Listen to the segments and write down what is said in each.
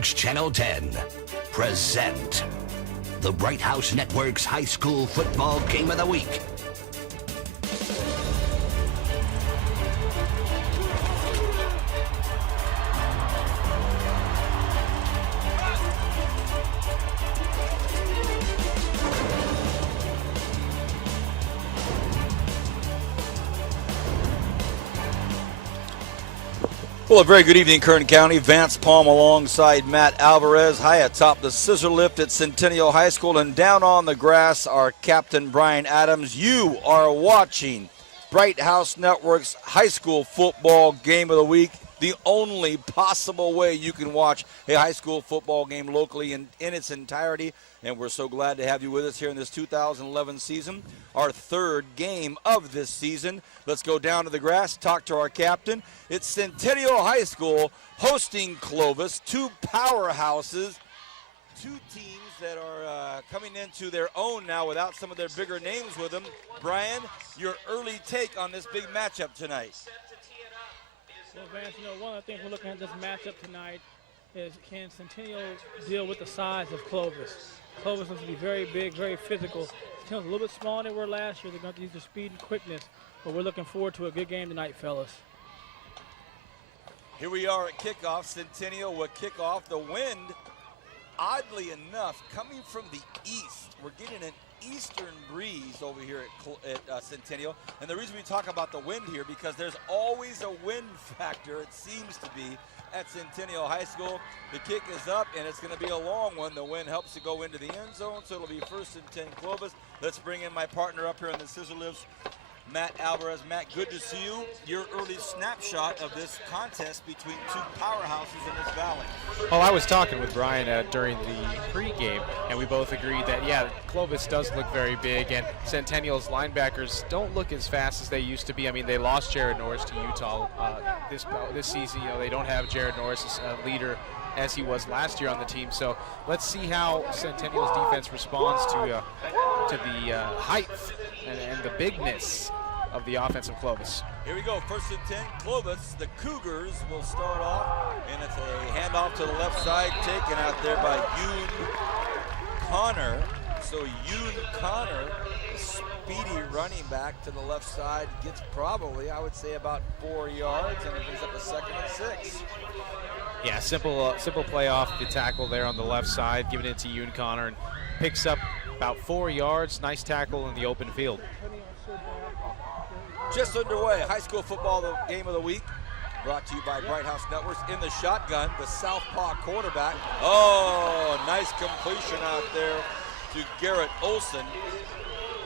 Networks Channel 10 present the Bright House Network's High School Football Game of the Week. Well, a very good evening, Kern County. Vance Palm alongside Matt Alvarez, high atop the scissor lift at Centennial High School, and down on the grass, our captain, Brian Adams. You are watching Bright House Network's High School Football Game of the Week, the only possible way you can watch a high school football game locally in its entirety. And we're so glad to have you with us here in this 2011 season, our third game of this season. Let's go down to the grass, talk to our captain. It's Centennial High School hosting Clovis, two powerhouses, two teams that are coming into their own now without some of their bigger names with them. Brian, your early take on this big matchup tonight. Well, Vance, one of the things we're looking at this matchup tonight is, can Centennial deal with the size of Clovis? Clovis looks to be very big, very physical. Centennial's a little bit smaller than they were last year. They're going to use their speed and quickness, but we're looking forward to a good game tonight, fellas. Here we are at kickoff. Centennial will kick off. The wind, oddly enough, coming from the east. We're getting an eastern breeze over here at Centennial. And the reason we talk about the wind here, because there's always a wind factor, it seems to be, at Centennial High School. The kick is up, and it's going to be a long one. The wind helps to go into the end zone, so it'll be 1st and 10 Clovis. Let's bring in my partner up here on the scissor lifts, Matt Alvarez. Matt, good to see you. Your early snapshot of this contest between two powerhouses in this valley. Well, I was talking with Brian during the pregame, and we both agreed that, yeah, Clovis does look very big, and Centennial's linebackers don't look as fast as they used to be. I mean, they lost Jared Norris to Utah this season. They don't have Jared Norris as a leader as he was last year on the team. So let's see how Centennial's defense responds to the height and the bigness of the offense of Clovis. Here we go, 1st and 10, Clovis. The Cougars will start off, and it's a handoff to the left side, taken out there by Yoon Connor. So Yoon Connor, a speedy running back to the left side, gets probably, I would say, about 4 yards, and it brings up a 2nd and 6. Yeah, simple play off the tackle there on the left side, giving it to Yoon Connor, and picks up about 4 yards. Nice tackle in the open field. Just underway, high school football game of the week, brought to you by Bright House Networks. In the shotgun, the southpaw quarterback. Oh, nice completion out there to Garrett Olson.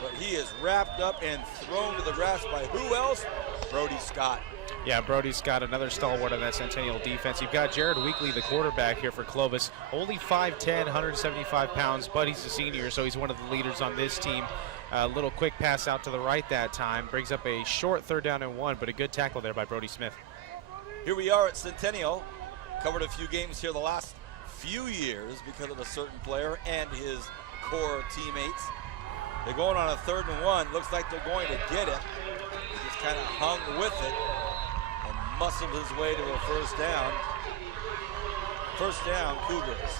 But he is wrapped up and thrown to the grass by who else? Brody Scott. Yeah, Brody Scott, another stalwart on that Centennial defense. You've got Jared Weekly, the quarterback here for Clovis. Only 5'10", 175 pounds, but he's a senior, so he's one of the leaders on this team. A little quick pass out to the right that time. Brings up a short 3rd down and 1, but a good tackle there by Brody Smith. Here we are at Centennial. Covered a few games here the last few years because of a certain player and his core teammates. They're going on a 3rd and 1. Looks like they're going to get it. He just kind of hung with it and muscled his way to a 1st down. 1st down, Cougars.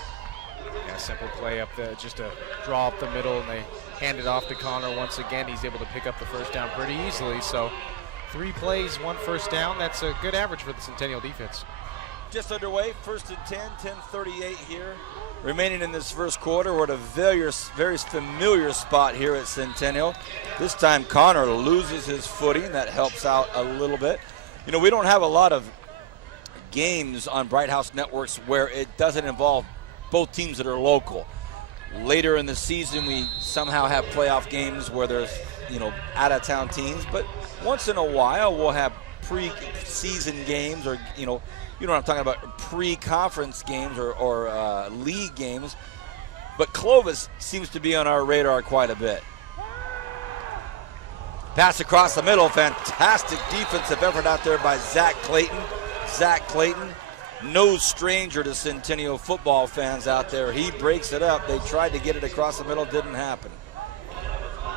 Yeah, simple play up there, just to draw up the middle, and they hand it off to Connor once again. He's able to pick up the 1st down pretty easily. So 3 plays, 1 1st down. That's a good average for the Centennial defense. Just underway, 1st and 10, 10:38 here. Remaining in this first quarter, we're at a very familiar spot here at Centennial. This time Connor loses his footing. That helps out a little bit. We don't have a lot of games on Bright House Networks where it doesn't involve both teams that are local. Later in the season, we somehow have playoff games where there's, out-of-town teams. But once in a while, we'll have pre-season games, or, you know what I'm talking about, pre-conference games or league games. But Clovis seems to be on our radar quite a bit. Pass across the middle. Fantastic defensive effort out there by Zach Clayton. Zach Clayton, no stranger to Centennial football fans out there. He breaks it up. They tried to get it across the middle. Didn't happen.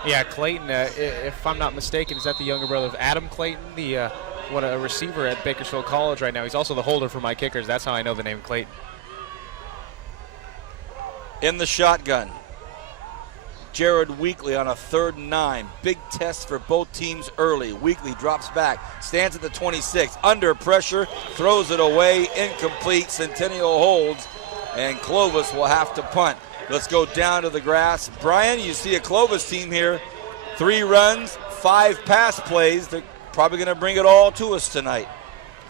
Yeah, Clayton, if I'm not mistaken, is that the younger brother of Adam Clayton, a receiver at Bakersfield College right now. He's also the holder for my kickers. That's how I know the name Clayton. In the shotgun, Jared Weekly on a 3rd and 9. Big test for both teams early. Weekly drops back, stands at the 26, under pressure, throws it away, incomplete. Centennial holds, and Clovis will have to punt. Let's go down to the grass. Brian, you see a Clovis team here. 3 runs, 5 pass plays. They're probably going to bring it all to us tonight.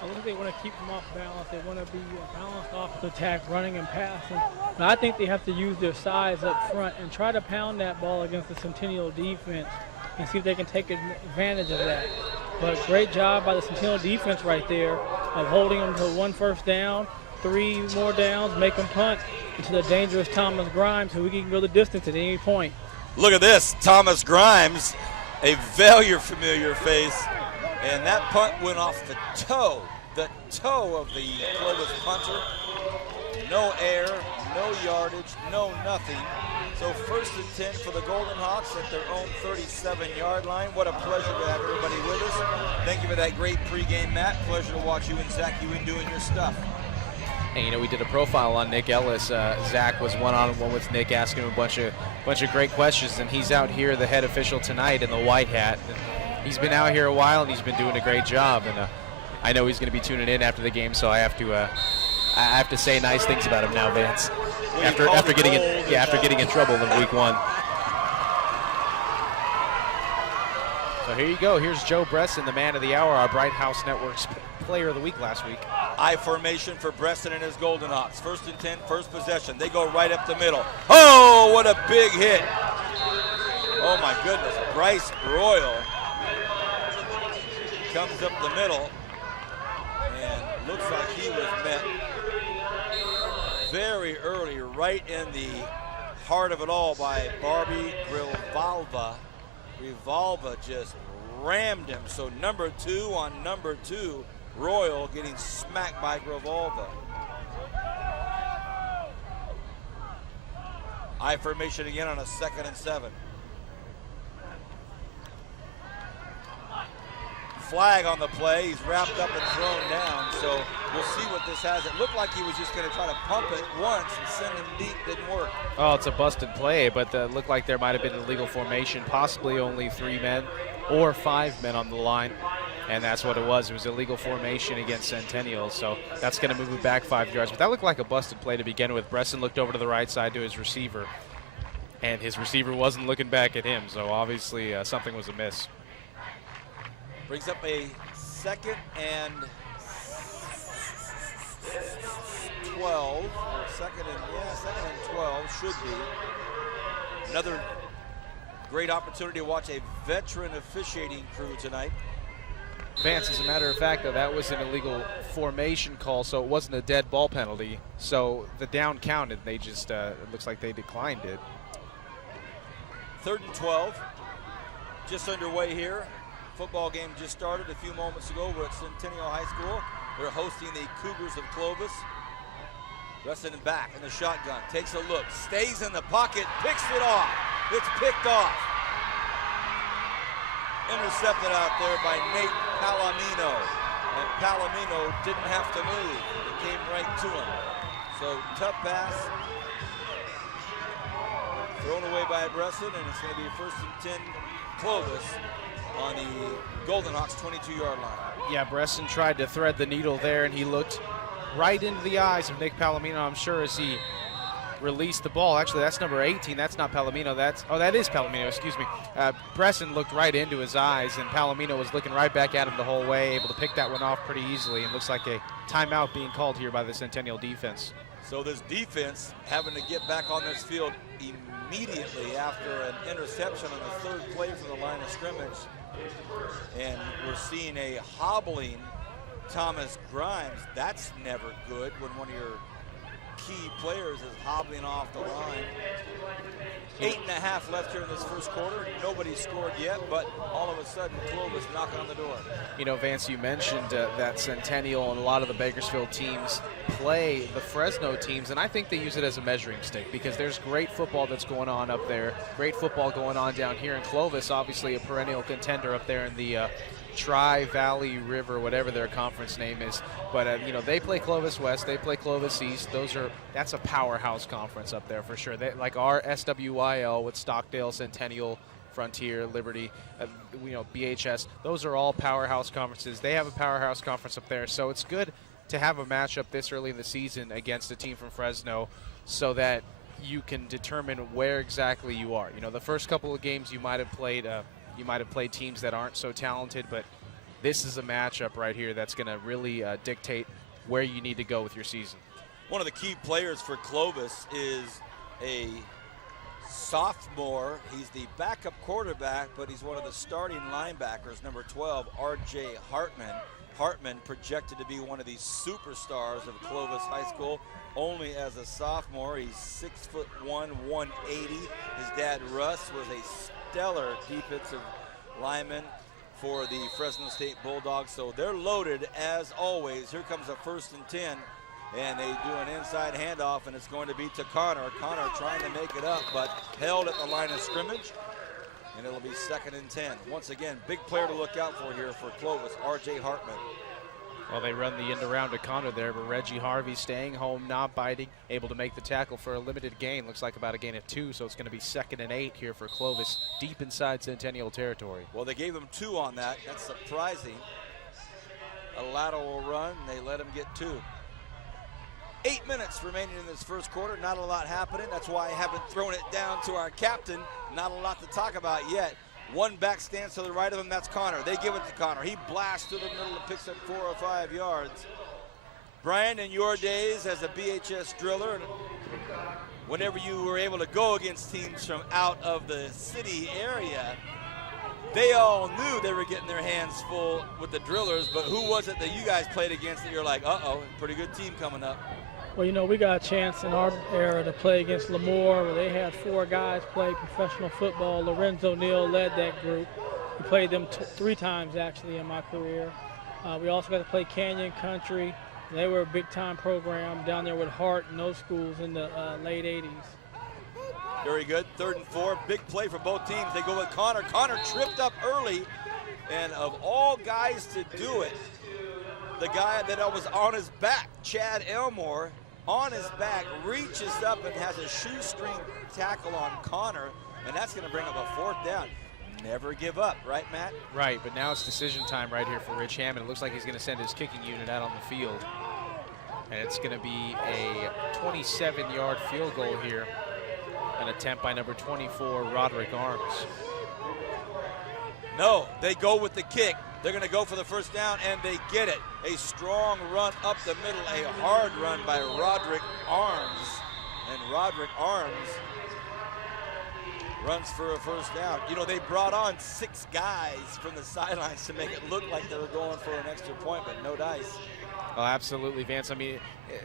I think they want to keep them off balance. They want to be balanced off the attack, running and passing. But I think they have to use their size up front and try to pound that ball against the Centennial defense and see if they can take advantage of that. But great job by the Centennial defense right there of holding them to 1 first down, 3 more downs, make them punt into the dangerous Thomas Grimes, who can go the distance at any point. Look at this, Thomas Grimes, a very familiar face. And that punt went off the toe of the Clovis punter. No air, no yardage, no nothing. So 1st and 10 for the Golden Hawks at their own 37-yard line. What a pleasure to have everybody with us. Thank you for that great pregame, Matt. Pleasure to watch you and Zach, you in doing your stuff. And, you know, we did a profile on Nick Ellis. Zach was one-on-one with Nick, asking him a bunch of great questions, and he's out here, the head official tonight, in the white hat. And he's been out here a while, and he's been doing a great job. And I know he's going to be tuning in after the game, so I have to say nice things about him now, Vance. After getting in trouble in week 1. So here you go. Here's Joe Bresson, the man of the hour, our Bright House Network's player of the week last week. I formation for Bresson and his Golden Hawks. 1st and 10, first possession. They go right up the middle. Oh, what a big hit. Oh, my goodness. Bryce Royal comes up the middle and looks like he was met very early, right in the heart of it all by Barbie Grivalva. Grivalva just rammed him. So number 2 on number 2, Royal getting smacked by Grivalva. I formation again on a 2nd and 7. Flag on the play. He's wrapped up and thrown down, so we'll see what this has. It looked like he was just going to try to pump it once and send him deep. Didn't work. Oh, it's a busted play, but it looked like there might have been an illegal formation, possibly only 3 men or 5 men on the line, and that's what it was. It was illegal formation against Centennial, so that's going to move it back 5 yards. But that looked like a busted play to begin with. Bresson looked over to the right side to his receiver, and his receiver wasn't looking back at him, so obviously something was amiss. Brings up a 2nd and 12. Or 2nd and 12 should be. Another great opportunity to watch a veteran officiating crew tonight. Vance, as a matter of fact, though, that was an illegal formation call, so it wasn't a dead ball penalty. So the down counted. They just, it looks like they declined it. 3rd and 12. Just underway here. Football game just started a few moments ago. We're at Centennial High School. They're hosting the Cougars of Clovis. Bresson back in the shotgun. Takes a look. Stays in the pocket. Picks it off. It's picked off. Intercepted out there by Nate Palomino. And Palomino didn't have to move. It came right to him. So tough pass. Thrown away by Bresson, and it's going to be 1st and 10 Clovis on the Golden Hawks 22-yard line. Yeah, Bresson tried to thread the needle there, and he looked right into the eyes of Nick Palomino, I'm sure, as he released the ball. Actually, that's number 18. That's not Palomino. That is Palomino, excuse me. Bresson looked right into his eyes, and Palomino was looking right back at him the whole way, able to pick that one off pretty easily, and looks like a timeout being called here by the Centennial defense. So this defense having to get back on this field immediately after an interception on the 3rd play from the line of scrimmage. And we're seeing a hobbling Thomas Grimes. That's never good when one of your key players is hobbling off the line. 8.5 left here in this first quarter. Nobody scored yet, but all of a sudden Clovis knocking on the door. You know, Vance, you mentioned that Centennial and a lot of the Bakersfield teams play the Fresno teams, and I think they use it as a measuring stick because there's great football that's going on up there, great football going on down here in Clovis, obviously a perennial contender up there in the Tri-Valley River, whatever their conference name is. But, you know, they play Clovis West, they play Clovis East. That's a powerhouse conference up there for sure. Like our SWIL with Stockdale, Centennial, Frontier, Liberty, you know, BHS, those are all powerhouse conferences. They have a powerhouse conference up there, so it's good to have a matchup this early in the season against a team from Fresno so that you can determine where exactly you are. You know, the first couple of games you might have played teams that aren't so talented, but this is a matchup right here that's going to really dictate where you need to go with your season. One of the key players for Clovis is a sophomore. He's the backup quarterback, but he's one of the starting linebackers, number 12, R.J. Hartman projected to be one of the superstars of Clovis High School, only as a sophomore. He's 6'1", 180. His dad, Russ, was a stellar defensive lineman for the Fresno State Bulldogs. So they're loaded as always. Here comes a 1st and 10. And they do an inside handoff, and it's going to be to Connor. Connor trying to make it up, but held at the line of scrimmage. And it'll be 2nd and 10. Once again, big player to look out for here for Clovis, R.J. Hartman. Well, they run the end around to Connor there, but Reggie Harvey staying home, not biting, able to make the tackle for a limited gain. Looks like about a gain of 2, so it's going to be 2nd and 8 here for Clovis, deep inside Centennial territory. Well, they gave him 2 on that. That's surprising. A lateral run, they let him get 2. 8 minutes remaining in this first quarter. Not a lot happening. That's why I haven't thrown it down to our captain. Not a lot to talk about yet. One back stands to the right of him. That's Connor. They give it to Connor. He blasts to the middle and picks up 4 or 5 yards. Brian, in your days as a BHS driller, whenever you were able to go against teams from out of the city area, they all knew they were getting their hands full with the drillers, but who was it that you guys played against that you're like, uh-oh, pretty good team coming up? Well, you know, we got a chance in our era to play against Lemoore, where they had 4 guys play professional football. Lorenzo Neal led that group. We played them 3 times, actually, in my career. We also got to play Canyon Country. They were a big-time program down there with Hart and those schools in the late 80s. Very good. 3rd and 4. Big play for both teams. They go with Connor. Connor tripped up early, and of all guys to do it, the guy that was on his back, Chad Elmore, on his back, reaches up and has a shoestring tackle on Connor, and that's going to bring up a 4th down. Never give up, right, Matt? Right, but now it's decision time right here for Rich Hammond. It looks like he's going to send his kicking unit out on the field. And it's going to be a 27-yard field goal here. An attempt by number 24, Roderick Arms. No, they go with the kick. They're going to go for the 1st down, and they get it. A strong run up the middle, a hard run by Roderick Arms. And Roderick Arms runs for a 1st down. You know, they brought on 6 guys from the sidelines to make it look like they were going for an extra point, but no dice. Oh, absolutely, Vance. I mean,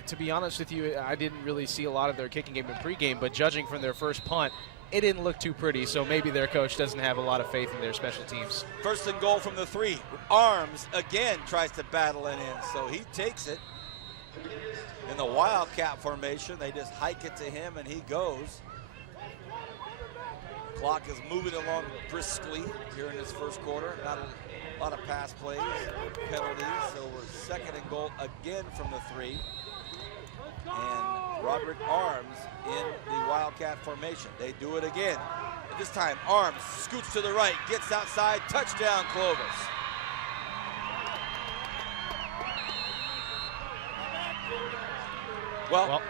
to be honest with you, I didn't really see a lot of their kicking game in pregame, but judging from their first punt, it didn't look too pretty, so maybe their coach doesn't have a lot of faith in their special teams. 1st and goal from the 3. Arms again tries to battle it in, so he takes it. In the Wildcat formation, they just hike it to him, and he goes. Clock is moving along briskly here in this first quarter. Not a lot of pass plays, penalties, so we're 2nd and goal again from the 3. And Roderick Arms in the Wildcat formation. They do it again. This time, Arms scoots to the right, gets outside, touchdown Clovis. Well,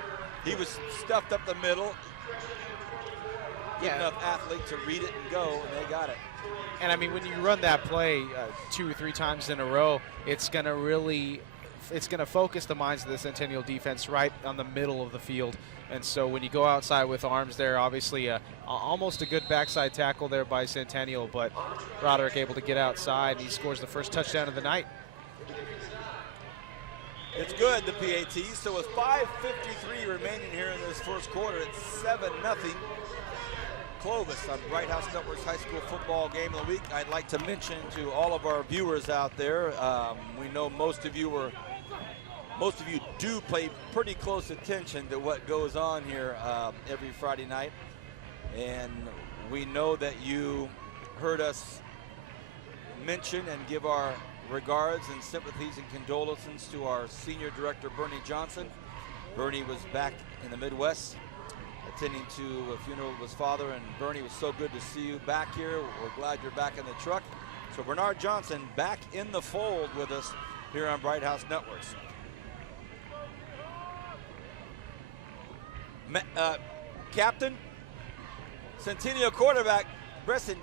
he was stuffed up the middle. Good enough athlete to read it and go, and they got it. And I mean, when you run that play 2 or 3 times in a row, it's going to focus the minds of the Centennial defense right on the middle of the field. And so when you go outside with Arms there, obviously almost a good backside tackle there by Centennial, but Roderick able to get outside. He scores the 1st touchdown of the night. It's good, the PAT. So with 5:53 remaining here in this first quarter, it's 7-0. Clovis on Bright House Network's high school football game of the week. I'd like to mention to all of our viewers out there, we know most of you do pay pretty close attention to what goes on here every Friday night. And we know that you heard us mention and give our regards and sympathies and condolences to our senior director, Bernie Johnson. Bernie was back in the Midwest attending to a funeral of his father, and Bernie, was so good to see you back here. We're glad you're back in the truck. So Bernard Johnson back in the fold with us here on Bright House Networks. Captain, Centennial quarterback Bresson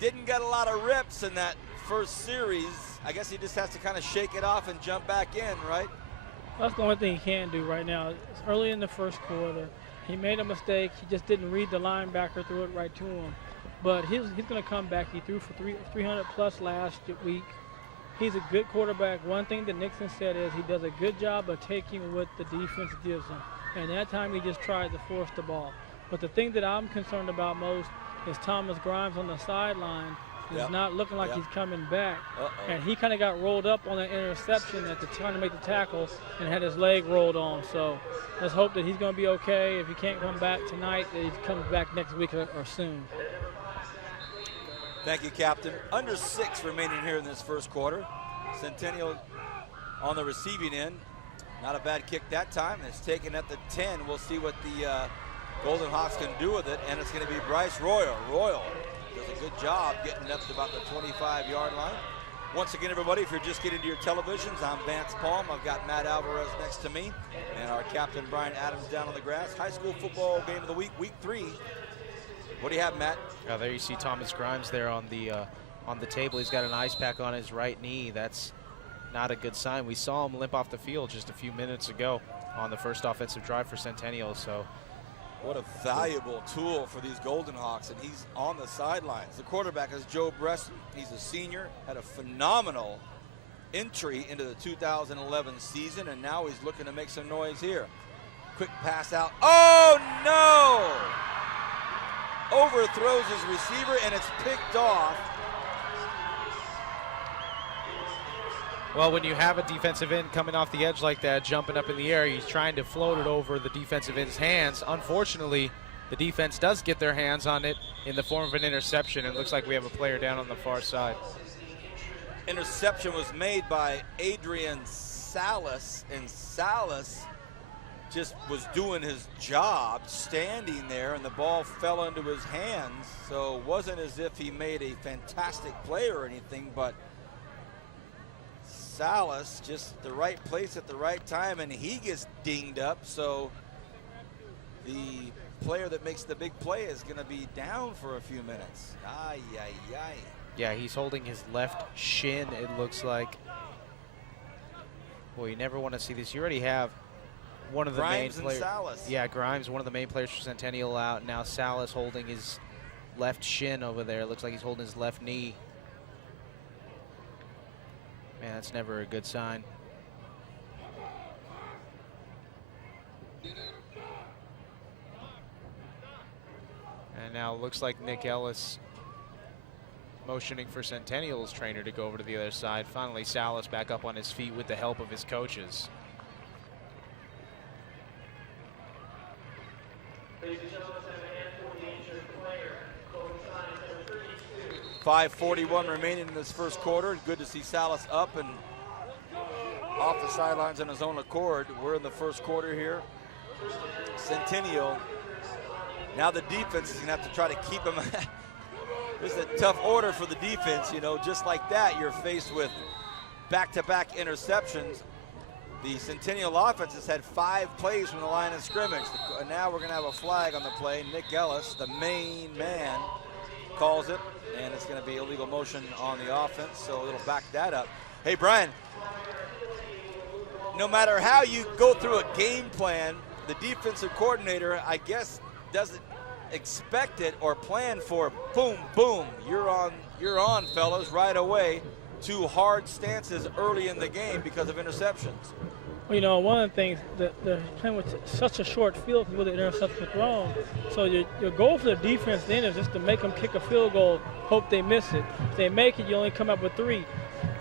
didn't get a lot of reps in that first series. I guess he just has to kind of shake it off and jump back in, right? That's the only thing he can do right now. It's early in the first quarter. He made a mistake. He just didn't read the linebacker, threw it right to him. But he's going to come back. He threw for 300 plus last week. He's a good quarterback. One thing that Nixon said is he does a good job of taking what the defense gives him. And that time he just tried to force the ball. But the thing that I'm concerned about most is Thomas Grimes on the sideline. It's not looking like he's coming back. And he kind of got rolled up on that interception at the time to make the tackle and had his leg rolled on. So let's hope that he's going to be okay. If he can't come back tonight, that he comes back next week or soon. Thank you, Captain. Under 6 remaining here in this first quarter. Centennial on the receiving end. Not a bad kick that time. It's taken at the 10. We'll see what the Golden Hawks can do with it. And it's going to be Bryce Royal. Royal does a good job getting up to about the 25-yard line. Once again, everybody, if you're just getting to your televisions, I'm Vance Palm. I've got Matt Alvarez next to me, and our captain, Brian Adams, down on the grass. High school football game of the week, week 3. What do you have, Matt? There you see Thomas Grimes there on the table. He's got an ice pack on his right knee. That's not a good sign. We saw him limp off the field just a few minutes ago on the first offensive drive for Centennial. So what a valuable tool for these Golden Hawks, and he's on the sidelines. The quarterback is Joe Bresson. He's a senior, had a phenomenal entry into the 2011 season, and now he's looking to make some noise here. Quick pass out. Oh, no! Overthrows his receiver, and it's picked off. Well, when you have a defensive end coming off the edge like that, jumping up in the air, he's trying to float it over the defensive end's hands. Unfortunately, the defense does get their hands on it in the form of an interception. It looks like we have a player down on the far side. Interception was made by Adrian Salas, and Salas just was doing his job, standing there, and the ball fell into his hands. So it wasn't as if he made a fantastic play or anything, but Salas just the right place at the right time, and he gets dinged up. So the player that makes the big play is going to be down for a few minutes. Ay, ay, ay. Yeah, he's holding his left shin, it looks like. Boy, you never want to see this. You already have one of the Grimes main players. And Salas. Yeah, Grimes, one of the main players for Centennial, out. Now Salas holding his left shin over there. It looks like he's holding his left knee. Man, that's never a good sign. And now it looks like Nick Ellis motioning for Centennial's trainer to go over to the other side. Finally, Salas back up on his feet with the help of his coaches. 5:41 remaining in this first quarter. Good to see Salas up and off the sidelines on his own accord. We're in the first quarter here. Centennial. Now the defense is going to have to try to keep him. This is a tough order for the defense, you know, just like that. You're faced with back-to-back interceptions. The Centennial offense has had 5 plays from the line of scrimmage. And now we're going to have a flag on the play. Nick Ellis, the main man, calls it, and it's going to be illegal motion on the offense, so it'll back that up. Hey, Brian, no matter how you go through a game plan, the defensive coordinator, I guess, doesn't expect it or plan for boom, boom, you're on, fellas, right away. 2 hard stances early in the game because of interceptions. Well, you know, one of the things that they're playing with such a short field with the interception thrown. So your goal for the defense then is just to make them kick a field goal, hope they miss it. If they make it, you only come up with 3.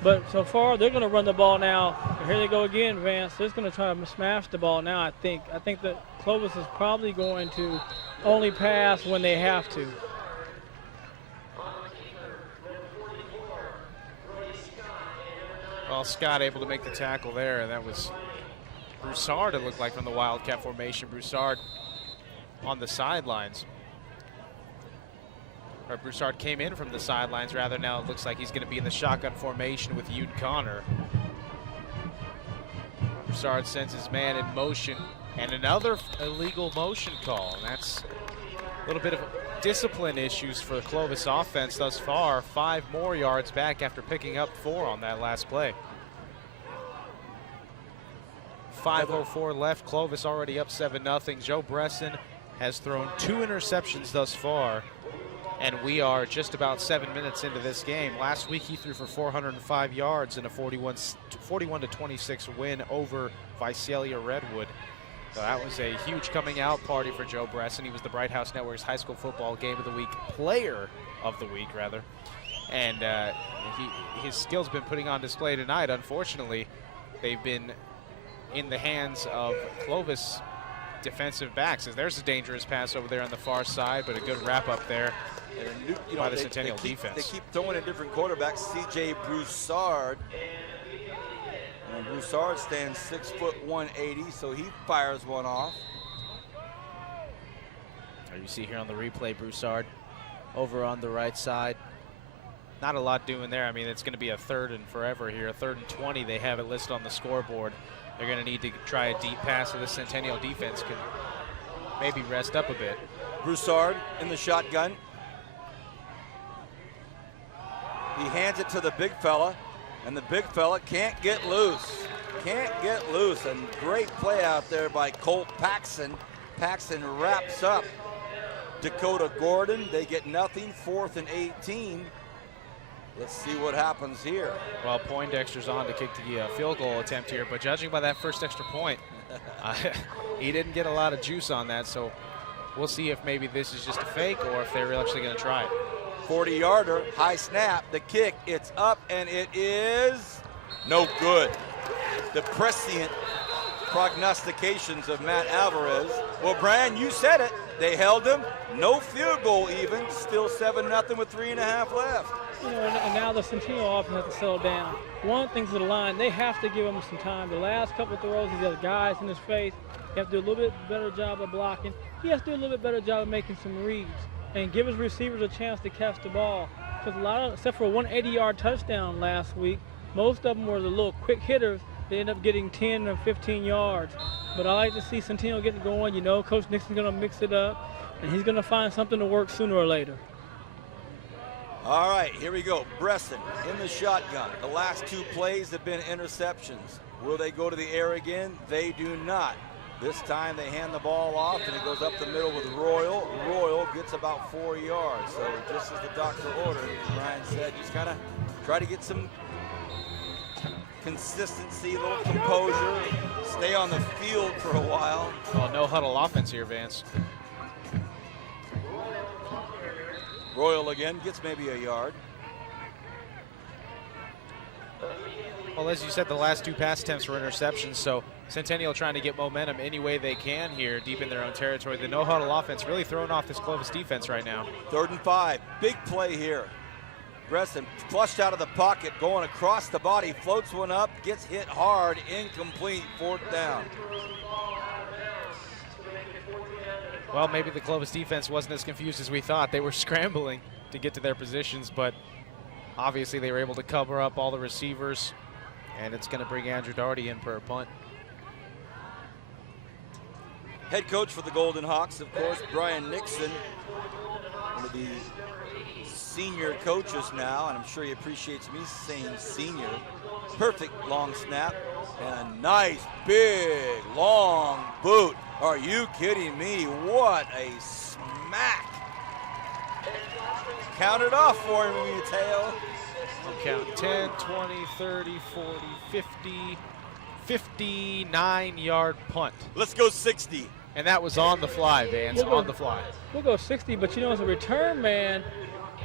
But so far, they're going to run the ball now. And here they go again, Vance. They're just going to try to smash the ball now, I think. I think that Clovis is probably going to only pass when they have to. Well, Scott able to make the tackle there, and that was Broussard, it looked like, from the Wildcat formation. Broussard on the sidelines. Or Broussard came in from the sidelines, rather. Now it looks like he's going to be in the shotgun formation with Yoon Connor. Broussard sends his man in motion, and another illegal motion call. And that's a little bit of discipline issues for the Clovis offense thus far. 5 more yards back after picking up 4 on that last play. 5:04 left. Clovis already up 7-0. Joe Bresson has thrown 2 interceptions thus far, and we are just about 7 minutes into this game. Last week he threw for 405 yards in a 41-26 win over Visalia Redwood. So that was a huge coming out party for Joe Bresson. He was the Bright House Network's high school football game of the week, player of the week rather. And his skills have been putting on display tonight. Unfortunately, they've been in the hands of Clovis defensive backs. As there's a dangerous pass over there on the far side, but a good wrap up there by the Centennial defense. They keep throwing in different quarterbacks. C.J. Broussard. And Broussard stands 6 foot 180, so he fires one off. You see here on the replay, Broussard over on the right side. Not a lot doing there. I mean, it's going to be a 3rd and forever here. A 3rd and 20, they have it listed on the scoreboard. They're going to need to try a deep pass so the Centennial defense can maybe rest up a bit. Broussard in the shotgun. He hands it to the big fella, and the big fella can't get loose. Can't get loose, and great play out there by Colt Paxson. Paxson wraps up Dakota Gordon. They get nothing, 4th and 18. Let's see what happens here. Well, Poindexter's on to kick the field goal attempt here, but judging by that first extra point, he didn't get a lot of juice on that, so we'll see if maybe this is just a fake or if they're actually going to try it. 40-yarder, high snap, the kick, it's up, and it is no good. The prescient prognostications of Matt Alvarez. Well, Brian, you said it. They held him, no field goal even, still 7-0 with 3.5 left. You know, and now the Centennial offense has to settle down. One thing to the line, they have to give him some time. The last couple of throws, he's got guys in his face. He has to do a little bit better job of blocking. He has to do a little bit better job of making some reads and give his receivers a chance to catch the ball. Because a lot of, except for a 180-yard touchdown last week, most of them were the little quick hitters. They end up getting 10 or 15 yards. But I like to see Centennial getting going. You know, Coach Nixon's going to mix it up, and he's going to find something to work sooner or later. All right, here we go. Bresson in the shotgun. The last 2 plays have been interceptions. Will they go to the air again? They do not. This time they hand the ball off, and it goes up the middle with Royal. Royal gets about 4 yards. So just as the doctor ordered, Brian said, just kind of try to get some consistency, a little composure, stay on the field for a while. Well, no huddle offense here, Vance. Royal again gets maybe a yard. Well, as you said, the last 2 pass attempts were interceptions, so Centennial trying to get momentum any way they can here deep in their own territory. The no-huddle offense really throwing off this Clovis defense right now. 3rd and 5, big play here. Bresson flushed out of the pocket, going across the body, floats one up, gets hit hard, incomplete, 4th down. Well, maybe the Clovis defense wasn't as confused as we thought. They were scrambling to get to their positions, but obviously they were able to cover up all the receivers, and it's going to bring Andrew Doherty in for a punt. Head coach for the Golden Hawks, of course, Brian Nixon, one of the senior coaches now, and I'm sure he appreciates me saying senior. Perfect long snap, and a nice, big, long boot. Are you kidding me? What a smack. Count it off for me, Mateo. I'll count 10, 20, 30, 40, 50, 59-yard punt. Let's go 60. And that was on the fly, Vance, on the fly. We'll go 60, but you know, as a return man,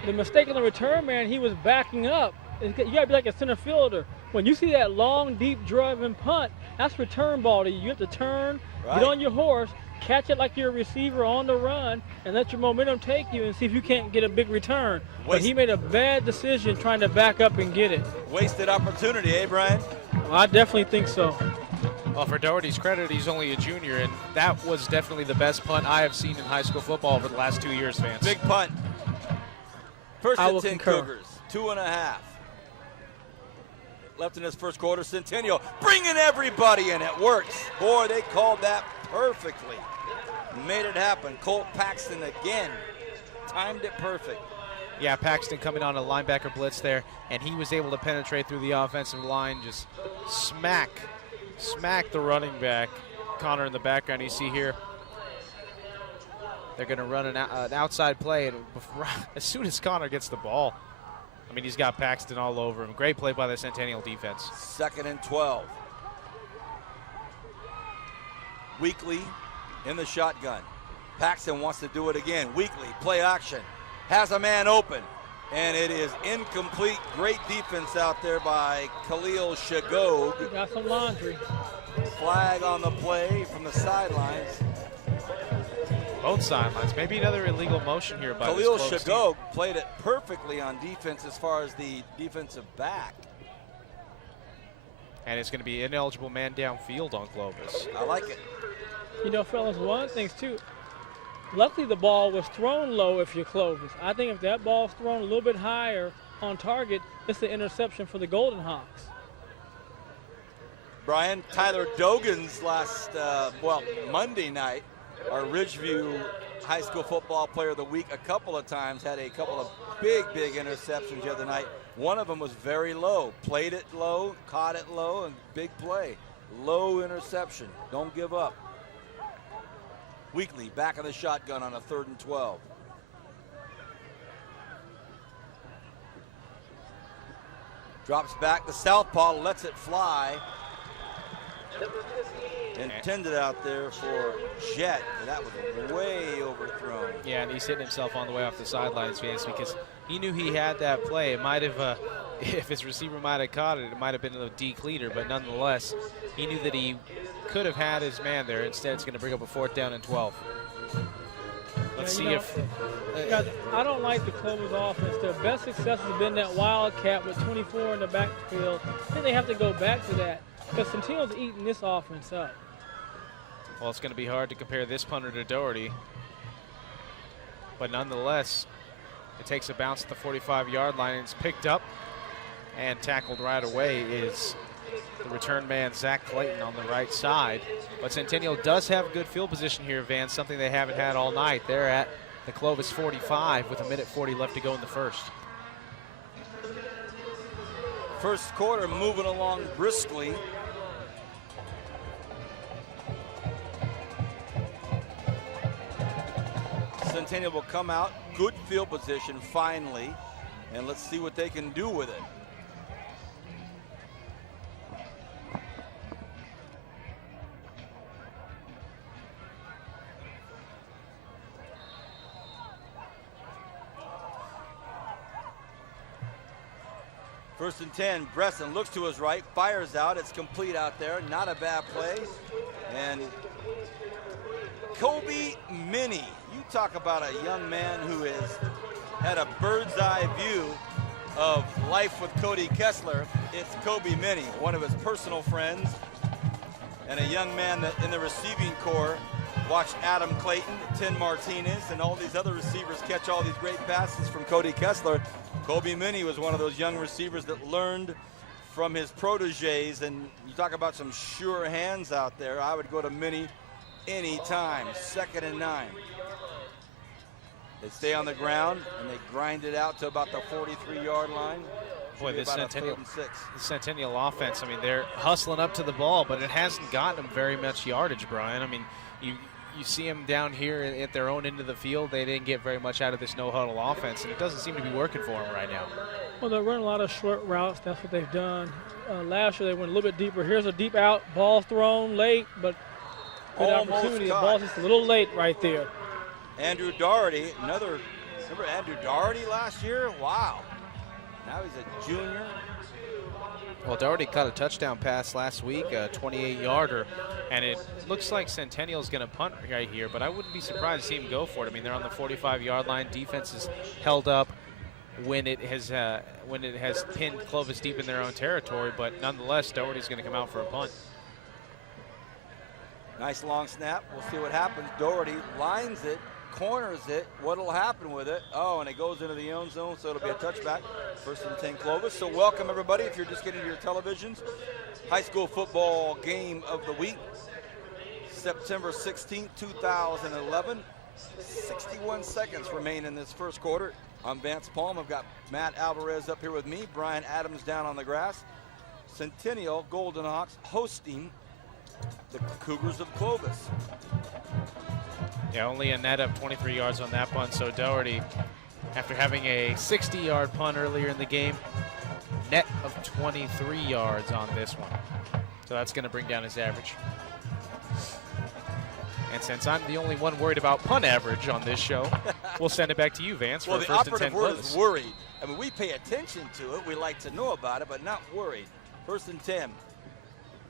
the mistake on the return man, he was backing up. You got to be like a center fielder. When you see that long, deep drive and punt, that's return ball to you. You have to turn, get on your horse, catch it like you're a receiver on the run and let your momentum take you and see if you can't get a big return. But he made a bad decision trying to back up and get it. Wasted opportunity, eh, Brian? Well, I definitely think so. Well, for Doherty's credit, he's only a junior, and that was definitely the best punt I have seen in high school football over the last 2 years, Vance. Big punt. First I and will 10 concur. Cougars, 2.5. Left in this first quarter, Centennial bringing everybody in. It works. Boy, they called that perfectly. Made it happen. Colt Paxton again. Timed it perfect. Yeah, Paxton coming on a linebacker blitz there, and he was able to penetrate through the offensive line, just smack the running back. Connor in the background, you see here. They're going to run an outside play, and as soon as Connor gets the ball, I mean, he's got Paxton all over him. Great play by the Centennial defense. 2nd and 12. Weekly in the shotgun. Paxton wants to do it again. Weekly, play action. Has a man open, and it is incomplete. Great defense out there by Khalil Shagog. He got some laundry. Flag on the play from the sidelines. Both sidelines. Maybe another illegal motion here by Khalil this Clovis Shagog team. played it perfectly on defense as far as the defensive back. And it's going to be ineligible man downfield on Clovis. I like it. You know, fellas, one of the things, too, luckily the ball was thrown low if you're Clovis. I think if that ball's thrown a little bit higher on target, it's the interception for the Golden Hawks. Brian, Tyler Dogan's Monday night, our Ridgeview High School Football Player of the Week a couple of times, had a couple of big interceptions the other night. One of them was very low. Played it low, caught it low, and big play. Low interception. Don't give up. Weekly back in the shotgun on a 3rd and 12. Drops back the southpaw, lets it fly. Intended out there for Jet, and that was way overthrown. Yeah, and he's hitting himself on the way off the sidelines, Vance, because he knew he had that play. It might have, if his receiver might have caught it, it might have been a decleater, but nonetheless, he knew that he could have had his man there. Instead, it's going to bring up a 4th down and 12. Let's see if... Guys, I don't like the Clovis offense. Their best success has been that Wildcat with 24 in the backfield. I think they have to go back to that because Centennial's eating this offense up. Well, it's going to be hard to compare this punter to Doherty. But nonetheless, it takes a bounce at the 45-yard line, and it's picked up and tackled right away is the return man, Zach Clayton, on the right side. But Centennial does have good field position here, Vance, something they haven't had all night. They're at the Clovis 45 with 1:40 left to go in the first. First quarter moving along briskly. Centennial will come out, good field position finally, and let's see what they can do with it. First and 10, Bresson looks to his right, fires out, it's complete out there, not a bad play. And Kobe Minnie, you talk about a young man who has had a bird's eye view of life with Cody Kessler. It's Kobe Minnie, one of his personal friends, and a young man that in the receiving corps watched Adam Clayton, Tim Martinez, and all these other receivers catch all these great passes from Cody Kessler. Kobe Minnie was one of those young receivers that learned from his proteges, and you talk about some sure hands out there. I would go to Minnie anytime. 2nd and 9. They stay on the ground and they grind it out to about the 43-yard line. Boy, this Centennial offense, I mean, they're hustling up to the ball, but it hasn't gotten them very much yardage, Brian. I mean, you see them down here at their own end of the field. They didn't get very much out of this no-huddle offense, and it doesn't seem to be working for them right now. Well, they're running a lot of short routes. That's what they've done. Last year they went a little bit deeper. Here's a deep out, ball thrown late, but good opportunity. The ball's just a little late right there. Andrew Doherty, remember Andrew Doherty last year? Wow. Now he's a junior. Well, Doherty caught a touchdown pass last week, a 28-yarder, and it looks like Centennial's going to punt right here, but I wouldn't be surprised to see him go for it. I mean, they're on the 45-yard line. Defense is held up when it has pinned Clovis deep in their own territory, but nonetheless, Doherty's going to come out for a punt. Nice long snap. We'll see what happens. Doherty lines it, corners it. What'll happen with it? Oh, and it goes into the own zone, so it'll be a touchback. First and 10 Clovis. So welcome, everybody, if you're just getting to your televisions. High school football game of the week, September 16th, 2011. 61 seconds remain in this first quarter. I'm Vance Palm. I've got Matt Alvarez up here with me. Brian Adams down on the grass. Centennial Golden Hawks hosting the Cougars of Clovis. Yeah, only a net of 23 yards on that punt, so Doherty, after having a 60-yard punt earlier in the game, net of 23 yards on this one. So that's going to bring down his average. And since I'm the only one worried about punt average on this show, we'll send it back to you, Vance, for the first and 10 operative word Clovis. is worried. I mean, we pay attention to it. We like to know about it, but not worried. First and 10.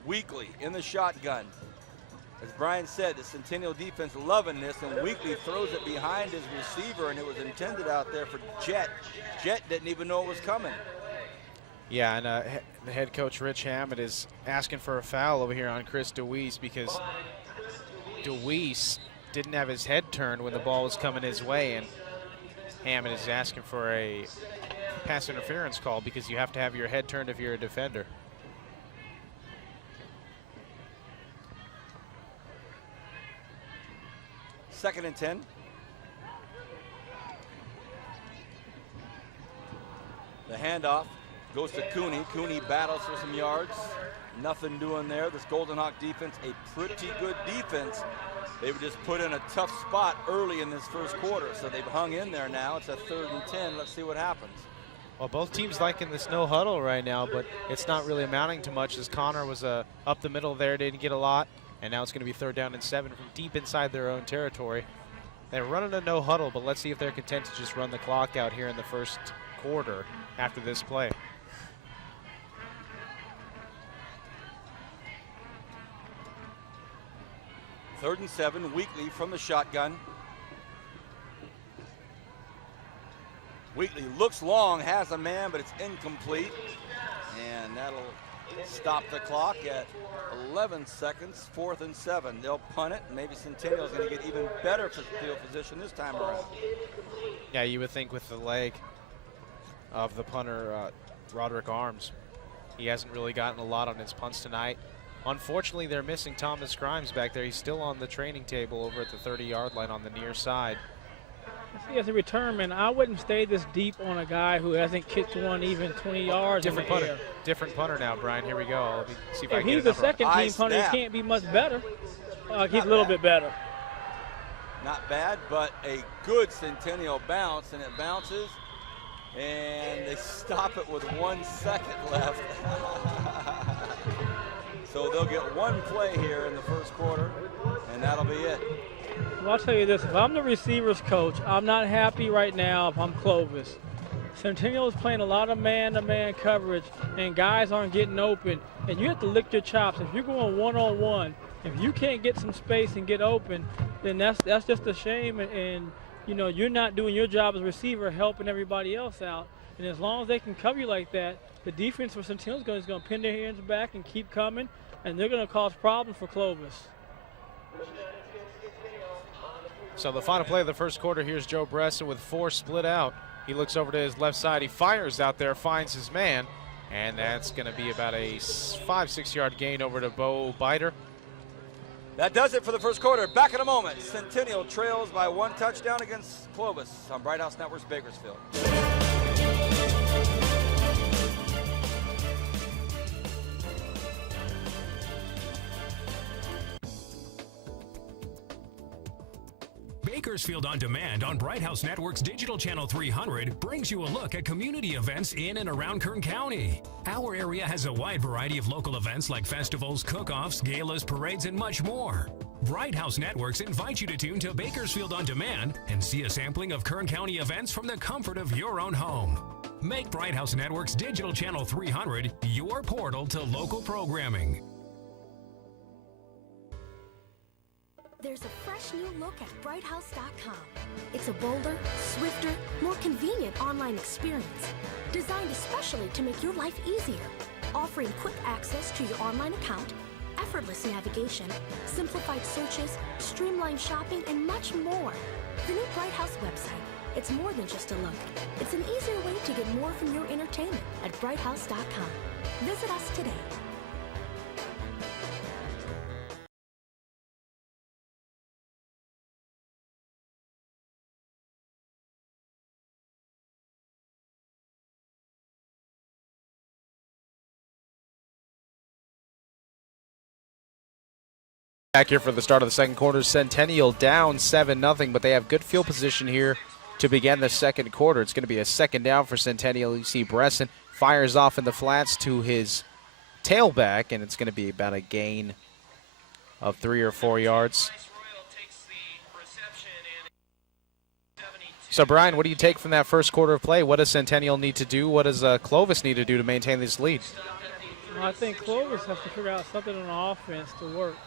Weekly in the shotgun. As Brian said, the Centennial defense loving this, and Weekly throws it behind his receiver, and it was intended out there for Jet. Jet didn't even know it was coming. Yeah, and the head coach, Rich Hammond, is asking for a foul over here on Chris DeWeese because DeWeese didn't have his head turned when the ball was coming his way, and Hammond is asking for a pass interference call because you have to have your head turned if you're a defender. Second and 10. The handoff goes to Cooney. Cooney battles for some yards. Nothing doing there. This Golden Hawk defense, a pretty good defense. They were just put in a tough spot early in this first quarter, so they've hung in there now. It's a 3rd and 10. Let's see what happens. Well, both teams liking this no huddle right now, but it's not really amounting to much as Connor was up the middle there, didn't get a lot. And now it's going to be 3rd down and 7 from deep inside their own territory. They're running a no huddle, but let's see if they're content to just run the clock out here in the first quarter after this play. Third and 7, Weekly from the shotgun. Weekly looks long, has a man, but it's incomplete. And that'll stop the clock at 11 seconds, 4th and 7. They'll punt it. Maybe Centennial's going to get even better field position this time around. Yeah, you would think with the leg of the punter, Roderick Arms, he hasn't really gotten a lot on his punts tonight. Unfortunately, they're missing Thomas Grimes back there. He's still on the training table over at the 30-yard line on the near side. See, as a return man, I wouldn't stay this deep on a guy who hasn't kicked one even 20 yards. Different in the punter. air. Different punter now, Brian. Here we go. Let me see if I If can get he's a the number on it. second team punter, he can't be much better. He's a little bit better. Not bad, but a good Centennial bounce, and it bounces, and they stop it with 1 second left. So they'll get one play here in the first quarter, and that'll be it. Well, I'll tell you this, if I'm the receivers coach, I'm not happy right now if I'm Clovis. Centennial is playing a lot of man-to-man coverage, and guys aren't getting open, and you have to lick your chops. If you're going one-on-one, if you can't get some space and get open, then that's just a shame, and you know, you're not doing your job as a receiver helping everybody else out. And as long as they can cover you like that, the defense for Centennial is going to pin their hands back and keep coming, and they're going to cause problems for Clovis. So the final play of the first quarter, here's Joe Bresson with 4 split out. He looks over to his left side. He fires out there, finds his man, and that's going to be about a 5-6 yard gain over to Bo Biter. That does it for the first quarter. Back in a moment. Centennial trails by 1 touchdown against Clovis on Bright House Networks Bakersfield. Bakersfield On Demand on Bright House Network's Digital Channel 300 brings you a look at community events in and around Kern County. Our area has a wide variety of local events like festivals, cook-offs, galas, parades, and much more. Bright House Networks invites you to tune to Bakersfield On Demand and see a sampling of Kern County events from the comfort of your own home. Make Bright House Network's Digital Channel 300 your portal to local programming. There's a fresh new look at brighthouse.com. It's a bolder, swifter, more convenient online experience designed especially to make your life easier, offering quick access to your online account, effortless navigation, simplified searches, streamlined shopping, and much more. The new Bright House website, it's more than just a look. It's an easier way to get more from your entertainment at brighthouse.com. Visit us today. Back here for the start of the second quarter. Centennial down 7-0, but they have good field position here to begin the second quarter. It's going to be a second down for Centennial. You see Bresson fires off in the flats to his tailback, and it's going to be about a gain of 3 or 4 yards. So, Brian, what do you take from that first quarter of play? What does Centennial need to do? What does Clovis need to do to maintain this lead? Well, I think Clovis has to figure out something on offense to work.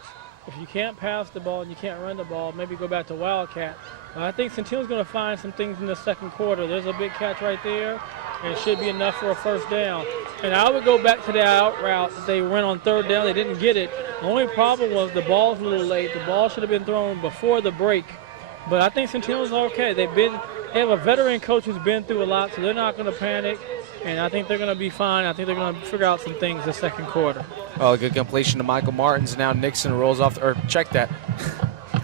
If you can't pass the ball and you can't run the ball, maybe go back to Wildcat. I think Centennial's going to find some things in the second quarter. There's a big catch right there, and it should be enough for a first down. And I would go back to the out route that they went on third down. They didn't get it. The only problem was the ball's a little late. The ball should have been thrown before the break. But I think Centennial's okay. They have a veteran coach who's been through a lot, so they're not going to panic. And I think they're going to be fine. I think they're going to figure out some things this second quarter. Oh, a good completion to Michael Martins. Now Nixon rolls off, or check that.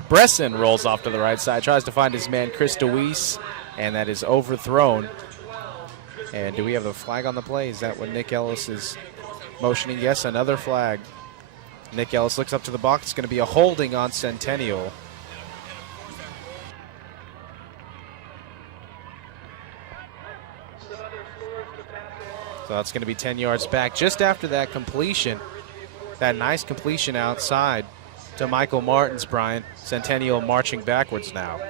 Bresson rolls off to the right side, tries to find his man Chris DeWeese, and that is overthrown. And do we have the flag on the play? Is that what Nick Ellis is motioning? Yes, another flag. Nick Ellis looks up to the box. It's going to be a holding on Centennial. So that's going to be 10 yards back. Just after that completion, that nice completion outside to Michael Martins, Brian. Centennial marching backwards now.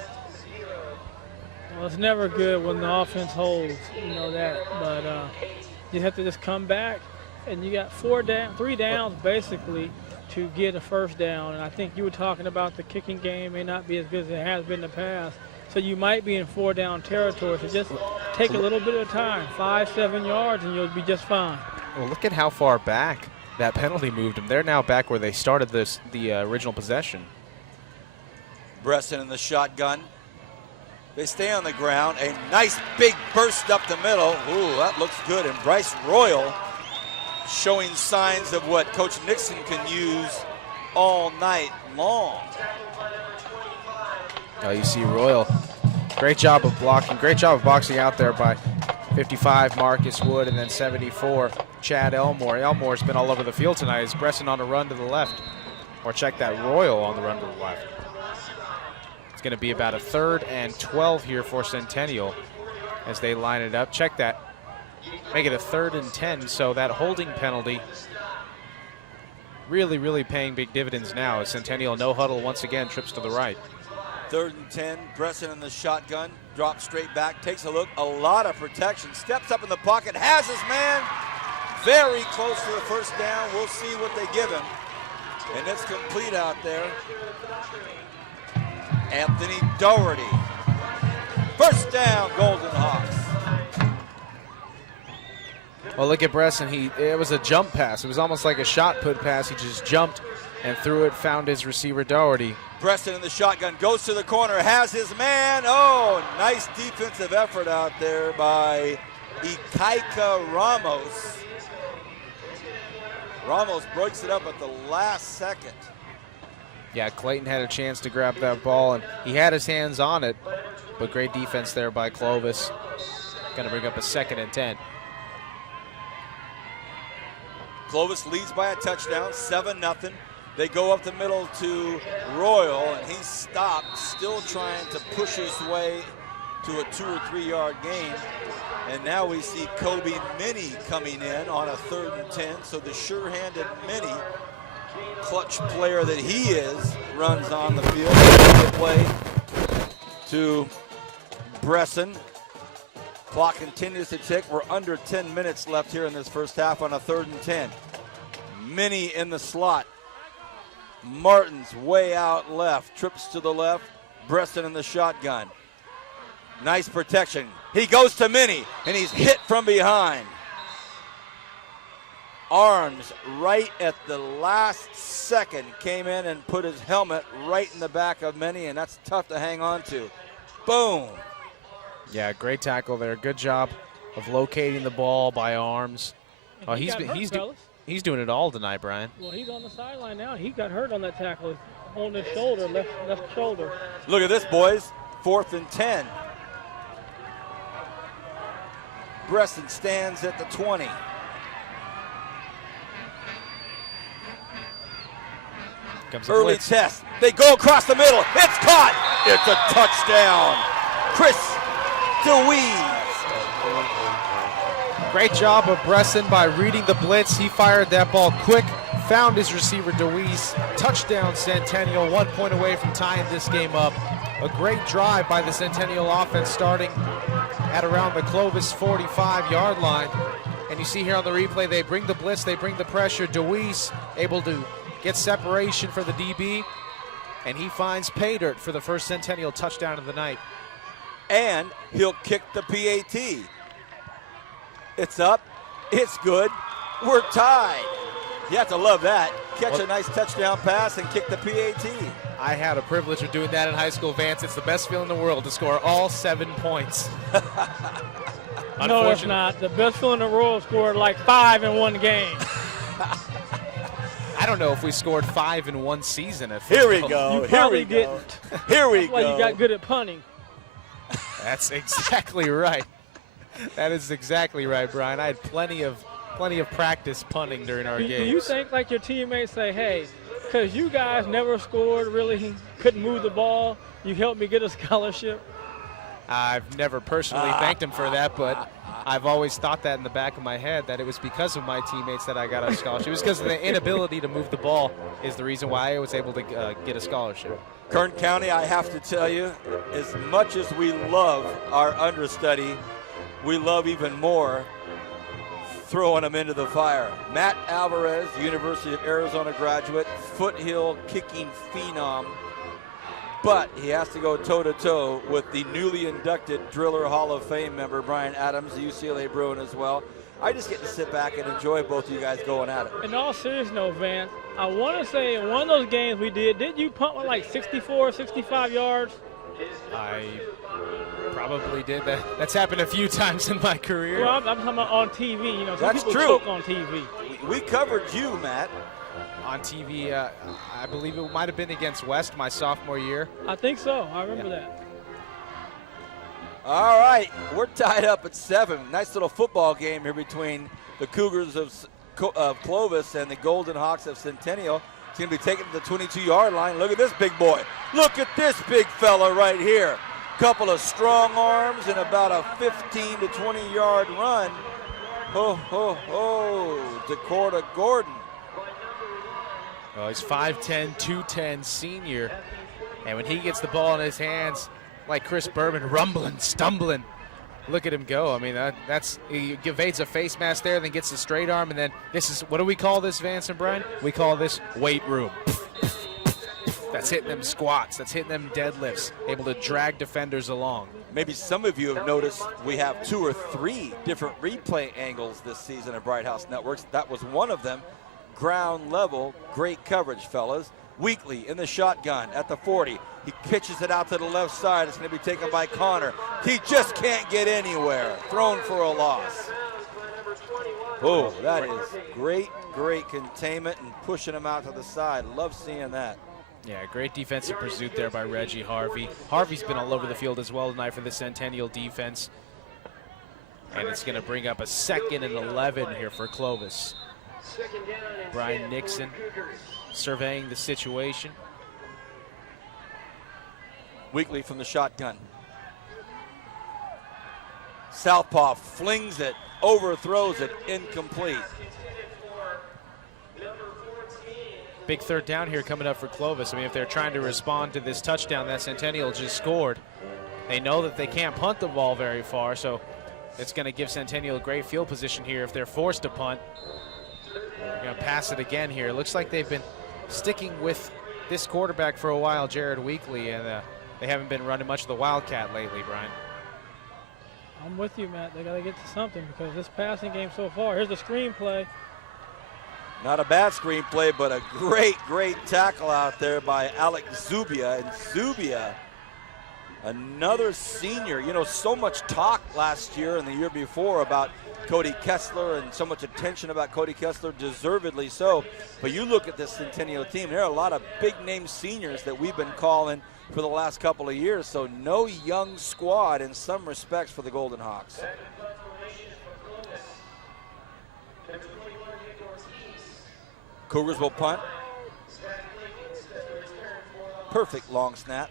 Well, it's never good when the offense holds, you know that. But you have to just come back, and you got 3 downs basically to get a first down. And I think you were talking about the kicking game may not be as good as it has been in the past. So you might be in 4-down territory. So just take a little bit of time, 5-7 yards, and you'll be just fine. Well, look at how far back that penalty moved them. They're now back where they started the original possession. Bresson in the shotgun. They stay on the ground. A nice big burst up the middle. Ooh, that looks good. And Bryce Royal showing signs of what Coach Nixon can use all night long. Oh, you see Royal. Great job of blocking. Great job of boxing out there by 55 Marcus Wood, and then 74 Chad Elmore. Elmore's been all over the field tonight. Is Bresson on a run to the left? Or check that, Royal on the run to the left. It's going to be about a 3rd and 12 here for Centennial as they line it up. Check that. Make it a 3rd and 10, so that holding penalty really, really paying big dividends now as Centennial no huddle once again trips to the right. 3rd and 10, Bresson in the shotgun, drops straight back, takes a look, a lot of protection, steps up in the pocket, has his man very close to the first down. We'll see what they give him. And it's complete out there. Anthony Doherty. First down, Golden Hawks. Well, look at Bresson. It was a jump pass. It was almost like a shot put pass. He just jumped and threw it, found his receiver Doherty. Bresson in the shotgun, goes to the corner, has his man. Oh, nice defensive effort out there by Ikaika Ramos. Ramos breaks it up at the last second. Yeah, Clayton had a chance to grab that ball, and he had his hands on it, but great defense there by Clovis. Going to bring up a 2nd and 10. Clovis leads by a touchdown, 7-0. They go up the middle to Royal, and he stopped, still trying to push his way to a 2 or 3 yard gain. And now we see Kobe Minnie coming in on a 3rd and 10. So the sure-handed Minnie, clutch player that he is, runs on the field. Play to Bresson. Clock continues to tick. We're under 10 minutes left here in this first half on a 3rd and 10. Minnie in the slot. Martin's way out left. Trips to the left. Bresson in the shotgun. Nice protection. He goes to Minnie, and he's hit from behind. Arms right at the last second came in and put his helmet right in the back of Minnie, and that's tough to hang on to. Boom. Yeah, great tackle there. Good job of locating the ball by Arms. Oh, he's doing it all tonight, Brian. Well, he's on the sideline now. He got hurt on that tackle on his shoulder, left shoulder. Look at this, boys. 4th and 10. Bresson stands at the 20. Early test. They go across the middle. It's caught. It's a touchdown. Chris DeWeese. Great job of Bresson by reading the blitz. He fired that ball quick, found his receiver DeWeese. Touchdown Centennial, 1 point away from tying this game up. A great drive by the Centennial offense starting at around the Clovis 45-yard line. And you see here on the replay, they bring the blitz, they bring the pressure. DeWeese able to get separation for the DB, and he finds pay dirt for the first Centennial touchdown of the night. And he'll kick the PAT. It's up, it's good, we're tied. You have to love that. Catch a nice touchdown pass and kick the PAT. I had a privilege of doing that in high school, Vance. It's the best feeling in the world to score all 7 points. No, it's not. The best feeling in the world scored like 5 in one game. I don't know if we scored 5 in one season. Here we go. Here we go. Here we go. That's why you got good at punting. That's exactly right. That is exactly right, Brian. I had plenty of practice punting during our games. Do you think like your teammates say, hey, because you guys never scored, really couldn't move the ball, you helped me get a scholarship? I've never personally thanked him for that, but I've always thought that in the back of my head, that it was because of my teammates that I got a scholarship. It was because of the inability to move the ball is the reason why I was able to get a scholarship. Kern County, I have to tell you, as much as we love our understudy, we love even more throwing them into the fire. Matt Alvarez, University of Arizona graduate, foothill kicking phenom, but he has to go toe-to-toe with the newly inducted Driller Hall of Fame member, Brian Adams, the UCLA Bruin as well. I just get to sit back and enjoy both of you guys going at it. In all seriousness, no, Vance, I want to say in one of those games we didn't you punt with like 64, 65 yards? I probably did. That's happened a few times in my career. Well, I'm talking about on TV. You know, some That's people true. choke on TV. We covered you, Matt. On TV, I believe it might have been against West my sophomore year. I think so. I remember that. All right, we're tied up at 7. Nice little football game here between the Cougars of Clovis and the Golden Hawks of Centennial. It's going to be taken to the 22-yard line. Look at this big boy. Look at this big fella right here. Couple of strong arms and about a 15 to 20-yard run. Ho, ho, ho, Dakota Gordon. Well, he's 5'10", 210 senior. And when he gets the ball in his hands, like Chris Berman, rumbling, stumbling. Look at him go. I mean, he evades a face mask there, then gets the straight arm, and then this is, what do we call this, Vance and Brian? We call this weight room. That's hitting them squats. That's hitting them deadlifts, able to drag defenders along. Maybe some of you have noticed we have 2 or 3 different replay angles this season at Bright House Networks. That was one of them. Ground level, great coverage, fellas. Weekly in the shotgun at the 40. He pitches it out to the left side. It's going to be taken by Connor. He just can't get anywhere. Thrown for a loss. Oh, that is great, great containment and pushing him out to the side. Love seeing that. Yeah, great defensive pursuit there by Reggie Harvey. Harvey's been all over the field as well tonight for the Centennial defense. And it's going to bring up a 2nd and 11 here for Clovis. Brian Nixon surveying the situation. Weekly from the shotgun. Southpaw flings it, overthrows it, incomplete. Big 3rd down here coming up for Clovis. I mean, if they're trying to respond to this touchdown that Centennial just scored, they know that they can't punt the ball very far, so It's going to give Centennial a great field position here if they're forced to punt. They're going to pass it again here. It looks like they've been sticking with this quarterback for a while, Jared Weekly, and they haven't been running much of the Wildcat lately, Brian. I'm with you, Matt. They got to get to something because this passing game so far, here's the screenplay. Not a bad screenplay, but a great, great tackle out there by Alec Zubia. And Zubia, another senior. You know, so much talk last year and the year before about Cody Kessler and so much attention about Cody Kessler, deservedly so. But you look at this Centennial team, there are a lot of big-name seniors that we've been calling for the last couple of years. So no young squad in some respects for the Golden Hawks. Cougars will punt. Perfect long snap.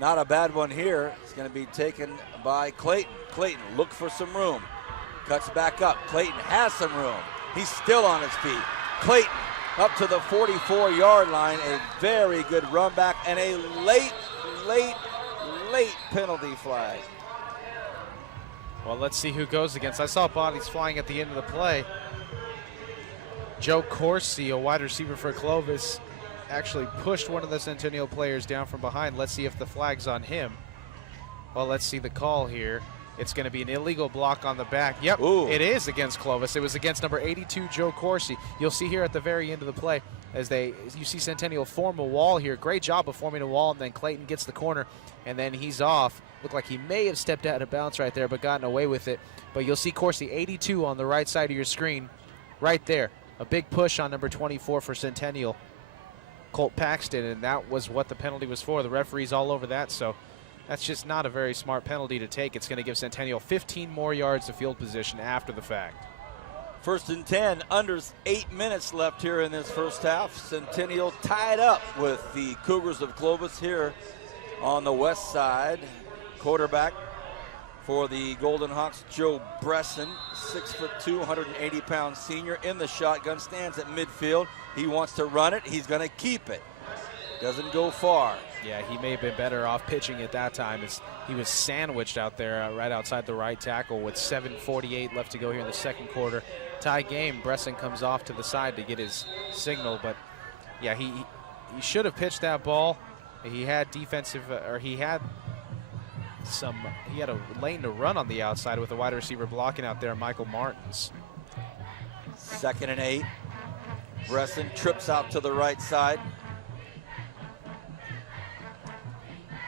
Not a bad one here. It's going to be taken by Clayton. Clayton, look for some room. Cuts back up. Clayton has some room. He's still on his feet. Clayton up to the 44-yard line. A very good run back and a late penalty flag. Well, let's see who goes against. I saw bodies flying at the end of the play. Joe Corsi, a wide receiver for Clovis, actually pushed one of the Centennial players down from behind. Let's see if the flag's on him. Well, let's see the call here. It's going to be an illegal block on the back. Yep, Ooh. It is against Clovis. It was against number 82, Joe Corsi. You'll see here at the very end of the play as you see Centennial form a wall here. Great job of forming a wall, and then Clayton gets the corner, and then he's off. Looked like he may have stepped out of bounds right there, but gotten away with it. But you'll see Corsi, 82 on the right side of your screen, right there. A big push on number 24 for Centennial, Colt Paxton, and that was what the penalty was for. The referee's all over that, so that's just not a very smart penalty to take. It's going to give Centennial 15 more yards of field position after the fact. 1st and 10, under 8 minutes left here in this first half. Centennial tied up with the Cougars of Clovis here on the west side. Quarterback for the Golden Hawks, Joe Bresson, 6'2", 180-pound senior in the shotgun, stands at midfield. He wants to run it. He's going to keep it. Doesn't go far. Yeah, he may have been better off pitching at that time. He was sandwiched out there right outside the right tackle with 7:48 left to go here in the second quarter. Tie game. Bresson comes off to the side to get his signal, but yeah, he should have pitched that ball. He had he had a lane to run on the outside with a wide receiver blocking out there, Michael Martins. 2nd and 8. Bresson trips out to the right side.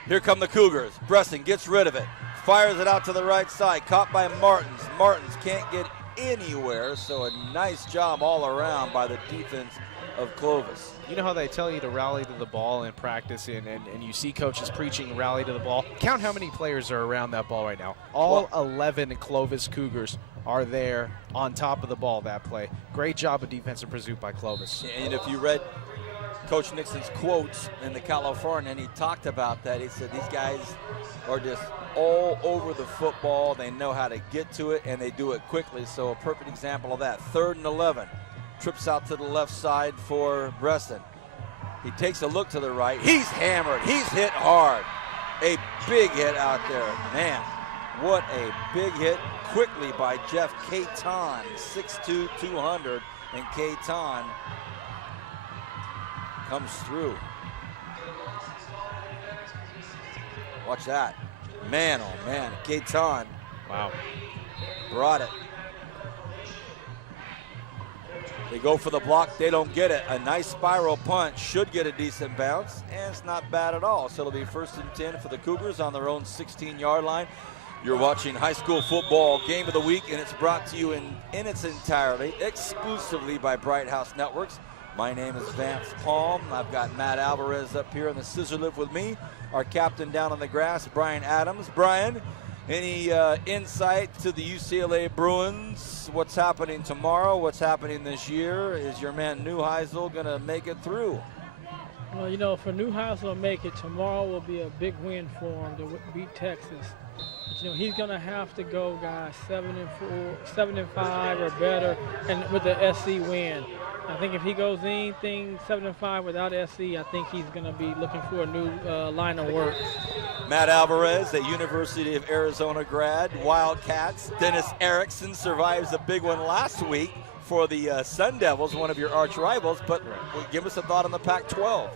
Here come the Cougars. Bresson gets rid of it. Fires it out to the right side. Caught by Martins. Martins can't get anywhere, so a nice job all around by the defense of Clovis. You know how they tell you to rally to the ball in practice, and you see coaches preaching rally to the ball? Count how many players are around that ball right now. All 11 Clovis Cougars are there on top of the ball that play. Great job of defensive pursuit by Clovis. And if you read Coach Nixon's quotes in the California, and he talked about that, he said these guys are just all over the football. They know how to get to it, and they do it quickly. So a perfect example of that. 3rd and 11. Trips out to the left side for Bresson. He takes a look to the right. He's hammered. He's hit hard. A big hit out there. Man, what a big hit quickly by Jeff Caton, 6'2", 200. And Caton comes through. Watch that. Man, oh man, Caton. Wow. Brought it. They go for the block, they don't get it. A nice spiral punch, should get a decent bounce, and it's not bad at all. So it'll be 1st and 10 for the Cougars on their own 16-yard line. You're watching High School Football Game of the Week, and it's brought to you in its entirety, exclusively by Bright House Networks. My name is Vance Palm. I've got Matt Alvarez up here in the scissor lift with me. Our captain down on the grass, Brian Adams. Brian, any insight to the UCLA Bruins? What's happening tomorrow? What's happening this year? Is your man Neuheisel going to make it through? Well, you know, for Neuheisel to make it, tomorrow will be a big win for him to beat Texas. But, you know, he's going to have to go, guys, 7-5 or better, and with the SC win. I think if he goes anything 7-5 without SC, I think he's going to be looking for a new line of work. Matt Alvarez, a University of Arizona grad, Wildcats. Dennis Erickson survives a big one last week for the Sun Devils, one of your arch rivals. But give us a thought on the Pac-12.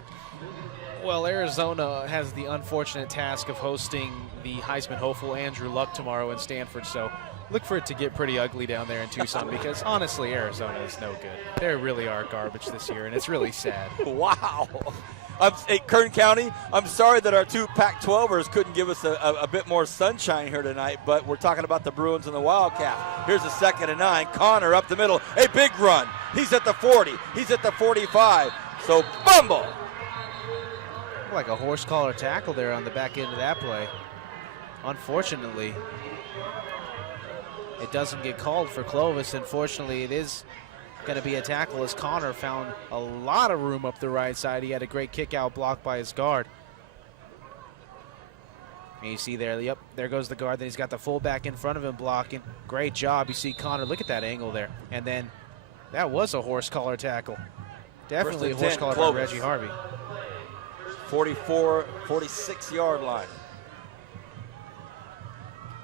Well, Arizona has the unfortunate task of hosting the Heisman hopeful Andrew Luck tomorrow in Stanford, so look for it to get pretty ugly down there in Tucson because, honestly, Arizona is no good. They really are garbage this year, and it's really sad. Wow. Hey, Kern County, I'm sorry that our two Pac-12ers couldn't give us a bit more sunshine here tonight, but we're talking about the Bruins and the Wildcats. Here's a 2nd and 9. Connor up the middle. A big run. He's at the 40. He's at the 45. So, fumble. Like a horse collar tackle there on the back end of that play. Unfortunately, it doesn't get called for Clovis. Unfortunately, it is going to be a tackle as Connor found a lot of room up the right side. He had a great kick out block by his guard. And you see there, yep, there goes the guard. Then he's got the fullback in front of him blocking. Great job. You see Connor, look at that angle there. And then that was a horse collar tackle. Definitely a horse collar by Reggie Harvey. 44, 46-yard line.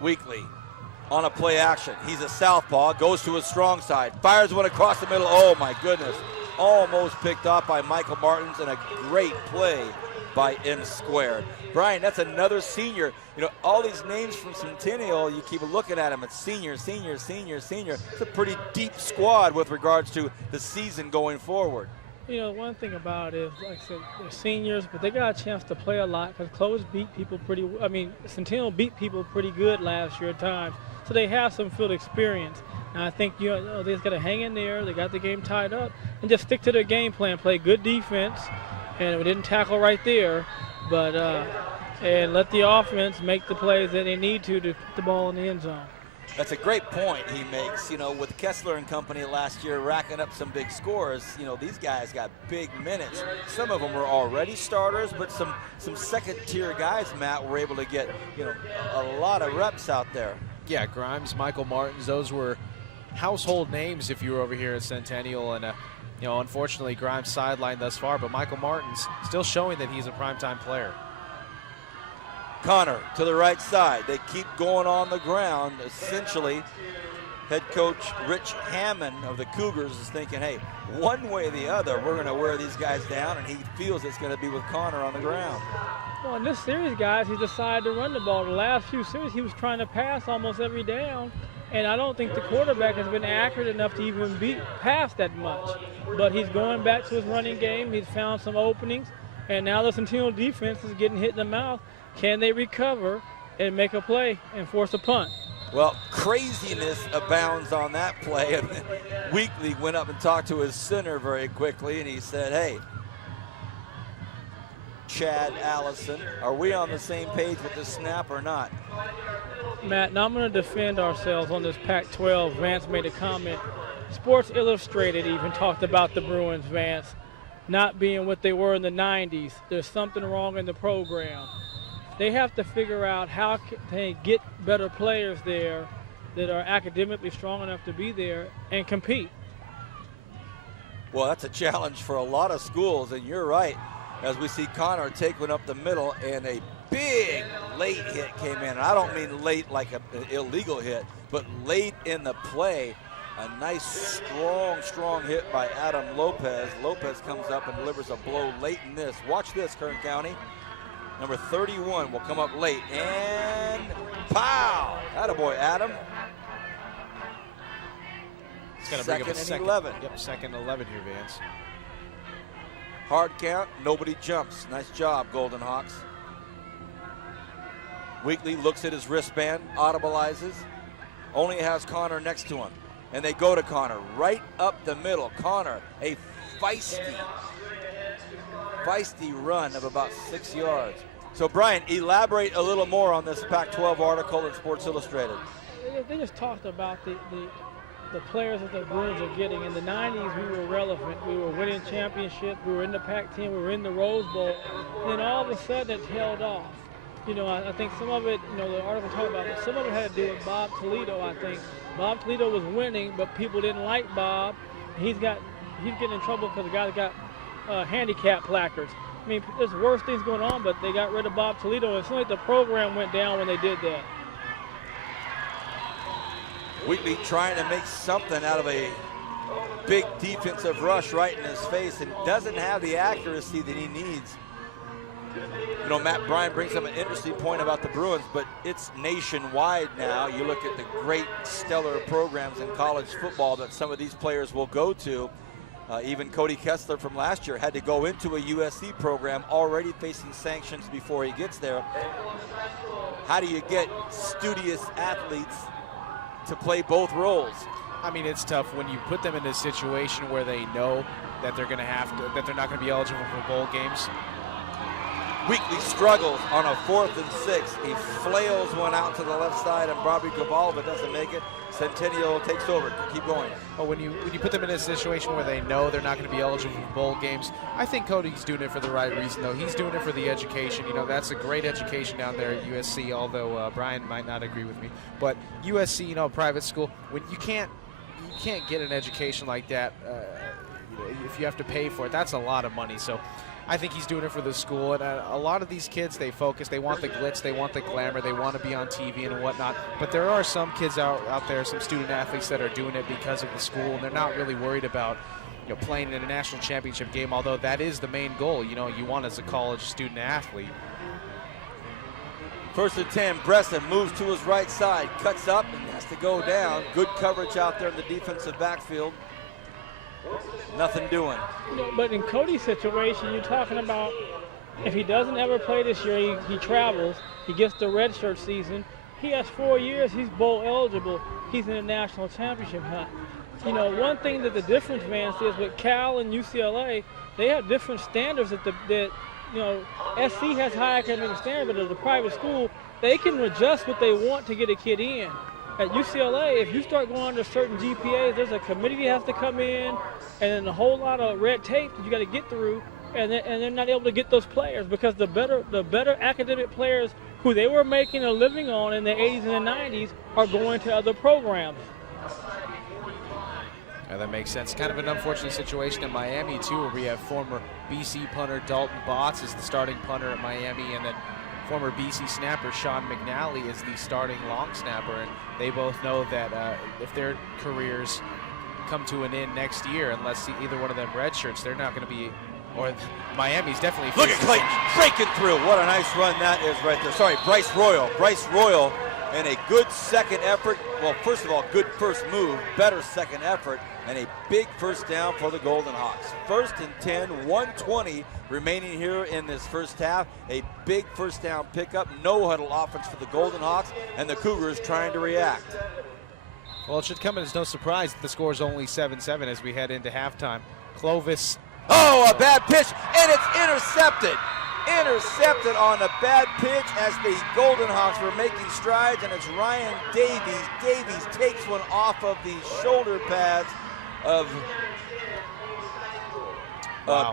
Weekly on a play action. He's a southpaw, goes to his strong side, fires one across the middle. Oh my goodness. Almost picked off by Michael Martins, and a great play by M squared. Brian, that's another senior. You know, all these names from Centennial, you keep looking at them. It's senior, senior, senior, senior. It's a pretty deep squad with regards to the season going forward. You know, one thing about it is, like I said, they're seniors, but they got a chance to play a lot because Clovis beat people Centennial beat people pretty good last year at times. So they have some field experience. And I think, you know, they just got to hang in there. They got the game tied up and just stick to their game plan, play good defense. And we didn't tackle right there, but and let the offense make the plays that they need to put the ball in the end zone. That's a great point he makes. You know, with Kessler and company last year racking up some big scores, you know, these guys got big minutes. Some of them were already starters, but some second-tier guys, Matt, were able to get, you know, a lot of reps out there. Yeah, Grimes, Michael Martins, those were household names if you were over here at Centennial. And, you know, unfortunately, Grimes sidelined thus far, but Michael Martins still showing that he's a primetime player. Connor to the right side. They keep going on the ground. Essentially, head coach Rich Hammond of the Cougars is thinking, hey, one way or the other, we're going to wear these guys down, and he feels it's going to be with Connor on the ground. Well, in this series, guys, he decided to run the ball. The last few series, he was trying to pass almost every down, and I don't think the quarterback has been accurate enough to even beat past that much. But he's going back to his running game. He's found some openings, and now the Centennial defense is getting hit in the mouth. Can they recover and make a play and force a punt? Well, craziness abounds on that play. And Weekly went up and talked to his center very quickly, and he said, hey, Chad Allison, are we on the same page with the snap or not? Matt, now I'm going to defend ourselves on this Pac-12. Vance made a comment. Sports Illustrated even talked about the Bruins, Vance, not being what they were in the 90s. There's something wrong in the program. They have to figure out how can they get better players there that are academically strong enough to be there and compete. Well, that's a challenge for a lot of schools, and you're right. As we see Connor take one up the middle, and a big late hit came in. And I don't mean late like an illegal hit, but late in the play. A nice, strong hit by Adam Lopez. Lopez comes up and delivers a blow late in this. Watch this, Kern County. Number 31 will come up late, and pow! Attaboy, Adam. It's going to bring up a second 11. Yep, 2nd and 11 here, Vance. Hard count, nobody jumps. Nice job, Golden Hawks. Weekly looks at his wristband, audibilizes, only has Connor next to him. And they go to Connor, right up the middle. Connor, a feisty run of about 6 yards. So, Brian, elaborate a little more on this Pac-12 article in Sports Illustrated. They just talked about the players that the Bruins are getting. In the 90s, we were relevant. We were winning championships. We were in the Pac-10. We were in the Rose Bowl. And then all of a sudden, it held off. You know, I think some of it, you know, the article talked about it. Some of it had to do with Bob Toledo, I think. Bob Toledo was winning, but people didn't like Bob. He's got he's getting in trouble because the guys got handicap placards. I mean, there's worse things going on, but they got rid of Bob Toledo. It seemed like the program went down when they did that. Wheatley trying to make something out of a big defensive rush right in his face and doesn't have the accuracy that he needs. You know, Matt Bryan brings up an interesting point about the Bruins, but it's nationwide now. You look at the great stellar programs in college football that some of these players will go to. Even Cody Kessler from last year had to go into a USC program already facing sanctions before he gets there. How do you get studious athletes to play both roles? I mean, it's tough when you put them in a situation where they know that they're going to have to, that they're not going to be eligible for bowl games. Wheatley struggles on a 4th and 6. He flails one out to the left side, and Bobby Gavalva doesn't make it. Centennial takes over. Keep going. But when you put them in a situation where they know they're not going to be eligible for bowl games, I think Cody's doing it for the right reason, though. He's doing it for the education. You know, that's a great education down there at USC, although Brian might not agree with me. But USC, you know, private school, when you can't get an education like that if you have to pay for it. That's a lot of money. So I think he's doing it for the school, and a lot of these kids, they focus, they want the glitz, they want the glamour, they want to be on TV and whatnot, but there are some kids out there, some student athletes that are doing it because of the school, and they're not really worried about, you know, playing in a national championship game, although that is the main goal, you know, you want as a college student athlete. 1st and 10, Bresson moves to his right side, cuts up and has to go down. Good coverage out there in the defensive backfield. Nothing doing. But in Cody's situation, you're talking about if he doesn't ever play this year, he travels, he gets the redshirt season. He has 4 years, he's bowl eligible, he's in the national championship hunt. You know, one thing that the difference, Vance, is with Cal and UCLA, they have different standards that you know, SC has high academic standards, but as a private school, they can adjust what they want to get a kid in. At UCLA, if you start going under certain GPAs, there's a committee that has to come in, and then a whole lot of red tape that you got to get through, and they're not able to get those players because the better academic players who they were making a living on in the 80s and the 90s are going to other programs. Yeah, that makes sense. Kind of an unfortunate situation in Miami, too, where we have former BC punter Dalton Botts is the starting punter at Miami, and then former BC snapper Sean McNally is the starting long snapper, and they both know that if their careers come to an end next year, unless either one of them redshirts, they're not going to be, or Miami's definitely. Look at Clayton breaking through. What a nice run that is right there. Sorry, Bryce Royal. Bryce Royal and a good second effort. Well, first of all, good first move, better second effort, and a big first down for the Golden Hawks. 1st and 10, 1:20 remaining here in this first half. A big first down pickup, no huddle offense for the Golden Hawks, and the Cougars trying to react. Well, it should come as no surprise that the score is only 7-7 as we head into halftime. Clovis. Oh, a bad pitch, and it's intercepted. Intercepted on a bad pitch as the Golden Hawks were making strides, and it's Ryan Davies. Davies takes one off of the shoulder pads of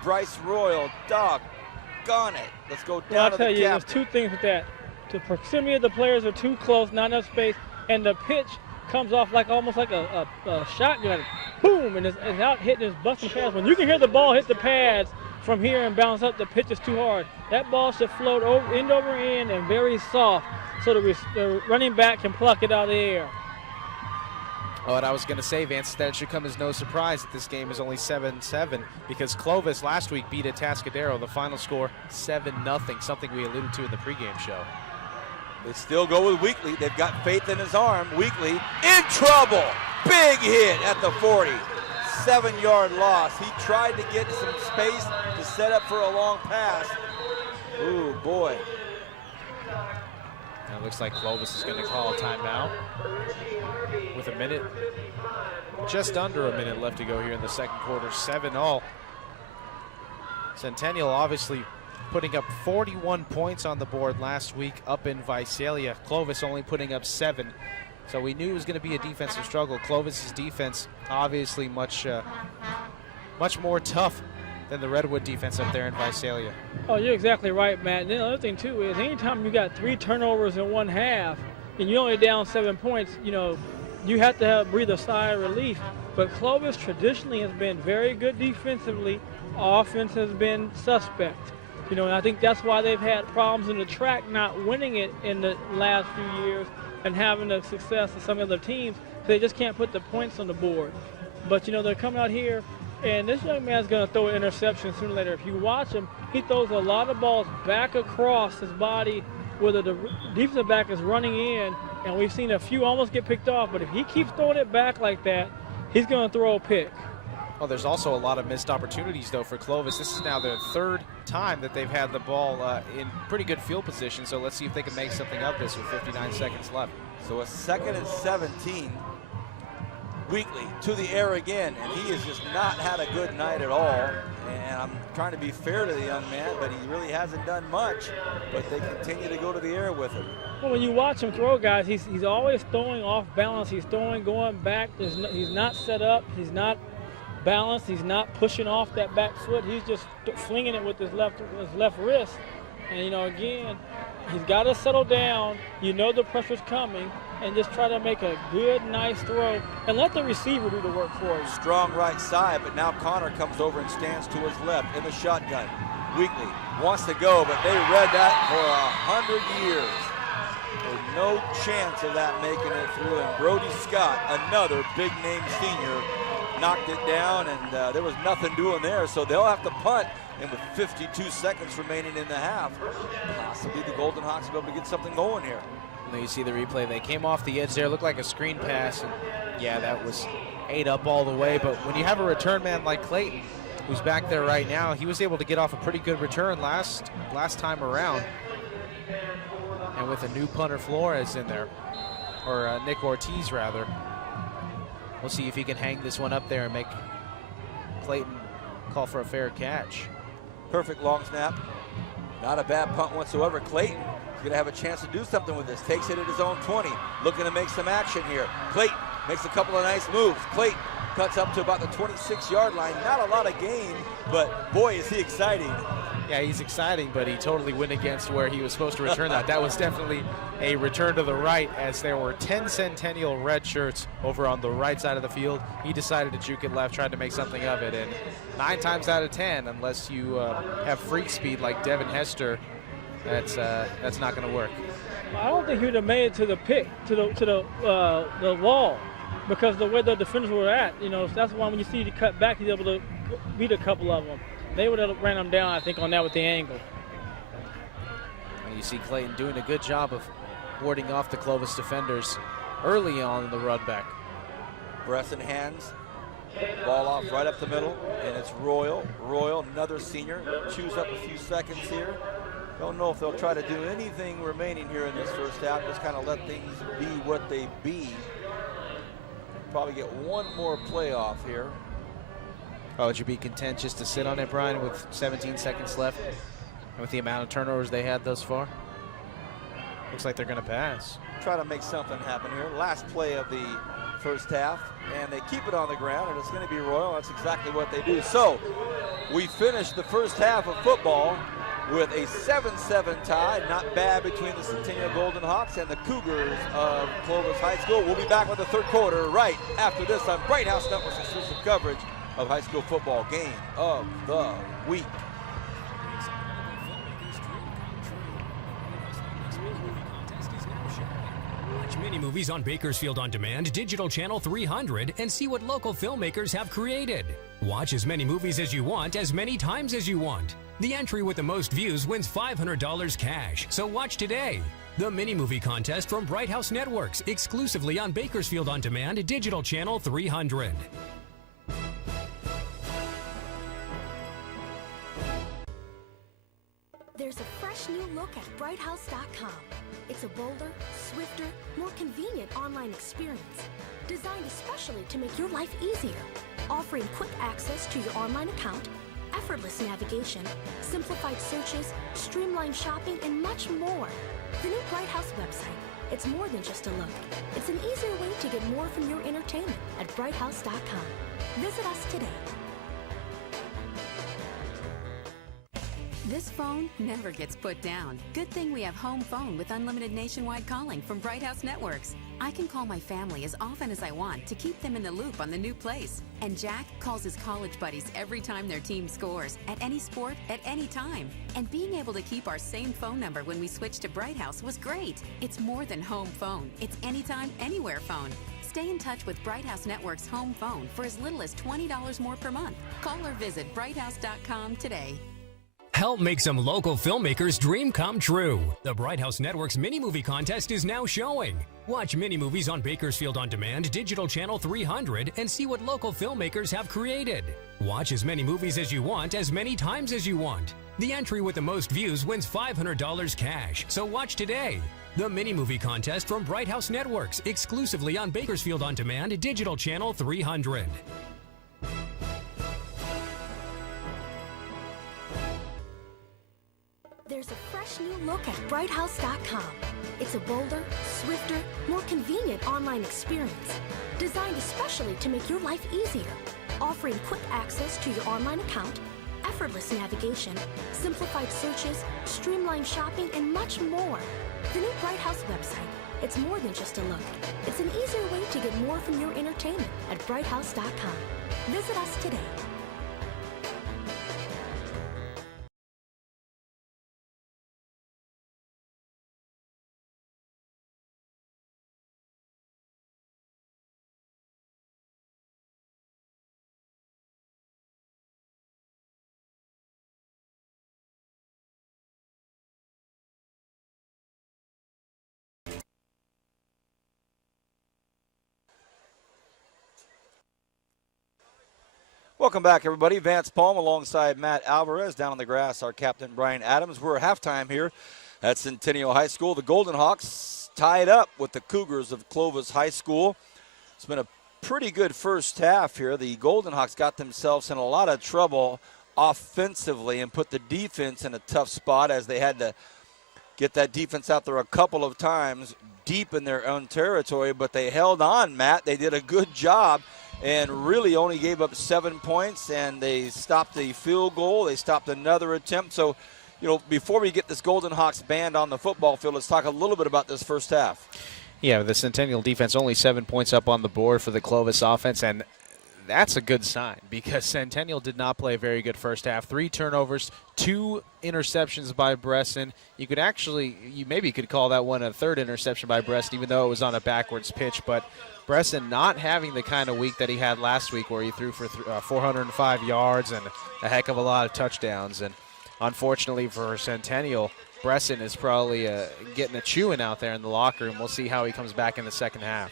Bryce Royal. Doggone it. Let's go down Well, I'll to tell the you, cap. there's two things with that. The proximity of the players are too close, not enough space, and the pitch comes off like almost like a shotgun. Boom, and it's out hitting his busting pads. When you can hear the ball hit the pads from here and bounce up, the pitch is too hard. That ball should float end over end and very soft so the running back can pluck it out of the air. Oh, and I was going to say, Vance, that it should come as no surprise that this game is only 7-7 because Clovis last week beat Atascadero. The final score 7-0, something we alluded to in the pregame show. They still go with Wheatley. They've got faith in his arm. Wheatley in trouble. Big hit at the 40. 7-yard loss. He tried to get some space to set up for a long pass. Ooh, boy. And it looks like Clovis is going to call a timeout with a minute, just under a minute left to go here in the second quarter. 7-all. Centennial obviously putting up 41 points on the board last week up in Visalia. Clovis only putting up 7. So we knew it was going to be a defensive struggle. Clovis's defense obviously much more tough than the Redwood defense up there in Visalia. Oh, you're exactly right, Matt. And then the other thing, too, is anytime you got 3 turnovers in one half and you're only down 7 points, you know, you have to breathe a sigh of relief. But Clovis traditionally has been very good defensively. Offense has been suspect. You know, and I think that's why they've had problems in the track, not winning it in the last few years and having the success of some other teams. They just can't put the points on the board. But, you know, they're coming out here, and this young man's going to throw an interception sooner or later. If you watch him, he throws a lot of balls back across his body where the defensive back is running in, and we've seen a few almost get picked off. But if he keeps throwing it back like that, he's going to throw a pick. Well, there's also a lot of missed opportunities, though, for Clovis. This is now their third time that they've had the ball in pretty good field position, so let's see if they can make something of this with 59 seconds left. So a 2nd and 17. Weekly to the air again, and he has just not had a good night at all. And I'm trying to be fair to the young man, but he really hasn't done much. But they continue to go to the air with him. Well, when you watch him throw, guys, he's always throwing off balance. He's throwing going back. He's not set up. He's not balanced. He's not pushing off that back foot. He's just flinging it with his left wrist. And, you know, again, he's got to settle down. You know the pressure's coming. And just try to make a good, nice throw and let the receiver do the work for you. Strong right side, but now Connor comes over and stands to his left in the shotgun. Weekly wants to go, but they read that for 100 years. There's no chance of that making it through, and Brody Scott, another big-name senior, knocked it down, and there was nothing doing there, so they'll have to punt, and with 52 seconds remaining in the half, possibly the Golden Hawks will be able to get something going here. Now you see the replay. They came off the edge there, looked like a screen pass, and yeah, that was ate up all the way. But when you have a return man like Clayton, who's back there right now, he was able to get off a pretty good return last time around. And with a new punter Flores in there, or Nick Ortiz rather, we'll see if he can hang this one up there and make Clayton call for a fair catch. Perfect long snap. Not a bad punt whatsoever. Clayton is going to have a chance to do something with this. Takes it at his own 20. Looking to make some action here. Clayton makes a couple of nice moves. Clayton cuts up to about the 26-yard line. Not a lot of gain, but boy, is he exciting. Yeah, he's exciting, but he totally went against where he was supposed to return that. That was definitely a return to the right, as there were 10 Centennial red shirts over on the right side of the field. He decided to juke it left, tried to make something of it, and 9 times out of 10, unless you have freak speed like Devin Hester, that's not going to work. I don't think he would have made it to the pick, to the wall, because the way the defenders were at. You know, that's why when you see the cut back, he's able to beat a couple of them. They would have ran him down, I think, on that with the angle. And you see Clayton doing a good job of warding off the Clovis defenders early on in the run back. Breath in hands. Ball off right up the middle, and it's Royal. Royal, another senior, chews up a few seconds here. Don't know if they'll try to do anything remaining here in this first half. Just kind of let things be what they be. Probably get one more playoff here. Oh, would you be content just to sit on it, Brian, with 17 seconds left and with the amount of turnovers they had thus far? Looks like they're going to pass. Try to make something happen here. Last play of the first half, and they keep it on the ground, and it's going to be Royal. That's exactly what they do. So we finished the first half of football with a 7-7 tie. Not bad between the Centennial Golden Hawks and the Cougars of Clovis High School. We'll be back with the third quarter right after this on Bright House Network's exclusive coverage of high school football game of the week. Watch mini movies on Bakersfield On Demand, Digital Channel 300, and see what local filmmakers have created. Watch as many movies as you want, as many times as you want. The entry with the most views wins $500 cash, so watch today. The mini movie contest from Bright House Networks, exclusively on Bakersfield On Demand, Digital Channel 300. There's a fresh new look at brighthouse.com. It's a bolder, swifter, more convenient online experience designed especially to make your life easier, offering quick access to your online account, effortless navigation, simplified searches, streamlined shopping, and much more. The new Bright House website, it's more than just a look. It's an easier way to get more from your entertainment at brighthouse.com. Visit us today. This phone never gets put down. Good thing we have home phone with unlimited nationwide calling from Bright House Networks. I can call my family as often as I want to keep them in the loop on the new place. And Jack calls his college buddies every time their team scores, at any sport, at any time. And being able to keep our same phone number when we switched to Bright House was great. It's more than home phone. It's anytime, anywhere phone. Stay in touch with Bright House Network's home phone for as little as $20 more per month. Call or visit brighthouse.com today. Help make some local filmmakers' dream come true. The Bright House Network's mini-movie contest is now showing. Watch mini-movies on Bakersfield On Demand, Digital Channel 300, and see what local filmmakers have created. Watch as many movies as you want, as many times as you want. The entry with the most views wins $500 cash, so watch today. The mini-movie contest from Bright House Networks, exclusively on Bakersfield On Demand, Digital Channel 300. There's a fresh new look at brighthouse.com. It's a bolder, swifter, more convenient online experience designed especially to make your life easier, offering quick access to your online account, effortless navigation, simplified searches, streamlined shopping, and much more. The new Bright House website, it's more than just a look. It's an easier way to get more from your entertainment at brighthouse.com. Visit us today. Welcome back, everybody. Vance Palm alongside Matt Alvarez. Down on the grass, our captain, Brian Adams. We're at halftime here at Centennial High School. The Golden Hawks tied up with the Cougars of Clovis High School. It's been a pretty good first half here. The Golden Hawks got themselves in a lot of trouble offensively and put the defense in a tough spot as they had to get that defense out there a couple of times deep in their own territory, but they held on, Matt. They did a good job and really only gave up 7 points, and they stopped the field goal. They stopped another attempt. So, you know, before we get this Golden Hawks band on the football field, let's talk a little bit about this first half. Yeah, the Centennial defense only 7 points up on the board for the Clovis offense, and that's a good sign because Centennial did not play a very good first half. 3 turnovers, 2 interceptions by Bresson. You maybe could call that one a third interception by Bresson, even though it was on a backwards pitch. But Bresson not having the kind of week that he had last week where he threw for 405 yards and a heck of a lot of touchdowns. And unfortunately for Centennial, Bresson is probably getting a chewing out there in the locker room. We'll see how he comes back in the second half.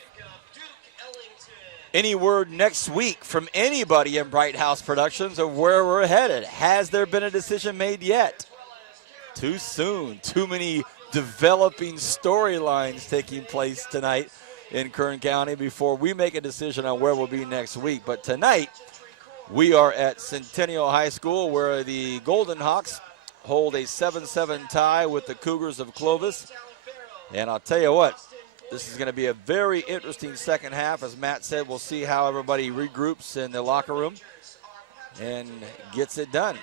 Any word next week from anybody in Bright House Productions of where we're headed? Has there been a decision made yet? Too soon. Too many developing storylines taking place tonight in Kern County before we make a decision on where we'll be next week. But tonight, we are at Centennial High School where the Golden Hawks hold a 7-7 tie with the Cougars of Clovis. And I'll tell you what, this is going to be a very interesting second half. As Matt said, we'll see how everybody regroups in the locker room and gets it done.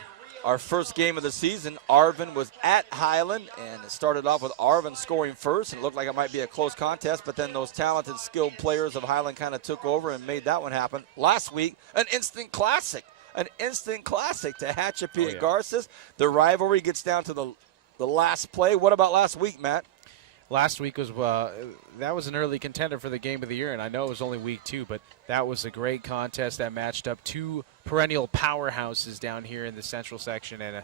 Our first game of the season, Arvin was at Highland, and it started off with Arvin scoring first, and it looked like it might be a close contest, but then those talented, skilled players of Highland kind of took over and made that one happen. Last week, an instant classic to Hatchapee at Garces. The rivalry gets down to the last play. What about last week, Matt? Last week was that was an early contender for the game of the year, and I know it was only week 2, but that was a great contest that matched up 2 perennial powerhouses down here in the central section. And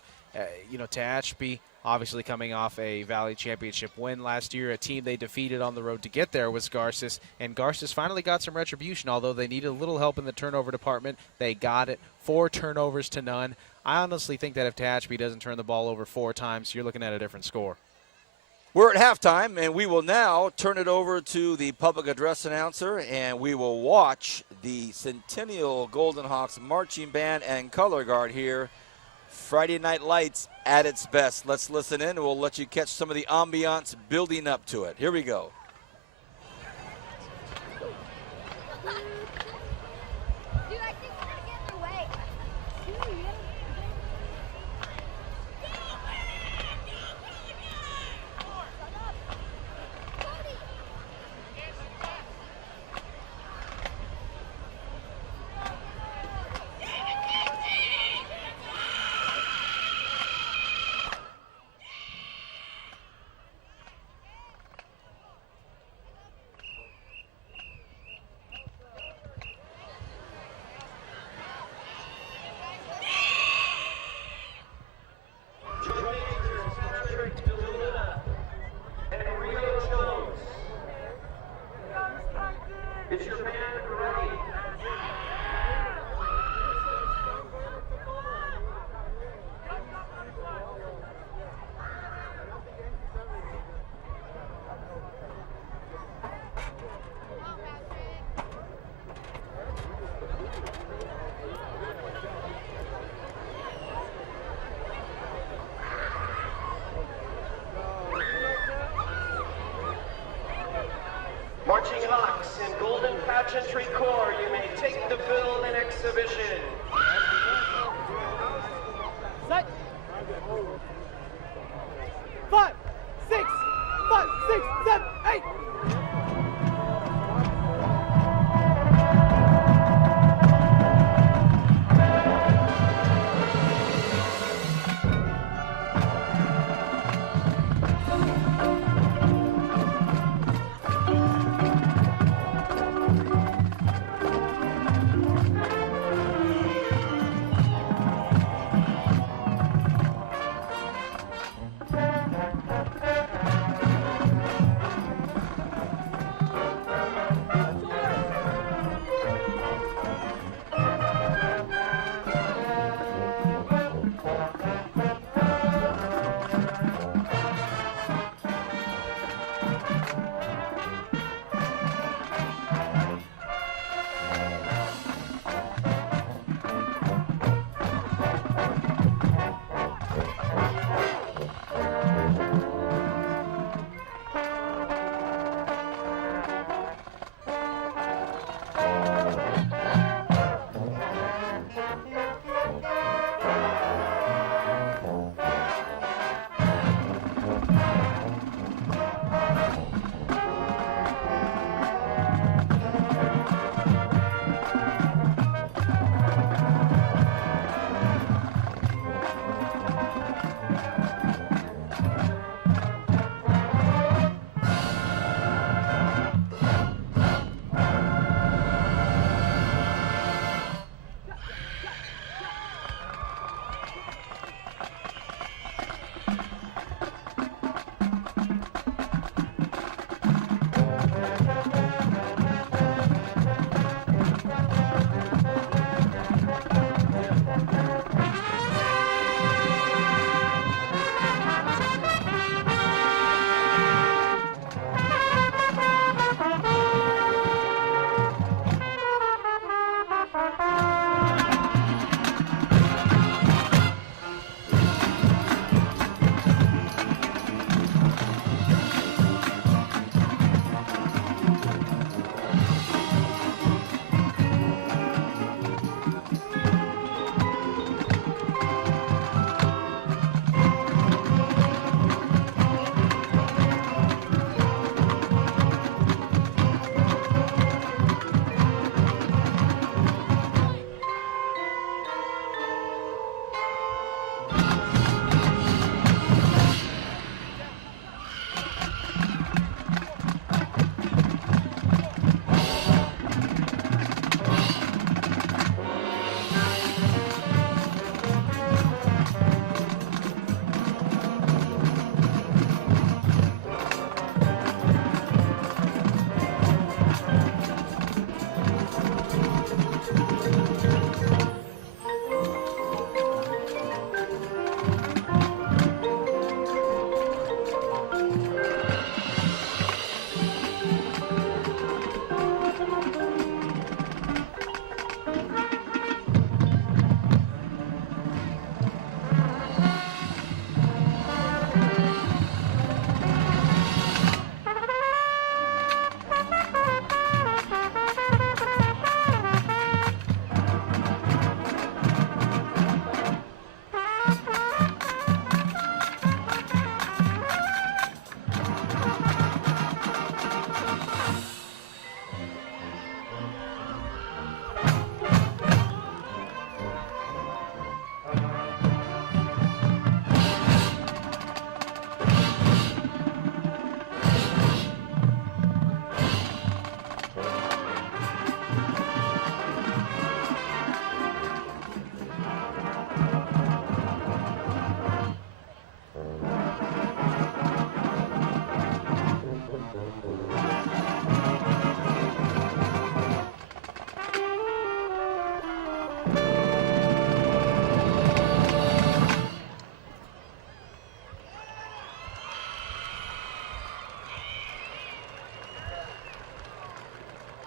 Tehachapi obviously coming off a Valley Championship win last year. A team they defeated on the road to get there was Garces, and Garces finally got some retribution. Although they needed a little help in the turnover department, they got it. 4 turnovers to none. I honestly think that if Tehachapi doesn't turn the ball over 4 times, you're looking at a different score. We're at halftime, and we will now turn it over to the public address announcer, and we will watch the Centennial Golden Hawks marching band and color guard here. Friday Night Lights at its best. Let's listen in, and we'll let you catch some of the ambiance building up to it. Here we go. Dude, I think we're gonna get in the way. Marching Hawks in Golden Pageantry Corps, you may take the field in exhibition. Set. 5, 6, 5, 6, 7, 8.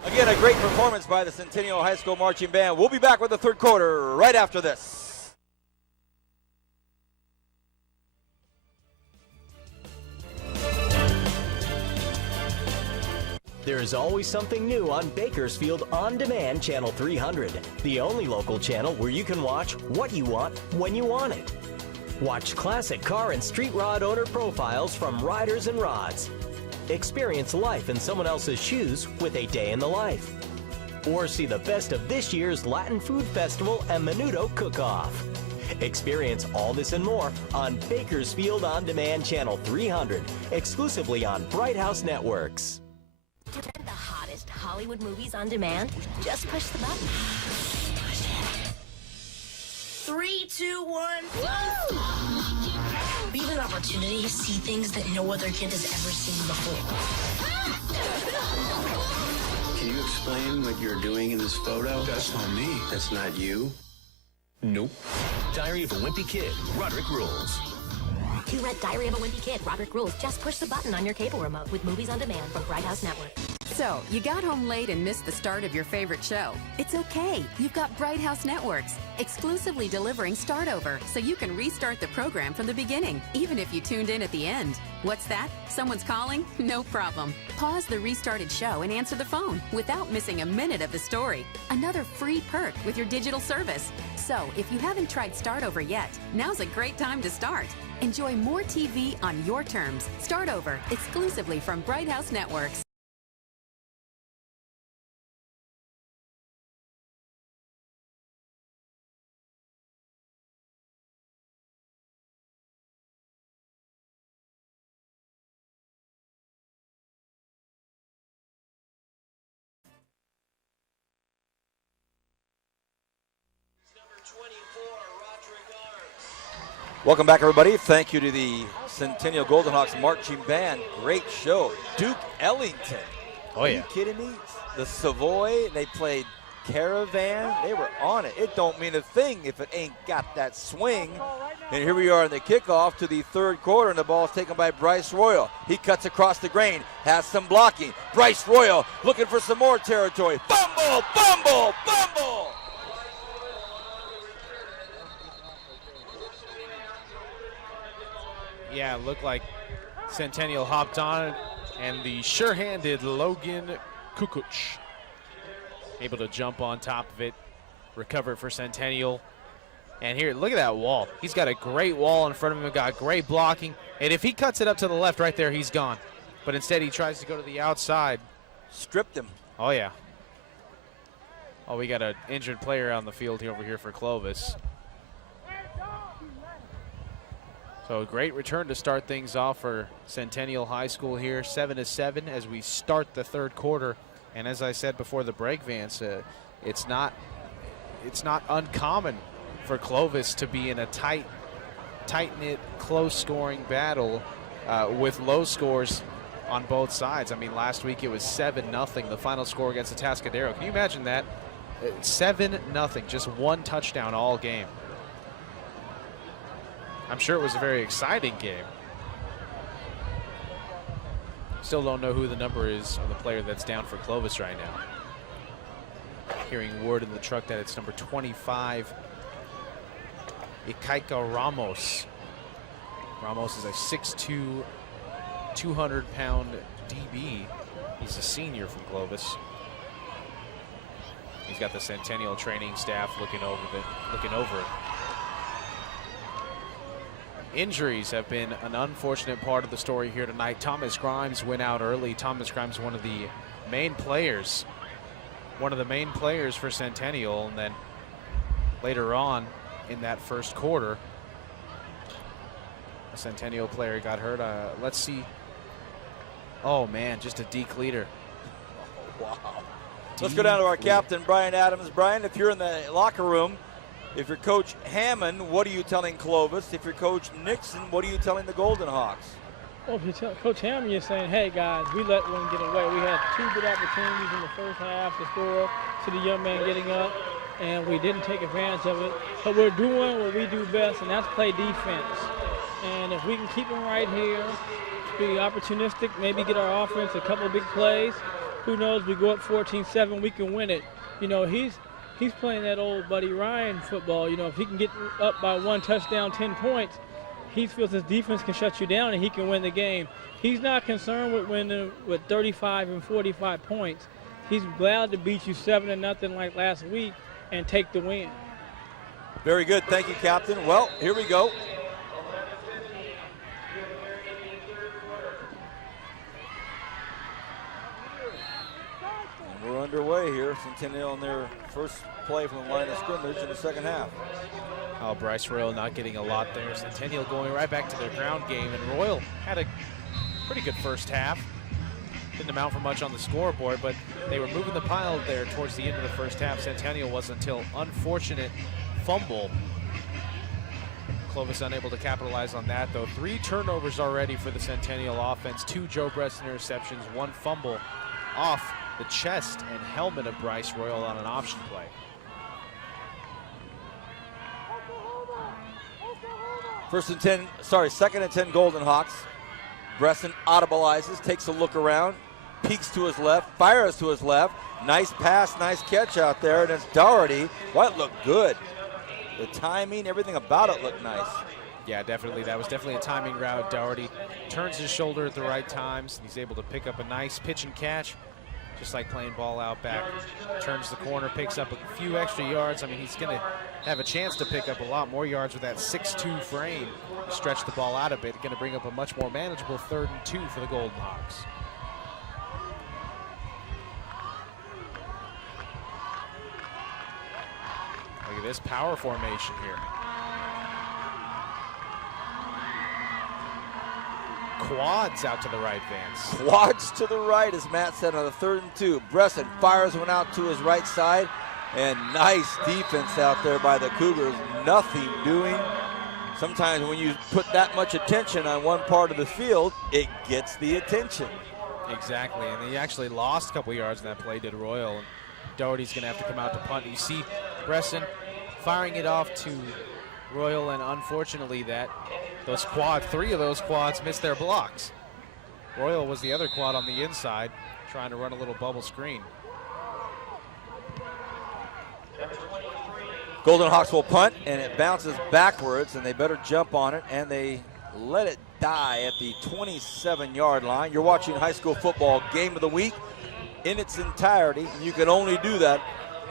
Again, a great performance by the Centennial High School Marching Band. We'll be back with the third quarter right after this. There is always something new on Bakersfield On Demand Channel 300, the only local channel where you can watch what you want when you want it. Watch classic car and street rod owner profiles from Riders and Rods. Experience life in someone else's shoes with A Day in the Life. Or see the best of this year's Latin Food Festival and Menudo Cook-Off. Experience all this and more on Bakersfield On Demand Channel 300, exclusively on Bright House Networks. To rent the hottest Hollywood movies on demand, just push the button. 3, 2, 1. Woo! We have an opportunity to see things that no other kid has ever seen before. Can you explain what you're doing in this photo? That's not me. That's not you? Nope. Diary of a Wimpy Kid, Roderick Rules. To rent Diary of a Wimpy Kid, Roderick Rules, just push the button on your cable remote with movies on demand from Bright House Network. So, you got home late and missed the start of your favorite show. It's okay. You've got Bright House Networks, exclusively delivering start over, so you can restart the program from the beginning, even if you tuned in at the end. What's that? Someone's calling? No problem. Pause the restarted show and answer the phone without missing a minute of the story. Another free perk with your digital service. So, if you haven't tried start over yet, now's a great time to start. Enjoy more TV on your terms. Start over, exclusively from Bright House Networks. Welcome back, everybody. Thank you to the Centennial Golden Hawks Marching Band. Great show. Duke Ellington. Oh, Are yeah. you kidding me? The Savoy, they played Caravan. They were on it. It don't mean a thing if it ain't got that swing. And here we are in the kickoff to the third quarter, and the ball is taken by Bryce Royal. He cuts across the grain, has some blocking. Bryce Royal looking for some more territory. Fumble, fumble, fumble! Yeah, it looked like Centennial hopped on it, and the sure-handed Logan Kukuc able to jump on top of it, recover for Centennial. And here, look at that wall. He's got a great wall in front of him, got great blocking. And if he cuts it up to the left right there, he's gone. But instead, he tries to go to the outside. Stripped him. Oh, yeah. Oh, we got an injured player on the field over here for Clovis. So a great return to start things off for Centennial High School here, 7-7 as we start the third quarter. And as I said before the break, Vance, it's not uncommon for Clovis to be in a tight-knit, close-scoring battle with low scores on both sides. I mean, last week it was 7-0, the final score against the Atascadero. Can you imagine that? 7-0, just one touchdown all game. I'm sure it was a very exciting game. Still don't know who the number is on the player that's down for Clovis right now. Hearing word in the truck that it's number 25, Ikaika Ramos. Ramos is a 6'2", 200-pound DB. He's a senior from Clovis. He's got the Centennial training staff looking over it. Injuries have been an unfortunate part of the story here tonight. Thomas Grimes went out early. Thomas Grimes, one of the main players for Centennial, and then later on in that first quarter, a Centennial player got hurt. Let's see. Oh man, just a deke leader. Wow. Let's go down to our captain, Brian Adams. Brian, if you're in the locker room, if you're Coach Hammond, what are you telling Clovis? If you're Coach Nixon, what are you telling the Golden Hawks? Well, if you tell Coach Hammond, you're saying, hey, guys, we let one get away. We had two good opportunities in the first half to score to the young man getting up, and we didn't take advantage of it. But we're doing what we do best, and that's play defense. And if we can keep them right here, be opportunistic, maybe get our offense a couple of big plays, who knows, we go up 14-7, we can win it. You know, he's playing that old Buddy Ryan football. You know, if he can get up by one touchdown, 10 points, he feels his defense can shut you down and he can win the game. He's not concerned with winning with 35 and 45 points. He's glad to beat you 7-0 like last week and take the win. Very good. Thank you, Captain. Well, here we go. And we're underway here. Centennial in their first play from the line of scrimmage in the second half. Oh, Bryce Royal not getting a lot there. Centennial going right back to their ground game, and Royal had a pretty good first half. Didn't amount for much on the scoreboard, but they were moving the pile there towards the end of the first half. Centennial was until unfortunate fumble. Clovis unable to capitalize on that, though. 3 turnovers already for the Centennial offense. 2 Joe Bresson interceptions, 1 fumble off the chest and helmet of Bryce Royal on an option play. Second and 10 Golden Hawks. Bresson audibilizes, takes a look around, peeks to his left, fires to his left. Nice pass, nice catch out there, and it's Doherty. Well, it looked good. The timing, everything about it looked nice. Yeah, definitely. That was definitely a timing route. Doherty turns his shoulder at the right times, and he's able to pick up a nice pitch and catch, just like playing ball out back. Turns the corner, picks up a few extra yards. I mean, he's going to have a chance to pick up a lot more yards with that 6'2" frame. Stretch the ball out a bit. Going to bring up a much more manageable 3rd and 2 for the Golden Hawks. Look at this power formation here. Quads out to the right, Vance. Quads to the right, as Matt said, on the 3rd and 2. Bresson fires one out to his right side, and nice defense out there by the Cougars. Nothing doing. Sometimes when you put that much attention on one part of the field, it gets the attention. Exactly, and he actually lost a couple yards in that play, did Royal. And Doherty's going to have to come out to punt. You see Bresson firing it off to Royal, and unfortunately those 3 of those quads missed their blocks. Royal was the other quad on the inside, trying to run a little bubble screen. Golden Hawks will punt, and it bounces backwards, and they better jump on it, and they let it die at the 27-yard line. You're watching high school football game of the week in its entirety, and you can only do that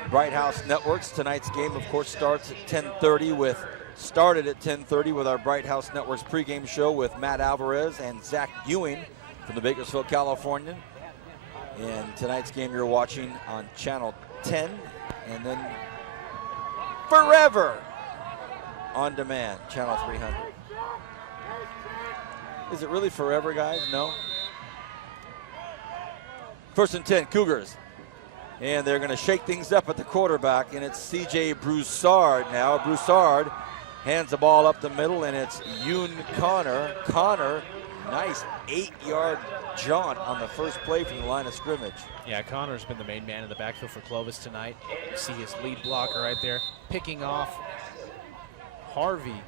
on Bright House Networks. Tonight's game, of course, started at 10:30 with our Bright House Networks pregame show with Matt Alvarez and Zach Ewing from the Bakersfield Californian. And tonight's game you're watching on Channel 10, and then forever on demand, Channel 300. Is it really forever, guys? No. 1st and 10, Cougars. And they're going to shake things up at the quarterback, and it's C.J. Broussard now. Broussard hands the ball up the middle, and it's Yoon Connor. Connor, nice 8-yard jaunt on the first play from the line of scrimmage. Yeah, Connor's been the main man in the backfield for Clovis tonight. You see his lead blocker right there, picking off Harvey,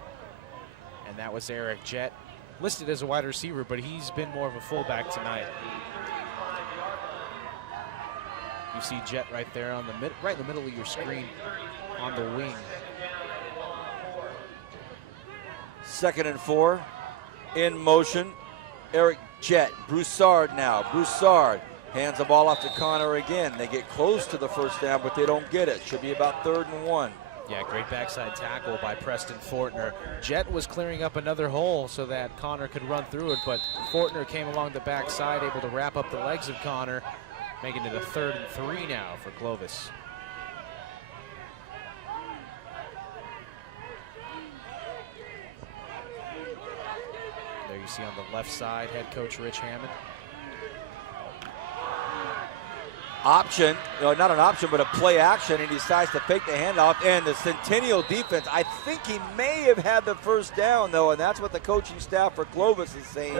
and that was Eric Jett. Listed as a wide receiver, but he's been more of a fullback tonight. You see Jett right there on the right in the middle of your screen on the wing. 2nd and 4, in motion, Eric Jett. Broussard now. Broussard hands the ball off to Connor again. They get close to the first down, but they don't get it. Should be about 3rd and 1. Yeah, great backside tackle by Preston Fortner. Jett was clearing up another hole so that Connor could run through it, but Fortner came along the backside, able to wrap up the legs of Connor, making it a 3rd and 3 now for Clovis. There you see on the left side, head coach Rich Hammond. Option, not an option, but a play action, and he decides to fake the handoff. And the Centennial defense, I think he may have had the first down, though, and that's what the coaching staff for Clovis is saying.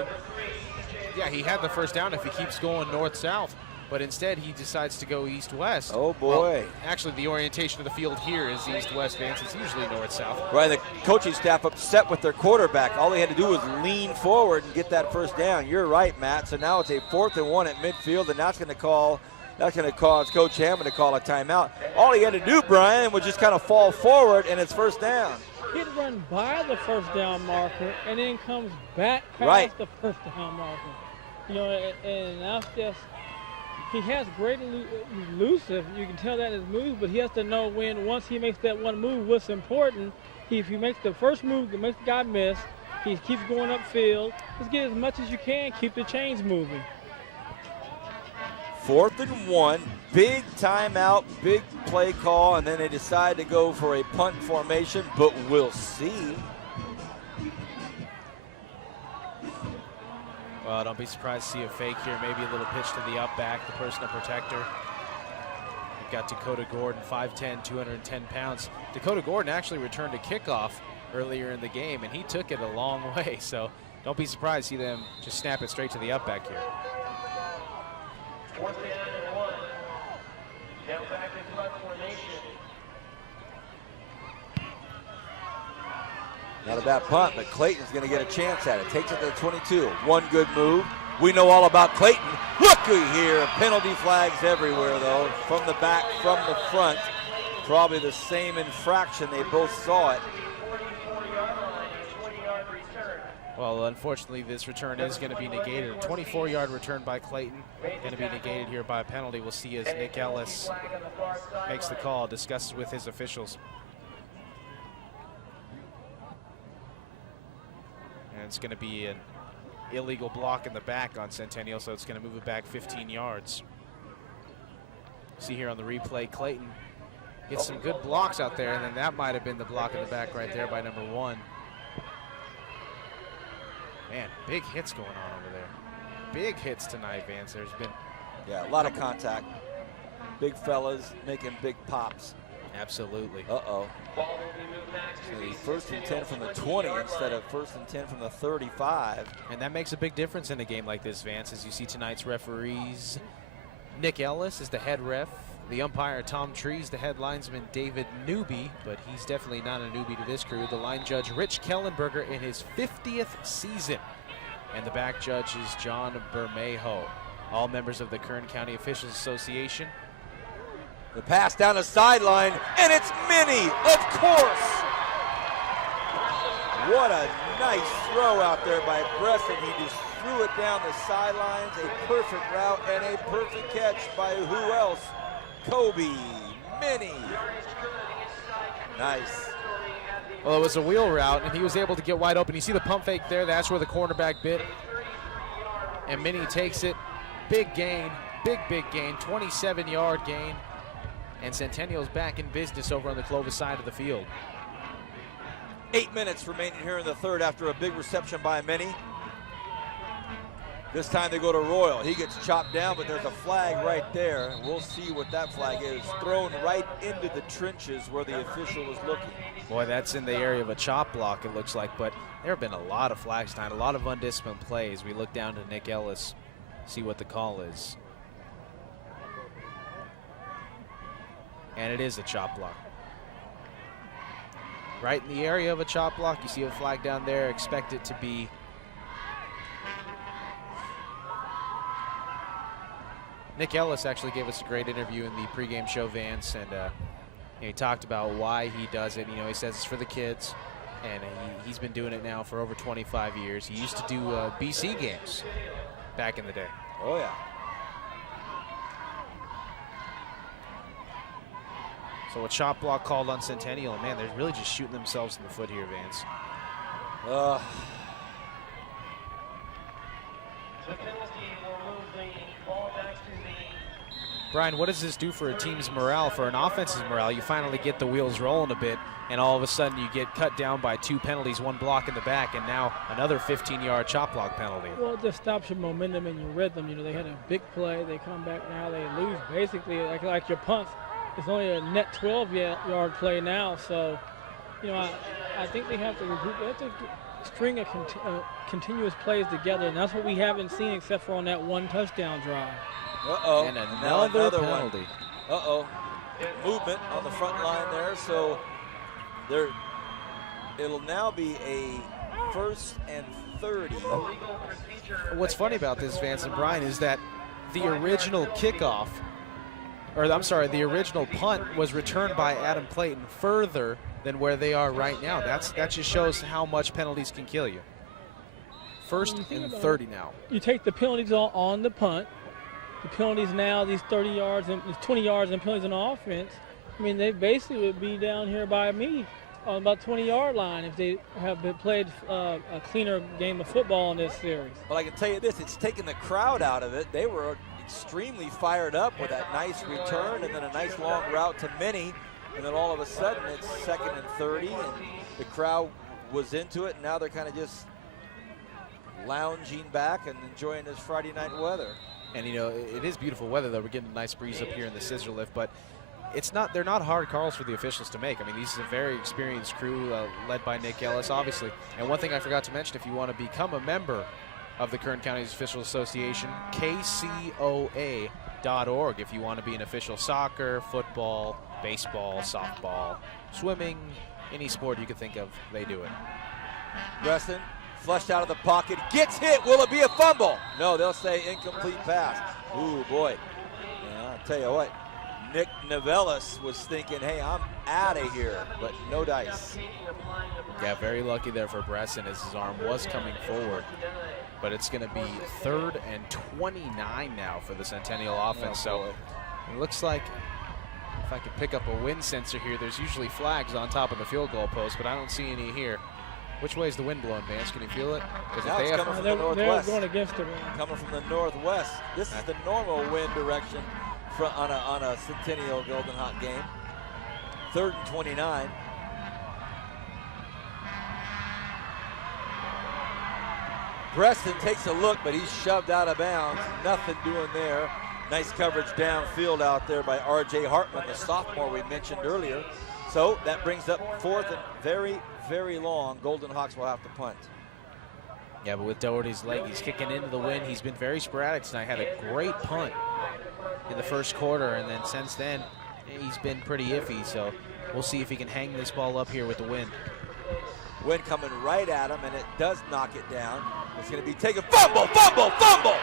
Yeah, he had the first down if he keeps going north-south, but instead he decides to go east-west. Oh, boy. Well, actually, the orientation of the field here is east-west, Vance. It's usually north-south. Right, the coaching staff upset with their quarterback. All he had to do was lean forward and get that first down. You're right, Matt. So now it's a 4th and 1 at midfield, and that's going to cause Coach Hammond to call a timeout. All he had to do, Brian, was just kind of fall forward, and it's first down. He'd run by the first down marker and then comes back past the first down marker. You know, and that's just, he has great elusive. You can tell that in his moves, but he has to know when, once he makes that one move, what's important. If he makes the first move that makes the guy miss, he keeps going upfield. Just get as much as you can, keep the chains moving. 4th and 1, big timeout, big play call, and then they decide to go for a punt formation, but we'll see. Well, don't be surprised to see a fake here, maybe a little pitch to the up back, the personal protector. We've got Dakota Gordon, 5'10", 210 pounds. Dakota Gordon actually returned a kickoff earlier in the game, and he took it a long way, so don't be surprised to see them just snap it straight to the up back here. 4th down and 1. Now back in punt formation. Not a bad punt, but Clayton's going to get a chance at it. Takes it to the 22. One good move. We know all about Clayton. Looky here. Penalty flags everywhere, though. From the back, from the front. Probably the same infraction. They both saw it. Well, unfortunately, this return is going to be negated. A 24-yard return by Clayton, going to be negated here by a penalty. We'll see as Nick Ellis makes the call, discusses with his officials. And it's going to be an illegal block in the back on Centennial, so it's going to move it back 15 yards. See here on the replay, Clayton gets some good blocks out there, and then that might have been the block in the back right there by number 1. Man, big hits going on over there. Big hits tonight, Vance. There's been... Yeah, a lot of contact. Big fellas making big pops. Absolutely. Uh-oh. So 1st and 10 from the 20 instead of 1st and 10 from the 35. And that makes a big difference in a game like this, Vance, as you see tonight's referees. Nick Ellis is the head ref. The umpire, Tom Trees, the head linesman, David Newby, but he's definitely not a newbie to this crew. The line judge, Rich Kellenberger, in his 50th season. And the back judge is John Bermejo. All members of the Kern County Officials Association. The pass down the sideline, and it's Minnie, of course. What a nice throw out there by Bresson. He just threw it down the sidelines. A perfect route and a perfect catch by who else? Kobe Minnie. Nice. Well, it was a wheel route, and he was able to get wide open. You see the pump fake there? That's where the cornerback bit. And Minnie takes it. Big gain, big gain, 27-yard gain. And Centennial's back in business over on the Clovis side of the field. 8 minutes remaining here in the third after a big reception by Minnie. This time they go to Royal. He gets chopped down, but there's a flag right there. We'll see what that flag is. Thrown right into the trenches where the official was looking. Boy, that's in the area of a chop block, it looks like. But there have been a lot of flags tonight, a lot of undisciplined plays. We look down to Nick Ellis, see what the call is. And it is a chop block. Right in the area of a chop block. You see a flag down there. Expect it to be Nick Ellis actually gave us a great interview in the pregame show, Vance, and he talked about why he does it. You know, he says it's for the kids, and he's been doing it now for over 25 years. He used to do BC games back in the day. Oh, yeah. So a chop block called on Centennial, and man, they're really just shooting themselves in the foot here, Vance. Brian, what does this do for a team's morale, for an offense's morale? You finally get the wheels rolling a bit, and all of a sudden you get cut down by 2 penalties, 1 block in the back, and now another 15-yard chop block penalty. Well, it just stops your momentum and your rhythm. You know, they had a big play. They come back now. They lose basically like your punts. It's only a net 12-yard play now. So, you know, I think they have to regroup. They have to string a continuous plays together, and that's what we haven't seen except for on that 1 touchdown drive. Uh-oh. And another penalty. Uh-oh. Movement on the front line there. So it'll now be a 1st and 30. What's funny about this, Vance and Brian, is that the original kickoff, or I'm sorry, the original punt was returned by Adam Clayton further than where they are right now. That just shows how much penalties can kill you. First and 30 now. You take the penalties on the punt. The penalties now, these 30 yards and 20 yards and penalties on offense. I mean, they basically would be down here by me on about 20-yard line if they have played a cleaner game of football in this series. But I can tell you this, it's taken the crowd out of it. They were extremely fired up with that nice return and then a nice long route to Minnie. And then all of a sudden it's 2nd and 30 and the crowd was into it. And now they're kind of just lounging back and enjoying this Friday night weather. And you know, it is beautiful weather though. We're getting a nice breeze up here in the scissor lift, but they're not hard calls for the officials to make. I mean, this is a very experienced crew led by Nick Ellis, obviously. And one thing I forgot to mention, if you want to become a member of the Kern County Official Association, kcoa.org, if you want to be an official soccer, football, baseball, softball, swimming, any sport you could think of, they do it. Preston flushed out of the pocket, gets hit. Will it be a fumble? No, they'll say incomplete pass. Ooh, boy. I'll tell you what, Nick Novellis was thinking, hey, I'm out of here, but no dice. Yeah, very lucky there for Bresson as his arm was coming forward. But it's going to be 3rd and 29 now for the Centennial offense. So it looks like if I could pick up a wind sensor here, there's usually flags on top of the field goal post, but I don't see any here. Which way is the wind blowing, Vance? Can you feel it? Now it's coming from the northwest. They're going against the wind. Coming from the northwest. This is the normal wind direction on a Centennial Golden Hawk game. 3rd and 29. Preston takes a look, but he's shoved out of bounds. Nothing doing there. Nice coverage downfield out there by R.J. Hartman, the sophomore we mentioned earlier. So that brings up 4th and very, very long. Golden Hawks will have to punt. Yeah, but with Doherty's leg, he's kicking into the wind. He's been very sporadic tonight. Had a great punt in the first quarter, and then since then, he's been pretty iffy. So we'll see if he can hang this ball up here with the wind. Wind coming right at him, and it does knock it down. It's going to be taken. Fumble, fumble, fumble!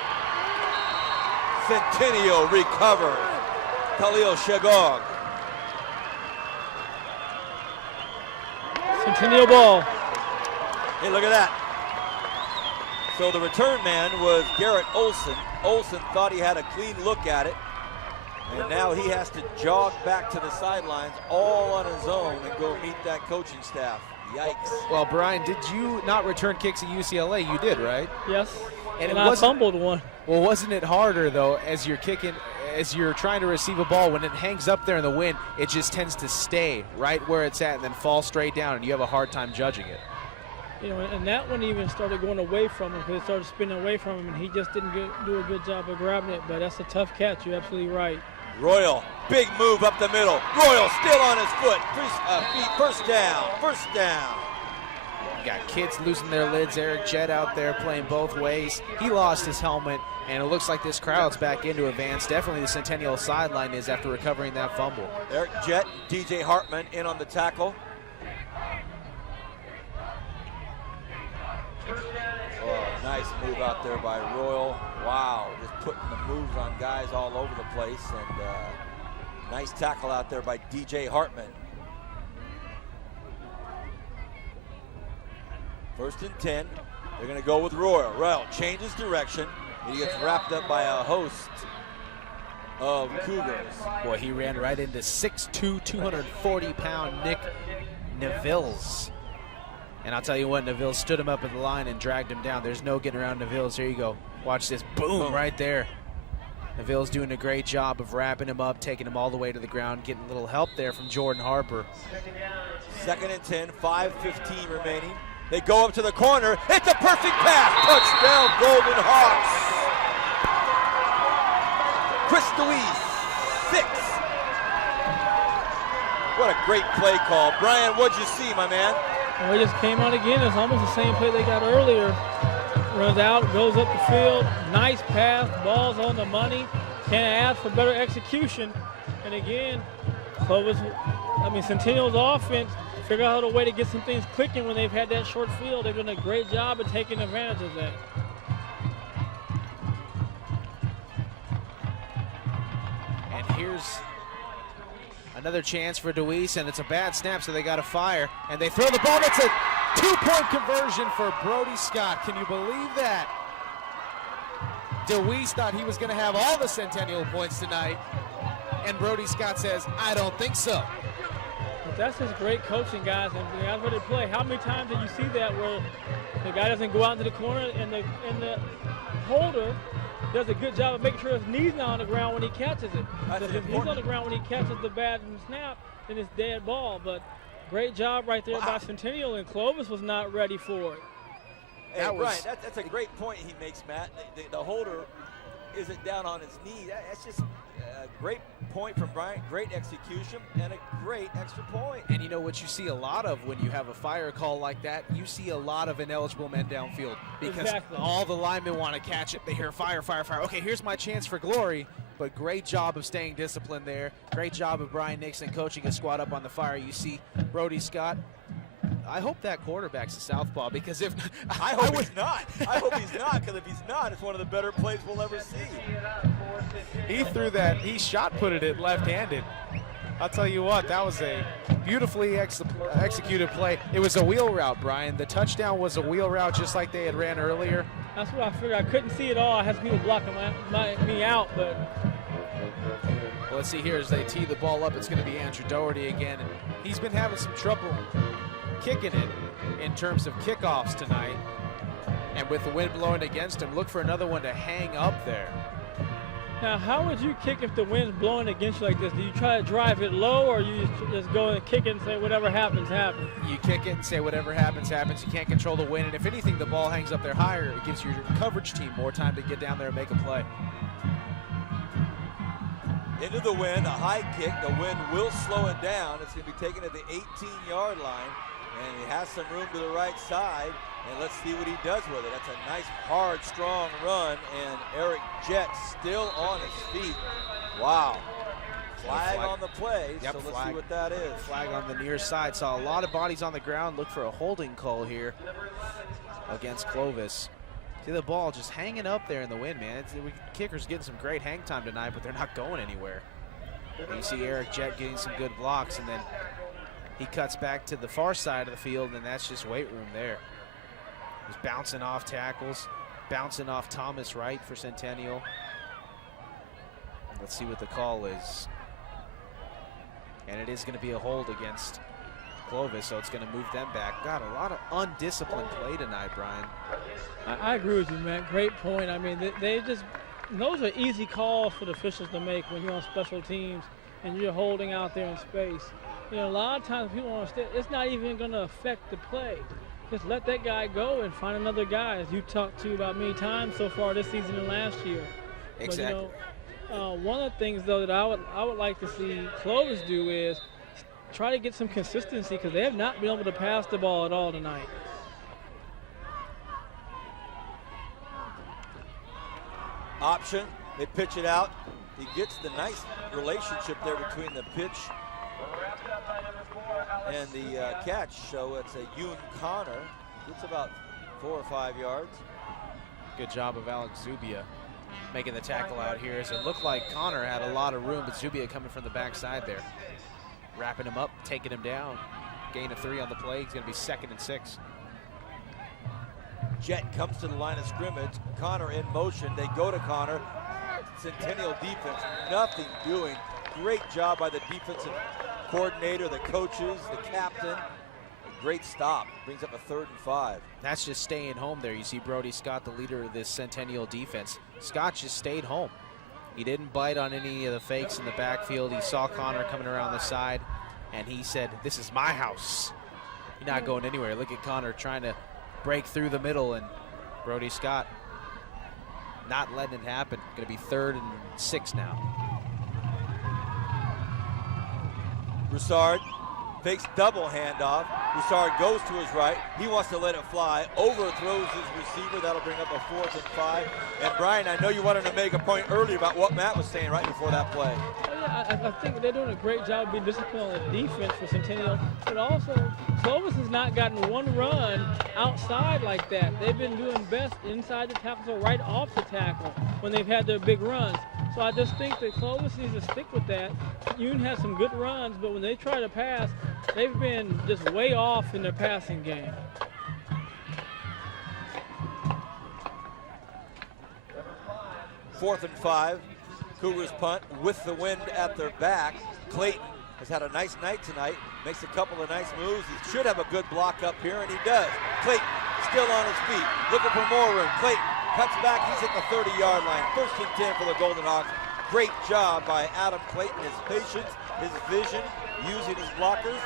Centennial recovered. Khalil Shagog. Centennial ball. Hey, look at that. So the return man was Garrett Olson. Olson thought he had a clean look at it. And now he has to jog back to the sidelines all on his own and go meet that coaching staff. Yikes. Well, Brian, did you not return kicks at UCLA? You did, right? Yes. And I fumbled one. Well, wasn't it harder, though, as you're kicking, as you're trying to receive a ball, when it hangs up there in the wind, it just tends to stay right where it's at and then fall straight down, and you have a hard time judging it. You know, and that one even started going away from him because it started spinning away from him, and he just didn't do a good job of grabbing it. But that's a tough catch. You're absolutely right. Royal, big move up the middle. Royal still on his foot. Feet, first down, first down. You got kids losing their lids. Eric Jett out there playing both ways. He lost his helmet, and it looks like this crowd's back into advance. Definitely the Centennial sideline is after recovering that fumble. Eric Jett, DJ Hartman in on the tackle. Oh, nice move out there by Royal. Wow, just putting the moves on guys all over the place. And nice tackle out there by DJ Hartman. 1st and 10. They're going to go with Royal. Royal changes direction. He gets wrapped up by a host of Cougars. Boy, he ran right into 6'2", 240-pound Nick Nevilles. And I'll tell you what, Neville stood him up at the line and dragged him down. There's no getting around Neville's. Here you go. Watch this. Boom, right there. Neville's doing a great job of wrapping him up, taking him all the way to the ground, getting a little help there from Jordan Harper. 2nd and 10, 5:15 remaining. They go up to the corner. It's a perfect pass. Touchdown, Golden Hawks. Chris DeWeese, 6. What a great play call. Brian, what'd you see, my man? Well, he just came out again. It's almost the same play they got earlier. Runs out, goes up the field. Nice pass. Ball's on the money. Can't ask for better execution. And again, Centennial's offense figure out a way to get some things clicking when they've had that short field. They've done a great job of taking advantage of that. And here's Another chance for Deweese, and it's a bad snap, so they got to fire. And they throw the ball. It's a two-point conversion for Brody Scott. Can you believe that? Deweese thought he was going to have all the Centennial points tonight, and Brody Scott says, I don't think so. But that's just great coaching, guys, and the guys ready to play. How many times did you see that where the guy doesn't go out into the corner and the holder does a good job of making sure his knee's not on the ground when he catches it. If his knee's on the ground when he catches the bad snap, then it's dead ball. But great job right there by Centennial, and Clovis was not ready for it. Hey, Brian, that's a great point he makes, Matt. The holder isn't down on his knee. That's just a great point from Brian. Great execution and a great extra point. And you know what you see a lot of when you have a fire call like that? You see a lot of ineligible men downfield because all the linemen want to catch it. They hear fire, fire, fire. Okay, here's my chance for glory. But great job of staying disciplined there. Great job of Brian Nixon coaching his squad up on the fire. You see Brody Scott. I hope that quarterback's a southpaw, because if I hope he's not. I hope he's not, because if he's not, it's one of the better plays we'll ever see. He threw that. He shot putted it left-handed. I'll tell you what, that was a beautifully executed play. It was a wheel route, Brian. The touchdown was a wheel route just like they had ran earlier. That's what I figured. I couldn't see it all. I had some people blocking me out, but. Well, let's see here as they tee the ball up. It's going to be Andrew Doherty again. And he's been having some trouble kicking it in terms of kickoffs tonight. And with the wind blowing against him, look for another one to hang up there. Now, how would you kick if the wind's blowing against you like this? Do you try to drive it low, or you just go and kick it and say whatever happens, happens? You kick it and say whatever happens, happens. You can't control the wind, and if anything, the ball hangs up there higher. It gives your coverage team more time to get down there and make a play. Into the wind, a high kick. The wind will slow it down. It's going to be taken at the 18-yard line, and he has some room to the right side. And let's see what he does with it. That's a nice, hard, strong run, and Eric Jett still on his feet. Wow. Flag on the play, yep, so let's see what that is. Flag on the near side. Saw a lot of bodies on the ground. Look for a holding call here against Clovis. See the ball just hanging up there in the wind, man. Kickers getting some great hang time tonight, but they're not going anywhere. And you see Eric Jett getting some good blocks, and then he cuts back to the far side of the field, and that's just weight room there. He's bouncing off tackles, bouncing off Thomas Wright for Centennial. Let's see what the call is. And it is going to be a hold against Clovis, so it's going to move them back. Got a lot of undisciplined play tonight, Brian. I agree with you, man. Great point. I mean, they just, those are easy calls for the officials to make when you're on special teams and you're holding out there in space. You know, a lot of times people don't understand, it's not even going to affect the play. Just let that guy go and find another guy, as you talked to about many times so far this season and last year. Exactly. But, you know, one of the things, though, that I would like to see Clovis do is try to get some consistency, because they have not been able to pass the ball at all tonight. Option, they pitch it out. He gets the nice relationship there between the pitch and the catch. So it's a Yoon Connor. It's about 4 or 5 yards. Good job of Alex Zubia making the tackle out here, as it looked like Connor had a lot of room, but Zubia coming from the backside there. Wrapping him up, taking him down. Gain of 3 on the play. He's going to be 2nd and 6. Jett comes to the line of scrimmage. Connor in motion. They go to Connor. Centennial defense, nothing doing. Great job by the defensive coordinator, the coaches, the captain. A great stop. Brings up a 3rd and 5. That's just staying home there. You see Brody Scott, the leader of this Centennial defense. Scott just stayed home. He didn't bite on any of the fakes in the backfield. He saw Connor coming around the side, and he said, "This is my house. You're not going anywhere." Look at Connor trying to break through the middle, and Brody Scott not letting it happen. Going to be 3rd and 6 now. Broussard fakes double handoff. Broussard goes to his right. He wants to let it fly. Overthrows his receiver. That'll bring up a 4th and 5. And Brian, I know you wanted to make a point earlier about what Matt was saying right before that play. Yeah, I think they're doing a great job of being disciplined on the defense for Centennial. But also, Clovis has not gotten one run outside like that. They've been doing best inside the tackle, so right off the tackle when they've had their big runs. So I just think that Clovis needs to stick with that. Union has some good runs, but when they try to pass, they've been just way off in their passing game. Fourth and 5. Cougars punt with the wind at their back. Clayton has had a nice night tonight. Makes a couple of nice moves. He should have a good block up here, and he does. Clayton still on his feet, looking for more room. Clayton cuts back. He's at the 30-yard line. First and 10 for the Golden Hawks. Great job by Adam Clayton. His patience, his vision, using his blockers.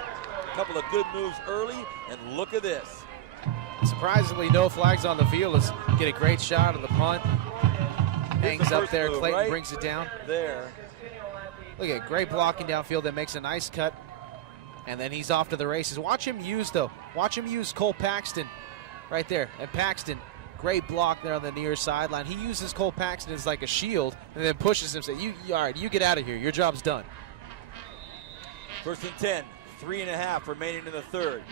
A couple of good moves early, and look at this. Surprisingly, no flags on the field. Let's get a great shot of the punt. Hangs up there. Move, Clayton right brings it down. There. Look at great blocking downfield that makes a nice cut. And then he's off to the races. Watch him use Cole Paxton right there. And Paxton, great block there on the near sideline. He uses Cole Paxton as like a shield and then pushes him, say, all right, you get out of here. Your job's done. First and 10, 3.5 remaining in the third.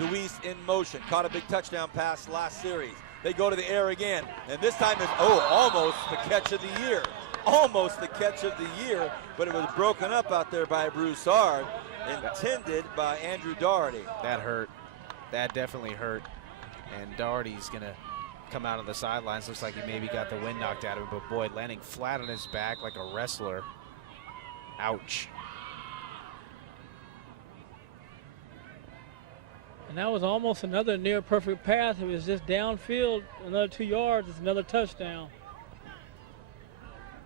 Deweese in motion, caught a big touchdown pass last series. They go to the air again, and this time it's, almost the catch of the year. Almost the catch of the year, but it was broken up out there by Broussard, intended by Andrew Doherty. That hurt. That definitely hurt. And Doherty's going to come out of the sidelines. Looks like he maybe got the wind knocked out of him, but boy, landing flat on his back like a wrestler. Ouch. And that was almost another near perfect pass. It was just downfield, another 2 yards, it's another touchdown.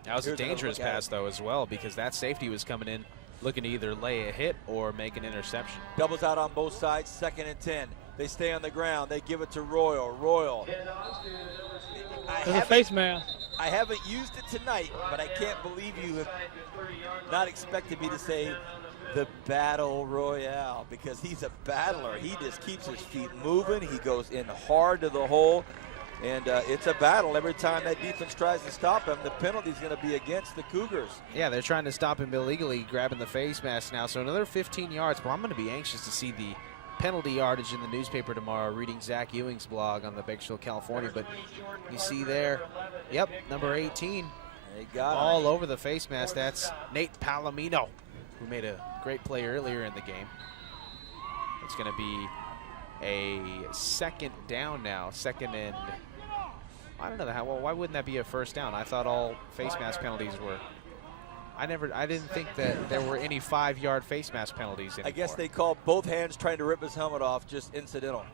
That was a dangerous pass, though, as well, because that safety was coming in looking to either lay a hit or make an interception. Doubles out on both sides, 2nd and 10. They stay on the ground. They give it to Royal. Royal. There's a face mask. I haven't used it tonight, but I can't believe you have not expected me to say the Battle Royale, because he's a battler. He just keeps his feet moving. He goes in hard to the hole, and it's a battle. Every time that defense tries to stop him, the penalty's going to be against the Cougars. Yeah, they're trying to stop him illegally, grabbing the face mask now. So another 15 yards, but I'm going to be anxious to see the penalty yardage in the newspaper tomorrow, reading Zach Ewing's blog on the Bakersfield, California. But you see there, yep, number 18. They got all him. over the face mask. That's Nate Palomino, who made a great play earlier in the game. It's going to be a second down now, second and, I don't know how, well, why wouldn't that be a first down? I thought all face mask penalties were. I didn't think that there were any 5-yard face mask penalties anymore. I guess they called both hands trying to rip his helmet off, just incidental.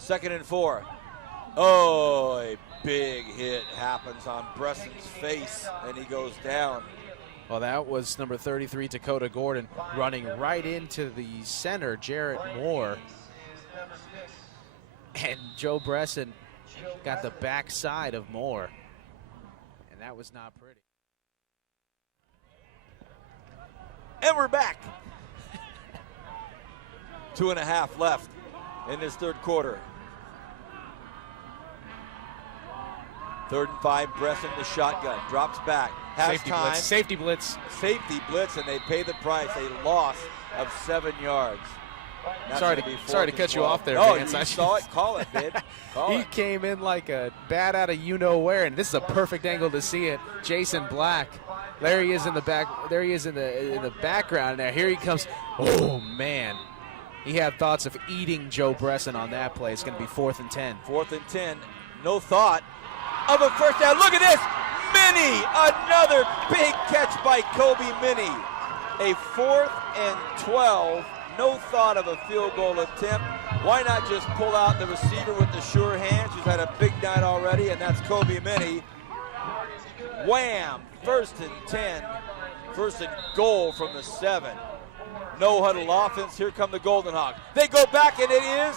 2nd and 4. Oh, a big hit happens on Bresson's face, and he goes down. Well, that was number 33, Dakota Gordon, running right into the center, Jarrett Moore. And Joe Bresson got the backside of Moore. And that was not pretty. And we're back. 2.5 left in this third quarter. 3rd and 5, Bresson the shotgun, drops back, has safety time. Blitz, safety blitz. Safety blitz, and they pay the price, a loss of 7 yards. That's Sorry to cut you off there, oh, Vance. You saw it, call it, babe. He came in like a bat out of you-know-where, and this is a perfect angle to see it. Jason Black, there he is in the back. There he is in the background. Now here he comes. Oh man, he had thoughts of eating Joe Bresson on that play. It's going to be 4th and 10. 4th and 10. No thought of a first down. Look at this, Minnie, another big catch by Kobe Minnie. A 4th and 12. No thought of a field goal attempt. Why not just pull out the receiver with the sure hands, who's had a big night already, and that's Kobe Minnie. Wham! 1st and 10. 1st and goal from the 7. No huddle offense. Here come the Golden Hawks. They go back, and it is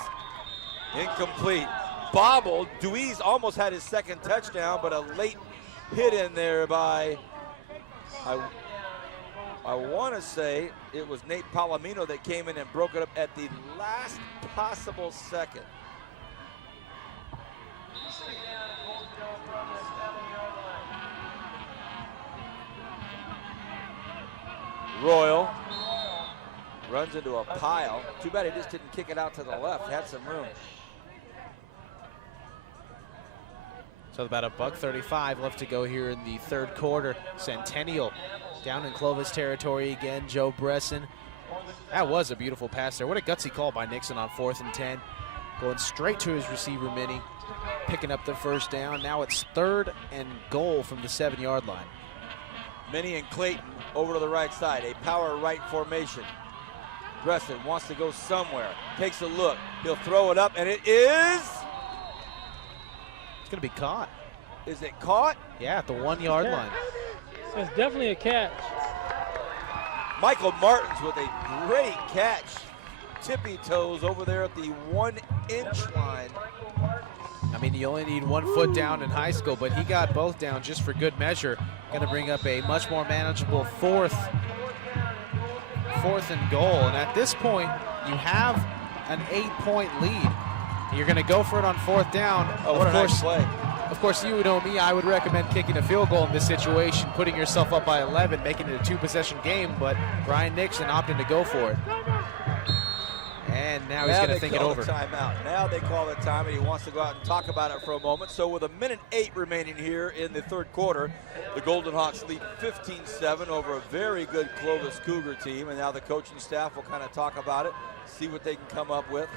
incomplete. Bobbled. Deweese almost had his 2nd touchdown, but a late hit in there by, I want to say it was Nate Palomino that came in and broke it up at the last possible second. Royal runs into a pile. Too bad he just didn't kick it out to the left. Had some room. So about $1:35 left to go here in the third quarter. Centennial down in Clovis territory again. Joe Bresson. That was a beautiful pass there. What a gutsy call by Nixon on 4th and 10. Going straight to his receiver, Minnie. Picking up the first down. Now it's 3rd and goal from the 7-yard line. Minnie and Clayton over to the right side. A power right formation. Bresson wants to go somewhere. Takes a look. He'll throw it up, and it is. It's going to be caught. Is it caught? Yeah, at the 1-yard line. It's definitely a catch. Michael Martins with a great catch. Tippy toes over there at the 1-inch line. I mean, you only need 1 foot down in high school, but he got both down just for good measure. Going to bring up a much more manageable fourth and goal. And at this point, you have an 8-point lead. You're going to go for it on 4th down. Oh, what a nice play. Of course, you know me, I would recommend kicking a field goal in this situation, putting yourself up by 11, making it a 2-possession game, but Brian Nixon opted to go for it. And now he's going to think it over. Now they call the time, and he wants to go out and talk about it for a moment. So with 1:08 remaining here in the third quarter, the Golden Hawks lead 15-7 over a very good Clovis Cougar team, and now the coaching staff will kind of talk about it, see what they can come up with.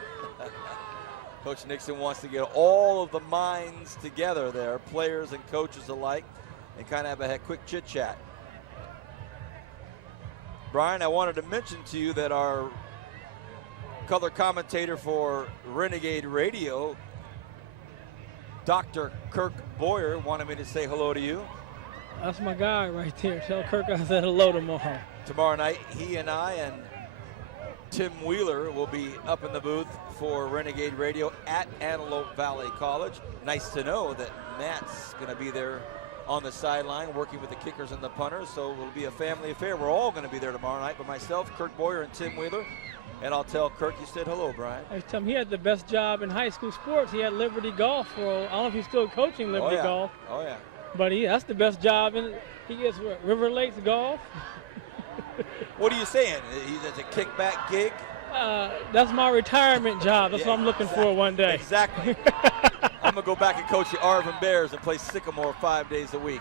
Coach Nixon wants to get all of the minds together there, players and coaches alike, and kind of have a quick chit-chat. Brian, I wanted to mention to you that our color commentator for Renegade Radio, Dr. Kirk Boyer, wanted me to say hello to you. That's my guy right there. Tell Kirk I said hello tomorrow. Tomorrow night, he and I and Tim Wheeler will be up in the booth for Renegade Radio at Antelope Valley College. Nice to know that Matt's going to be there on the sideline working with the kickers and the punters, so it'll be a family affair. We're all going to be there tomorrow night, but myself, Kirk Boyer, and Tim Wheeler. And I'll tell Kirk you said hello, Brian. I tell him he had the best job in high school sports. He had Liberty Golf for, I don't know if he's still coaching Liberty Golf. Oh, yeah. But that's the best job. He gets River Lakes Golf. What are you saying? It's a kickback gig? That's my retirement job. That's what I'm looking for one day. Exactly. I'm going to go back and coach the Arvin Bears and play Sycamore 5 days a week.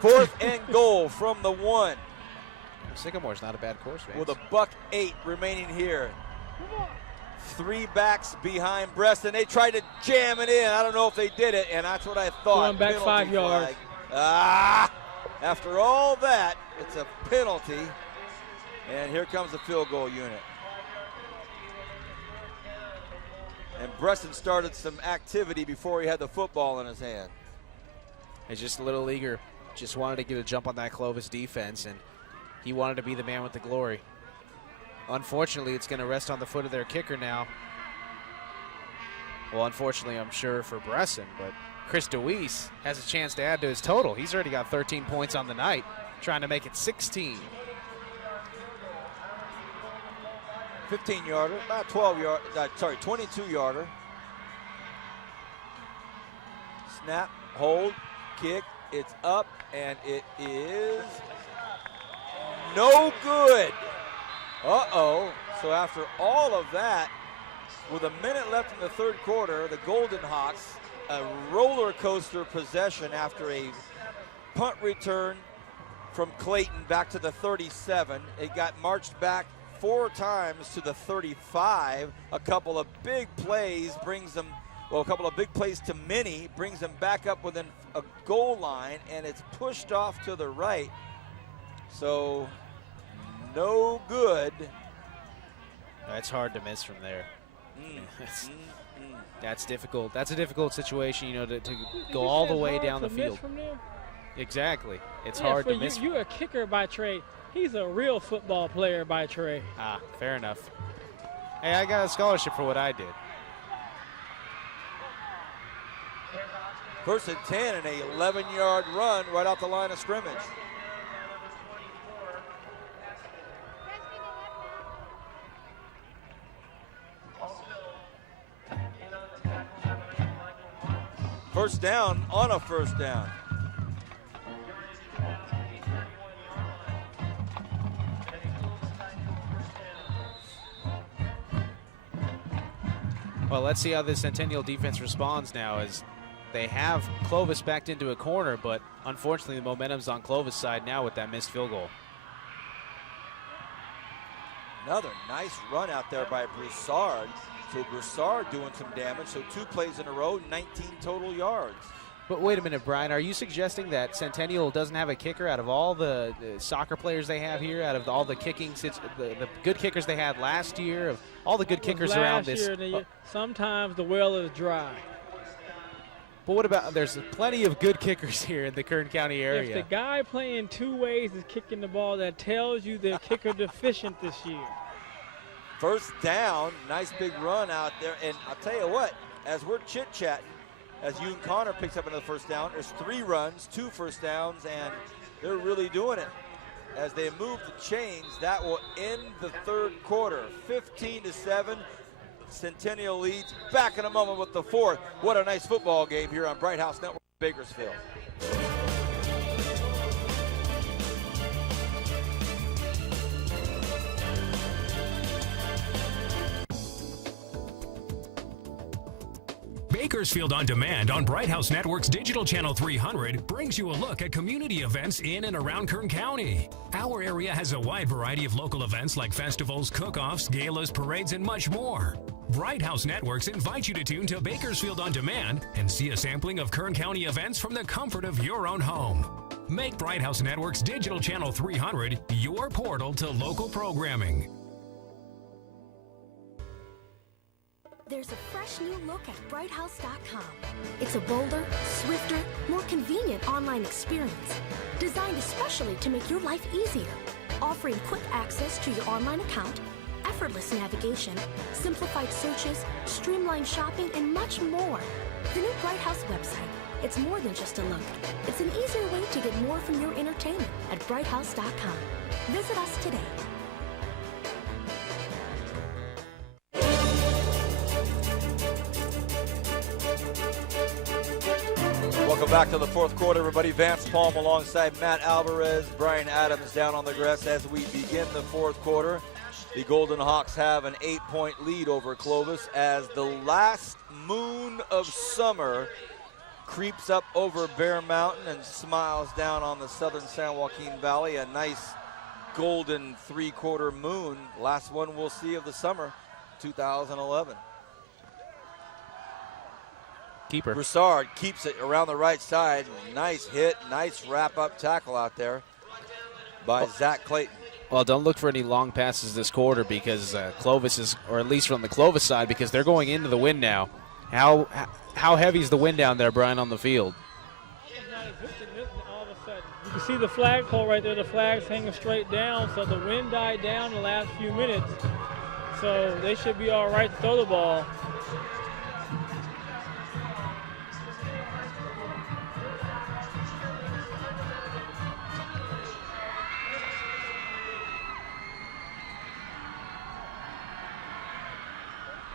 4th and goal from the 1. Sycamore's not a bad course, man. With $1:08 remaining here. 3 backs behind Bresson. They tried to jam it in. I don't know if they did it, and that's what I thought. Going back 5 yards. After all that, it's a penalty. And here comes the field goal unit. And Bresson started some activity before he had the football in his hand. He's just a little eager. Just wanted to get a jump on that Clovis defense, and he wanted to be the man with the glory. Unfortunately, it's going to rest on the foot of their kicker now. Well, unfortunately, I'm sure for Bresson, but Chris DeWeese has a chance to add to his total. He's already got 13 points on the night, trying to make it 16. 15-yarder, 22-yarder. Snap, hold, kick, it's up, and it is no good. Uh-oh. So after all of that, with a minute left in the third quarter, the Golden Hawks, a roller coaster possession after a punt return from Clayton back to the 37. It got marched back 4 times to the 35. A couple of big plays brings them, a couple of big plays to Minnie brings them back up within a goal line, and it's pushed off to the right. So no good. That's hard to miss from there. That's difficult. That's a difficult situation, you know, to go all the way down the field. From there? Exactly. It's hard to miss. You're a kicker by trade. He's a real football player by trade. Fair enough. Hey, I got a scholarship for what I did. 1st and 10 and a 11-yard run right off the line of scrimmage. First down on a first down. Well, let's see how the Centennial defense responds now as They have Clovis backed into a corner, but unfortunately the momentum's on Clovis' side now with that missed field goal. Another nice run out there by Broussard. So Broussard doing some damage. So 2 plays in a row, 19 total yards. But wait a minute, Brian. Are you suggesting that Centennial doesn't have a kicker out of all the soccer players they have here, out of all the kicking, the good kickers they had last year, of all the good kickers around this? Sometimes the well is dry. But what about, there's plenty of good kickers here in the Kern County area. If the guy playing 2 ways is kicking the ball, that tells you they're kicker deficient this year. First down, nice big run out there. And I'll tell you what, as we're chit-chatting, as Ewan Connor picks up another first down, there's 3 runs, 2 first downs, and they're really doing it. As they move the chains, that will end the 3rd quarter. 15-7, Centennial leads. Back in a moment with the 4th. What a nice football game here on Bright House Network, Bakersfield. Bakersfield On Demand on Bright House Network's Digital Channel 300 brings you a look at community events in and around Kern County. Our area has a wide variety of local events like festivals, cook-offs, galas, parades, and much more. Bright House Networks invite you to tune to Bakersfield On Demand and see a sampling of Kern County events from the comfort of your own home. Make Bright House Network's Digital Channel 300 your portal to local programming. There's a fresh new look at brighthouse.com. It's a bolder, swifter, more convenient online experience designed especially to make your life easier, offering quick access to your online account, effortless navigation, simplified searches, streamlined shopping, and much more. The new Bright House website, it's more than just a look. It's an easier way to get more from your entertainment at brighthouse.com. Visit us today. Welcome back to the 4th quarter, everybody. Vance Palm alongside Matt Alvarez, Brian Adams down on the grass as we begin the 4th quarter. The Golden Hawks have an 8-point lead over Clovis as the last moon of summer creeps up over Bear Mountain and smiles down on the southern San Joaquin Valley. A nice golden 3-quarter moon. Last one we'll see of the summer, 2011. Keeper. Broussard keeps it around the right side. Nice hit, nice wrap-up tackle out there by Zach Clayton. Well, don't look for any long passes this quarter because Clovis is, or at least from the Clovis side, because they're going into the wind now. How heavy is the wind down there, Brian, on the field? It's not existing all of a sudden. You can see the flagpole right there. The flag's hanging straight down, so the wind died down the last few minutes. So they should be all right to throw the ball.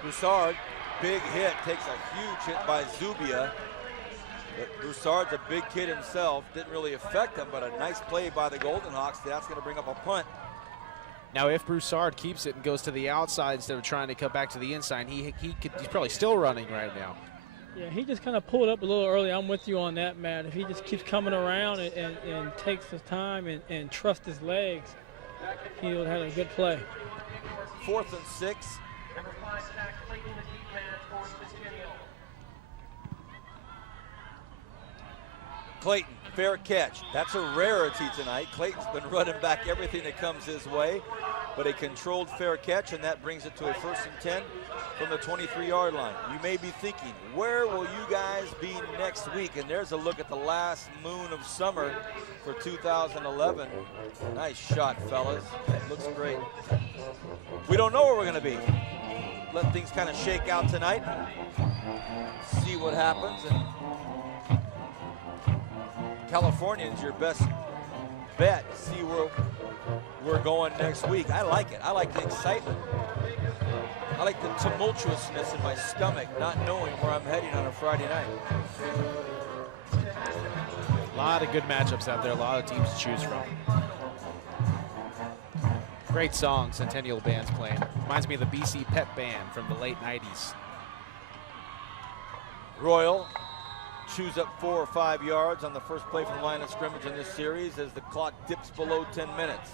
Broussard, big hit, takes a huge hit by Zubia. But Broussard's a big kid himself, didn't really affect him, but a nice play by the Golden Hawks. That's going to bring up a punt. Now, if Broussard keeps it and goes to the outside instead of trying to come back to the inside, he's probably still running right now. Yeah, he just kind of pulled up a little early. I'm with you on that, Matt. If he just keeps coming around and takes his time and trusts his legs, he would have a good play. 4th and 6. Clayton, fair catch. That's a rarity tonight. Clayton's been running back everything that comes his way, but a controlled fair catch, and that brings it to a 1st and 10 from the 23-yard line. You may be thinking, where will you guys be next week? And there's a look at the last moon of summer for 2011. Nice shot, fellas. Looks great. We don't know where we're going to be. Let things kind of shake out tonight. See what happens. And Californian's your best bet. See where we're going next week. I like it. I like the excitement. I like the tumultuousness in my stomach, not knowing where I'm heading on a Friday night. A lot of good matchups out there, a lot of teams to choose from. Great song, Centennial band's playing. Reminds me of the BC Pep Band from the late 90s. Royal chews up 4 or 5 yards on the first play from the line of scrimmage in this series as the clock dips below 10 minutes.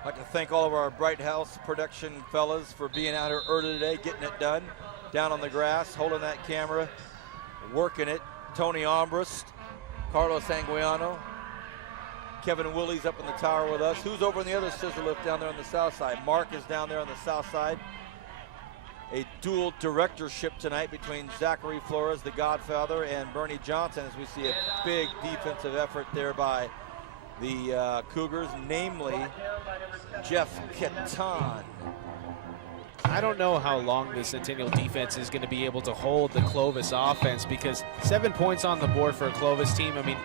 I'd like to thank all of our Bright House production fellas for being out here early today, getting it done. Down on the grass, holding that camera, working it. Tony Ambrust, Carlos Anguiano, Kevin Willie's up in the tower with us. Who's over in the other scissor lift down there on the south side? Mark is down there on the south side. A dual directorship tonight between Zachary Flores, the Godfather, and Bernie Johnson, as we see a big defensive effort there by the Cougars, namely Jeff Ketan. I don't know how long the Centennial defense is going to be able to hold the Clovis offense, because 7 points on the board for a Clovis team. I mean,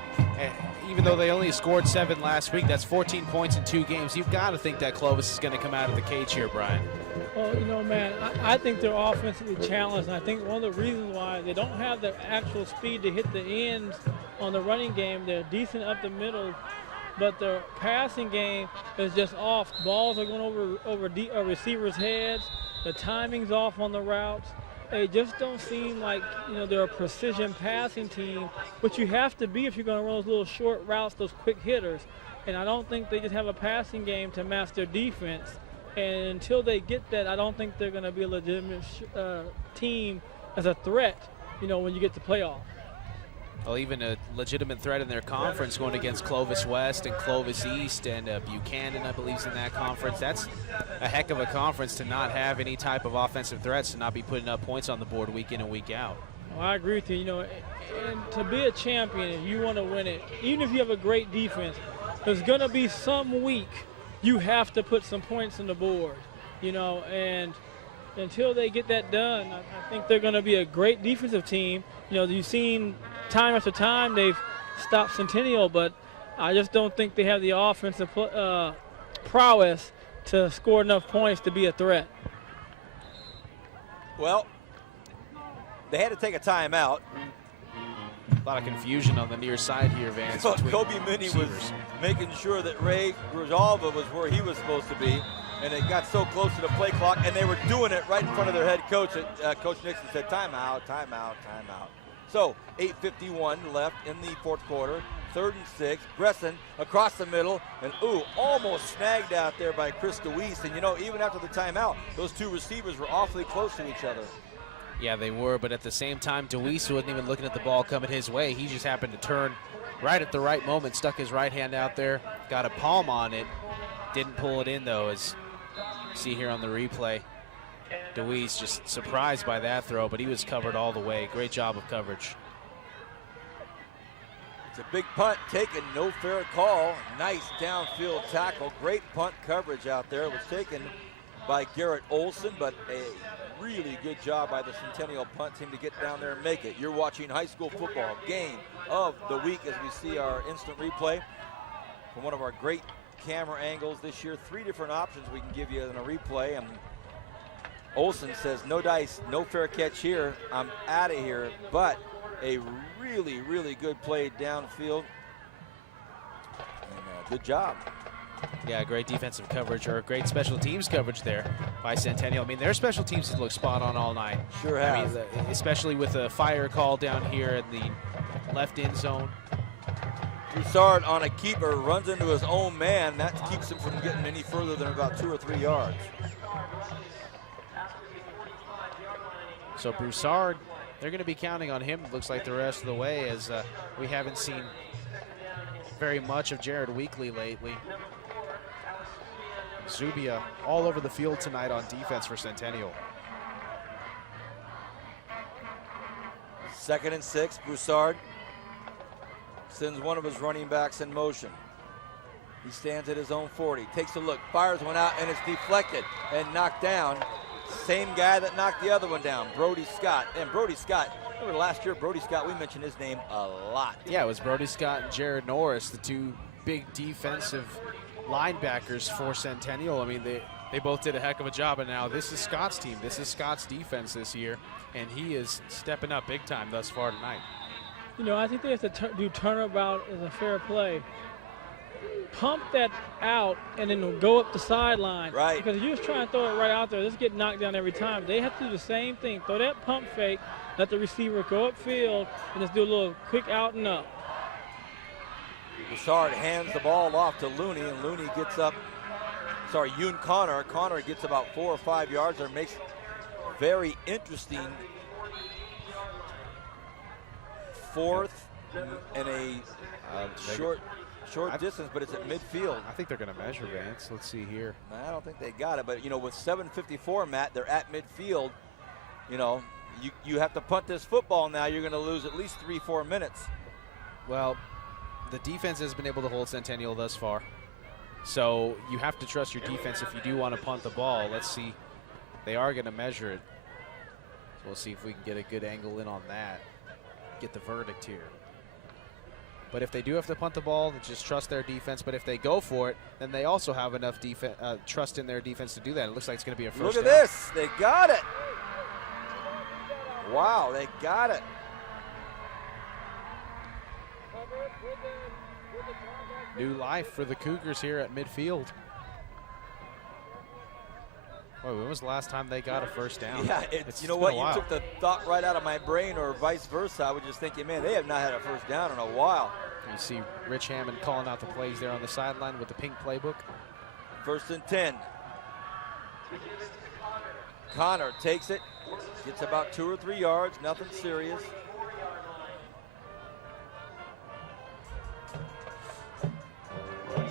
even though they only scored 7 last week, that's 14 points in 2 games. You've got to think that Clovis is going to come out of the cage here, Brian. Well, you know, man, I think they're offensively challenged, and I think one of the reasons why they don't have the actual speed to hit the ends on the running game. They're decent up the middle, but their passing game is just off. Balls are going over receivers' heads. The timing's off on the routes. They just don't seem like, you know, they're a precision passing team, which you have to be if you're going to run those little short routes, those quick hitters. And I don't think they just have a passing game to match their defense. And until they get that, I don't think they're going to be a legitimate team as a threat, you know, when you get to playoff. Well, even a legitimate threat in their conference, going against Clovis West and Clovis East and Buchanan, I believe, is in that conference. That's a heck of a conference to not have any type of offensive threats, to not be putting up points on the board week in and week out. Well, I agree with you. You know, and to be a champion, if you want to win it, even if you have a great defense, there's going to be some week you have to put some points on the board, you know, and until they get that done, I think they're going to be a great defensive team. You know, you've seen time after time they've stopped Centennial, but I just don't think they have the offensive prowess to score enough points to be a threat. Well, they had to take a timeout. A lot of confusion on the near side here, Vance. Kobe Minnie was making sure that Ray Grijalva was where he was supposed to be, and it got so close to the play clock, and they were doing it right in front of their head coach. Coach Nixon said, timeout, timeout, timeout. So 8:51 left in the fourth quarter, 3rd and 6. Bresson across the middle, and almost snagged out there by Chris DeWeese. And you know, even after the timeout, those two receivers were awfully close to each other. Yeah, they were, but at the same time, DeWeese wasn't even looking at the ball coming his way. He just happened to turn right at the right moment, stuck his right hand out there, got a palm on it, didn't pull it in though, as you see here on the replay. DeWeese just surprised by that throw, but he was covered all the way. Great job of coverage. It's a big punt taken, no fair call. Nice downfield tackle, great punt coverage out there. It was taken by Garrett Olson, but a really good job by the Centennial punt team to get down there and make it. You're watching high school football game of the week as we see our instant replay from one of our great camera angles this year. 3 different options we can give you in a replay. And Olson says, no dice, no fair catch here. I'm out of here. But a really, really good play downfield. And good job. Yeah, great defensive coverage, or great special teams coverage there by Centennial. I mean, their special teams have looked spot on all night. Sure have. I mean, especially with a fire call down here in the left end zone. Broussard on a keeper runs into his own man. That keeps him from getting any further than about 2 or 3 yards. So Broussard, they're going to be counting on him, looks like, the rest of the way, as we haven't seen very much of Jared Weekly lately. Zubia all over the field tonight on defense for Centennial. 2nd and 6, Broussard sends one of his running backs in motion. He stands at his own 40, takes a look, fires one out, and it's deflected and knocked down. Same guy that knocked the other one down, Brody Scott. And Brody Scott, remember last year, Brody Scott, we mentioned his name a lot. Yeah, it was Brody Scott and Jared Norris, the 2 big defensive linebackers for Centennial. I mean, they both did a heck of a job, and now this is Scott's team. This is Scott's defense this year, and he is stepping up big time thus far tonight. You know, I think they have to do turnabout as a fair play. pump that out and then go up the sideline. Right. Because if you just try and throw it right out there, this get knocked down every time. They have to do the same thing. Throw that pump fake, let the receiver go upfield, and just do a little quick out and up. Broussard hands the ball off to Looney, and Looney gets up. Sorry, Yoon Connor. Connor gets about 4 or 5 yards there, makes very interesting fourth and a short distance, but it's at midfield. I think they're going to measure, Vance. Let's see here. I don't think they got it, but, you know, with 7:54, Matt, they're at midfield. You know, you have to punt this football now. You're going to lose at least 3-4 minutes. Well, the defense has been able to hold Centennial thus far. So you have to trust your defense if you do want to punt the ball. Let's see. They are going to measure it. So we'll see if we can get a good angle in on that. Get the verdict here. But if they do have to punt the ball, just trust their defense. But if they go for it, then they also have enough trust in their defense to do that. It looks like it's going to be a first down. Look at this. They got it. Wow, they got it. New life for the Cougars here at midfield. Boy, when was the last time they got a first down? Yeah, you know what? You took the thought right out of my brain, or vice versa. I was just thinking, man, they have not had a first down in a while. You see Rich Hammond calling out the plays there on the sideline with the pink playbook. 1st and 10. Connor takes it, gets about 2 or 3 yards, nothing serious.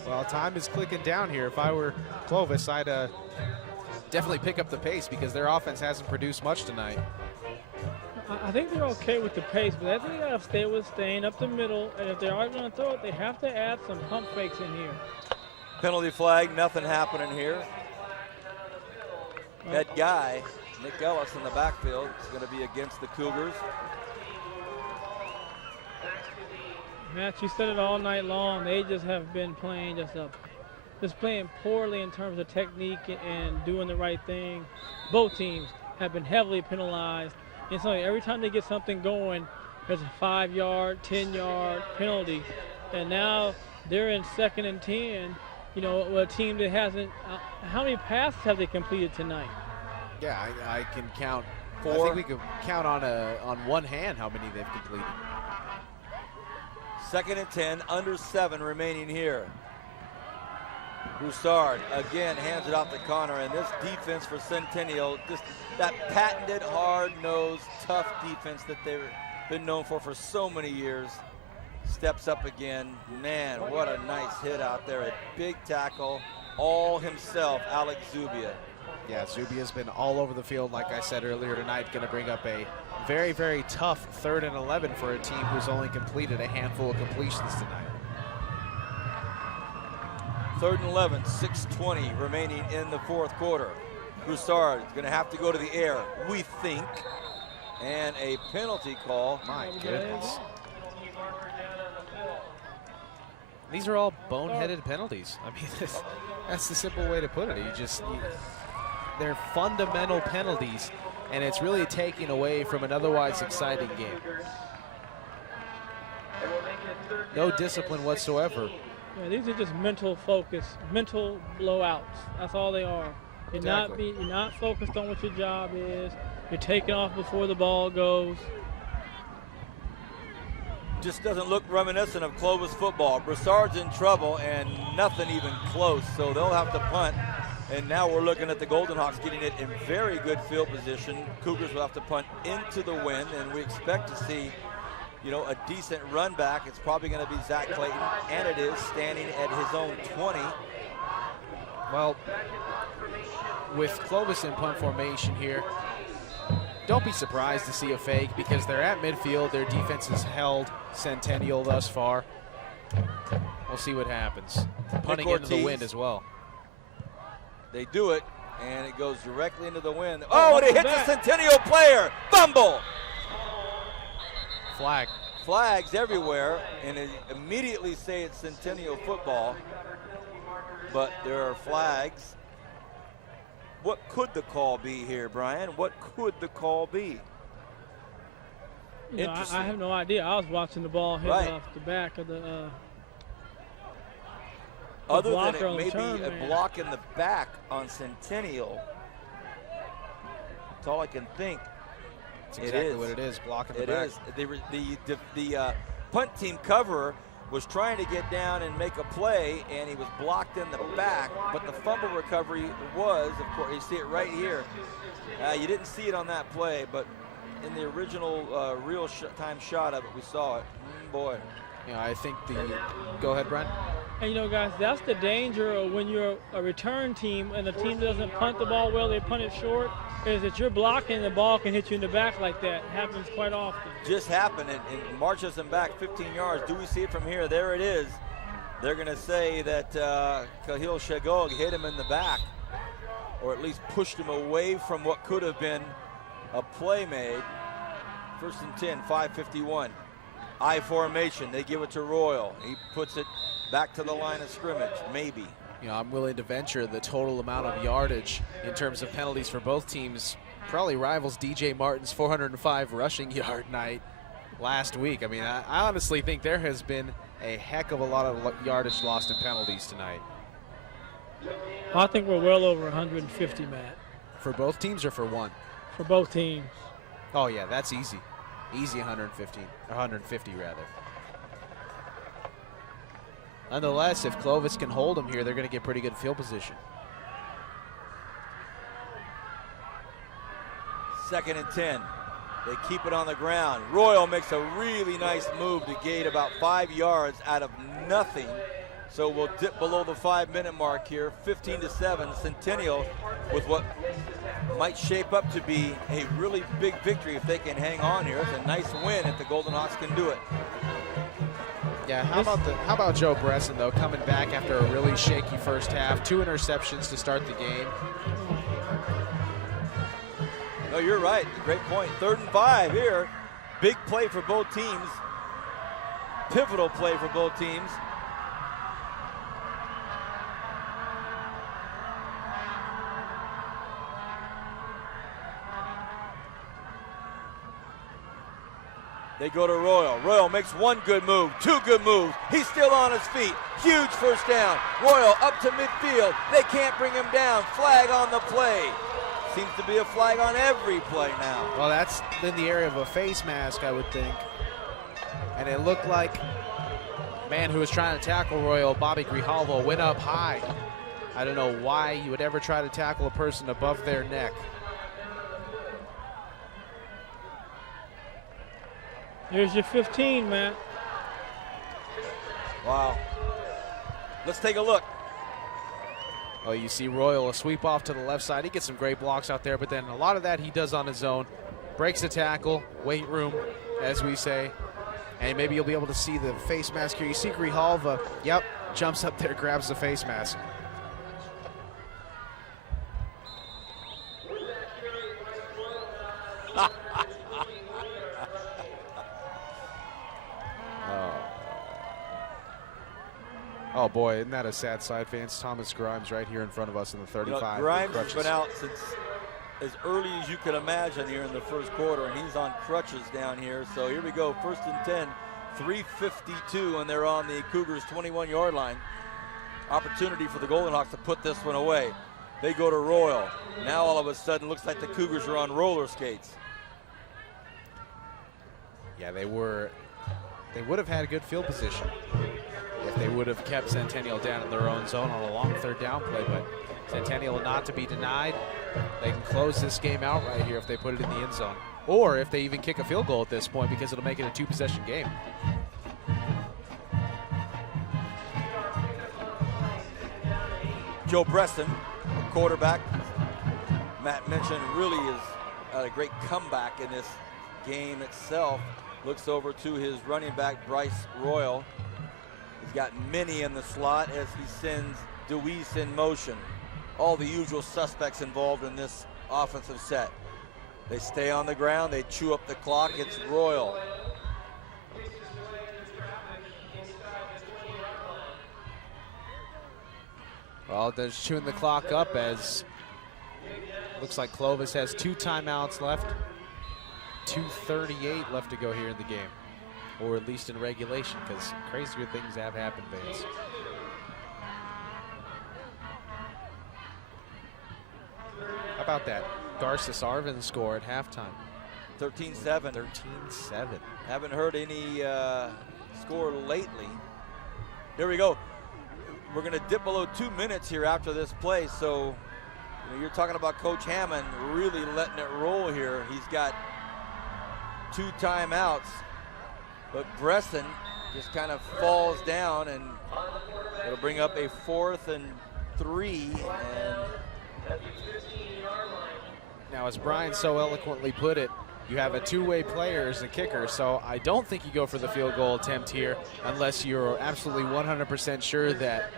Well, time is clicking down here. If I were Clovis, I'd definitely pick up the pace because their offense hasn't produced much tonight. I think they're okay with the pace, but I think they got to stay with staying up the middle, and if they are going to throw it, they have to add some pump fakes in here. Penalty flag, nothing happening here. That guy, Nick Ellis in the backfield, is going to be against the Cougars. Matt, you said it all night long. They just have been playing just playing poorly in terms of technique and doing the right thing. Both teams have been heavily penalized. And so every time they get something going, there's a 5-yard, 10-yard penalty. And now they're in 2nd and 10. You know, a team that hasn't. How many passes have they completed tonight? Yeah, I can count 4. I think we could count on one hand how many they've completed. 2nd and 10, under 7 remaining here. Broussard again hands it off to Connor, and this defense for Centennial, just that patented, hard-nosed, tough defense that they've been known for so many years, steps up again. Man, what a nice hit out there. A big tackle, all himself, Alex Zubia. Yeah, Zubia's been all over the field, like I said earlier tonight, going to bring up a very, very tough 3rd and 11 for a team who's only completed a handful of completions tonight. 3rd and 11, 6:20 remaining in the 4th quarter. Broussard is going to have to go to the air, we think, and a penalty call. My goodness. These are all boneheaded penalties. I mean, that's the simple way to put it. They're fundamental penalties, and it's really taking away from an otherwise exciting game. No discipline whatsoever. Yeah, these are just mental focus, mental blowouts. That's all they are. You're not focused on what your job is. You're taking off before the ball goes. Just doesn't look reminiscent of Clovis football. Broussard's in trouble and nothing even close, so they'll have to punt. And now we're looking at the Golden Hawks getting it in very good field position. Cougars will have to punt into the wind, and we expect to see, you know, a decent run back. It's probably going to be Zach Clayton, and it is standing at his own 20. Well, with Clovis in punt formation here, don't be surprised to see a fake because they're at midfield. Their defense has held Centennial thus far. We'll see what happens. Punting into the wind as well. They do it, and it goes directly into the wind. Oh, and it hits a Centennial player. Fumble. Flag. Flags everywhere, and it immediately say it's Centennial football, but there are flags. What could the call be here, Brian? What could the call be? You know, I have no idea. I was watching the ball hit off the back of the Other than blocker on it the may be return a man. block in the back on Centennial. That's all I can think. That's exactly what it is, blocking the It back. is. The punt team cover was trying to get down and make a play, and he was blocked in the back, but the fumble recovery was, of course, you see it right here. You didn't see it on that play, but in the original real-time shot of it, we saw it. Boy. Yeah, I think go ahead, Brian. And, you know, guys, that's the danger of when you're a return team and the team doesn't punt the ball well, they punt it short, is that you're blocking, the ball can hit you in the back like that. It happens quite often. Just happened and marches them back 15 yards. Do we see it from here? There it is. They're going to say that Kahil Shagog hit him in the back, or at least pushed him away from what could have been a play made. 1st and 10, 5:51. I formation. They give it to Royal. He puts it back to the line of scrimmage, maybe. You know, I'm willing to venture the total amount of yardage in terms of penalties for both teams probably rivals DJ Martin's 405 rushing yard night last week. I mean, I honestly think there has been a heck of a lot of yardage lost in penalties tonight. I think we're well over 150, Matt. For both teams or for one? For both teams. Oh, yeah, that's easy. Easy 150 rather. Nonetheless, if Clovis can hold them here, they're going to get pretty good field position. 2nd and 10. They keep it on the ground. Royal makes a really nice move to gain about 5 yards out of nothing. So we'll dip below the 5-minute mark here. 15-7. Centennial with what might shape up to be a really big victory if they can hang on here. It's a nice win if the Golden Hawks can do it. Yeah, how about Joe Bresson, though, coming back after a really shaky first half. 2 interceptions to start the game. No, you're right. Great point. 3rd and 5 here. Big play for both teams. Pivotal play for both teams. They go to Royal. Royal makes 1 good move, 2 good moves. He's still on his feet. Huge first down. Royal up to midfield. They can't bring him down. Flag on the play. Seems to be a flag on every play now. Well, that's in the area of a face mask, I would think. And it looked like man who was trying to tackle Royal, Bobby Grijalvo, went up high. I don't know why you would ever try to tackle a person above their neck. Here's your 15, Matt. Wow. Let's take a look. Oh, you see Royal, a sweep off to the left side. He gets some great blocks out there, but then a lot of that he does on his own. Breaks the tackle, weight room, as we say. And maybe you'll be able to see the face mask here. You see Grijalva, yep, jumps up there, grabs the face mask. Oh boy, isn't that a sad sight, fans? Thomas Grimes right here in front of us in the 35. You know, Grimes has been out since as early as you could imagine here in the first quarter, and he's on crutches down here. So here we go, 1st and 10, 3:52, and they're on the Cougars' 21-yard line. Opportunity for the Golden Hawks to put this one away. They go to Royal. Now all of a sudden looks like the Cougars are on roller skates. Yeah, they would have had a good field position if they would have kept Centennial down in their own zone on a long 3rd down play, but Centennial not to be denied. They can close this game out right here if they put it in the end zone, or if they even kick a field goal at this point, because it'll make it a 2-possession game. Joe Bresson, quarterback, Matt mentioned, really is a great comeback in this game itself. Looks over to his running back, Bryce Royal. He's got Minnie in the slot as he sends Deweese in motion. All the usual suspects involved in this offensive set. They stay on the ground, they chew up the clock. It's Royal. Well, they're chewing the clock up as looks like Clovis has 2 timeouts left. 2:38 left to go here in the game, or at least in regulation, because crazier things have happened, Vance. How about that Garces Arvin score at halftime? 13-7. 13-7. Haven't heard any score lately. Here we go. We're going to dip below 2 minutes here after this play. So you're talking about Coach Hammond really letting it roll here. He's got 2 timeouts, but Bresson just kind of falls down, and it'll bring up a 4th and 3. And now, as Brian so eloquently put it, you have a two-way player as a kicker, so I don't think you go for the field goal attempt here unless you're absolutely 100% sure that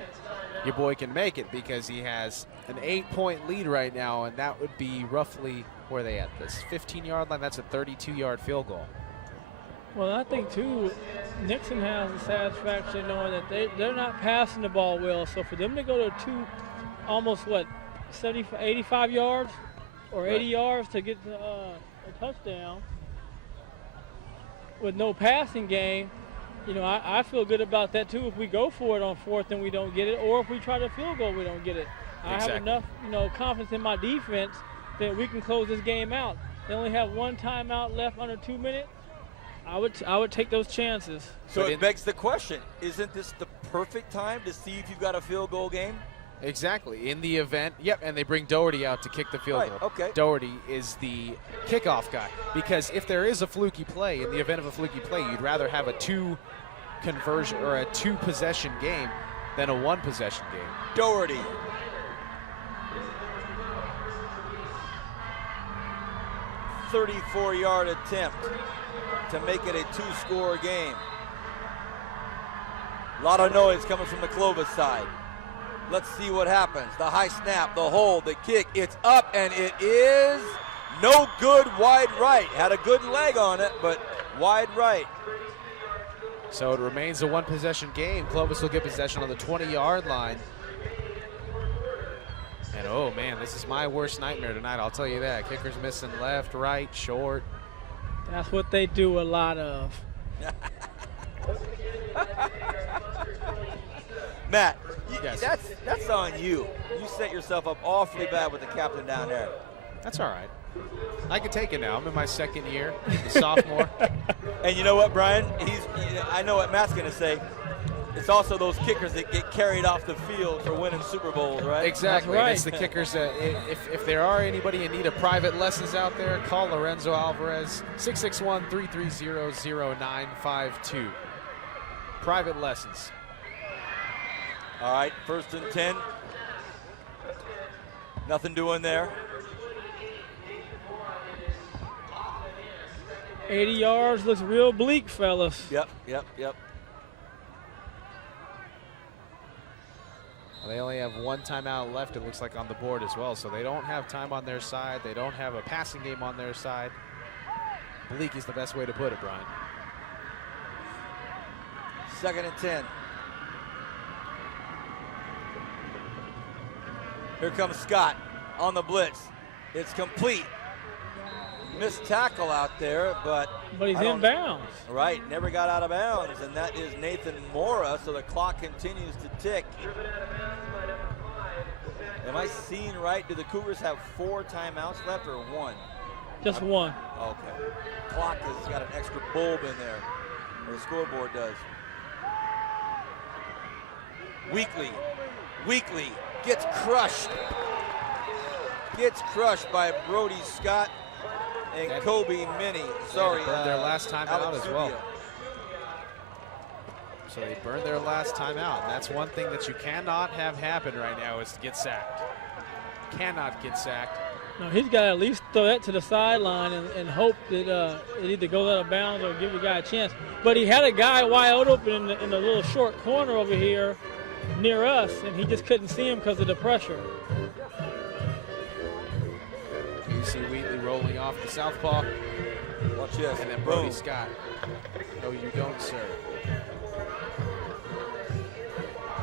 your boy can make it, because he has an 8-point lead right now, and that would be roughly where they at this 15-yard line. That's a 32-yard field goal. Well, I think, too, Nixon has the satisfaction knowing that they're not passing the ball well. So for them to go to almost, 85 yards or 80 yards to get a touchdown with no passing game, I feel good about that, too. If we go for it on 4th and we don't get it, or if we try to field goal, we don't get it. I have enough, confidence in my defense that we can close this game out. They only have 1 timeout left under 2 minutes. I would take those chances. So it begs the question, isn't this the perfect time to see if you've got a field goal game? Exactly. In the event, and they bring Doherty out to kick the field goal. Okay. Doherty is the kickoff guy, because if there is a fluky play, in the event of a fluky play, you'd rather have a 2-conversion or a 2-possession game than a 1-possession game. Doherty. A 34-yard attempt to make it a 2-score game. A lot of noise coming from the Clovis side. Let's see what happens. The high snap, the hold, the kick. It's up, and it is no good. Wide right. Had a good leg on it, but wide right. So it remains a 1-possession game. Clovis will get possession on the 20-yard line. And oh man, this is my worst nightmare tonight, I'll tell you that. Kicker's missing left, right, short. That's what they do a lot of. Matt, yes. that's on you. You set yourself up awfully bad with the captain down there. That's all right. I can take it now. I'm in my 2nd year, the sophomore. And you know what, Brian? I know what Matt's going to say. It's also those kickers that get carried off the field for winning Super Bowls, right? Exactly. Right. It's the kickers that if there are anybody in need of private lessons out there, call Lorenzo Alvarez, 661-330-0952. Private lessons. All right, 1st and 10. Nothing doing there. 80 yards looks real bleak, fellas. Yep. They only have 1 timeout left, it looks like, on the board as well, so they don't have time on their side. They don't have a passing game on their side. Bleak is the best way to put it, Brian. 2nd and 10. Here comes Scott on the blitz. It's complete. Missed tackle out there, but he's in bounds. Right, never got out of bounds, and that is Nathan Mora, so the clock continues to tick. Am I seeing right? Do the Cougars have 4 timeouts left or 1? Just 1. Okay. Clock has got an extra bulb in there, or the scoreboard does. Weekly gets crushed. Gets crushed by Brody Scott and Kobe Minnie. Sorry. Burned their last time out as well. So they burned their last time out. And that's one thing that you cannot have happen right now is to get sacked. Cannot get sacked. No, he's got to at least throw that to the sideline and hope that it either goes out of bounds or give the guy a chance. But he had a guy wide open in the little short corner over here near us, and he just couldn't see him because of the pressure. You see Wheatley rolling off the southpaw. Watch this. And then Brody Scott. No, you don't, sir.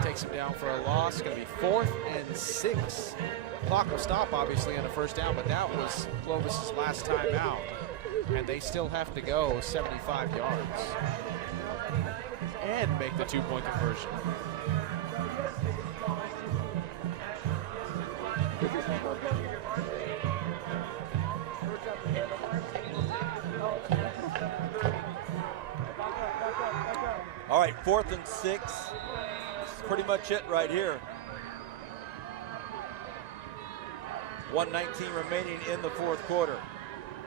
Takes him down for a loss. It's going to be 4th and 6. Clock will stop, obviously, on a 1st down, but that was Clovis's last time out. And they still have to go 75 yards and make the 2-point conversion. All right, 4th and 6. That's pretty much it right here. 1:19 remaining in the 4th quarter.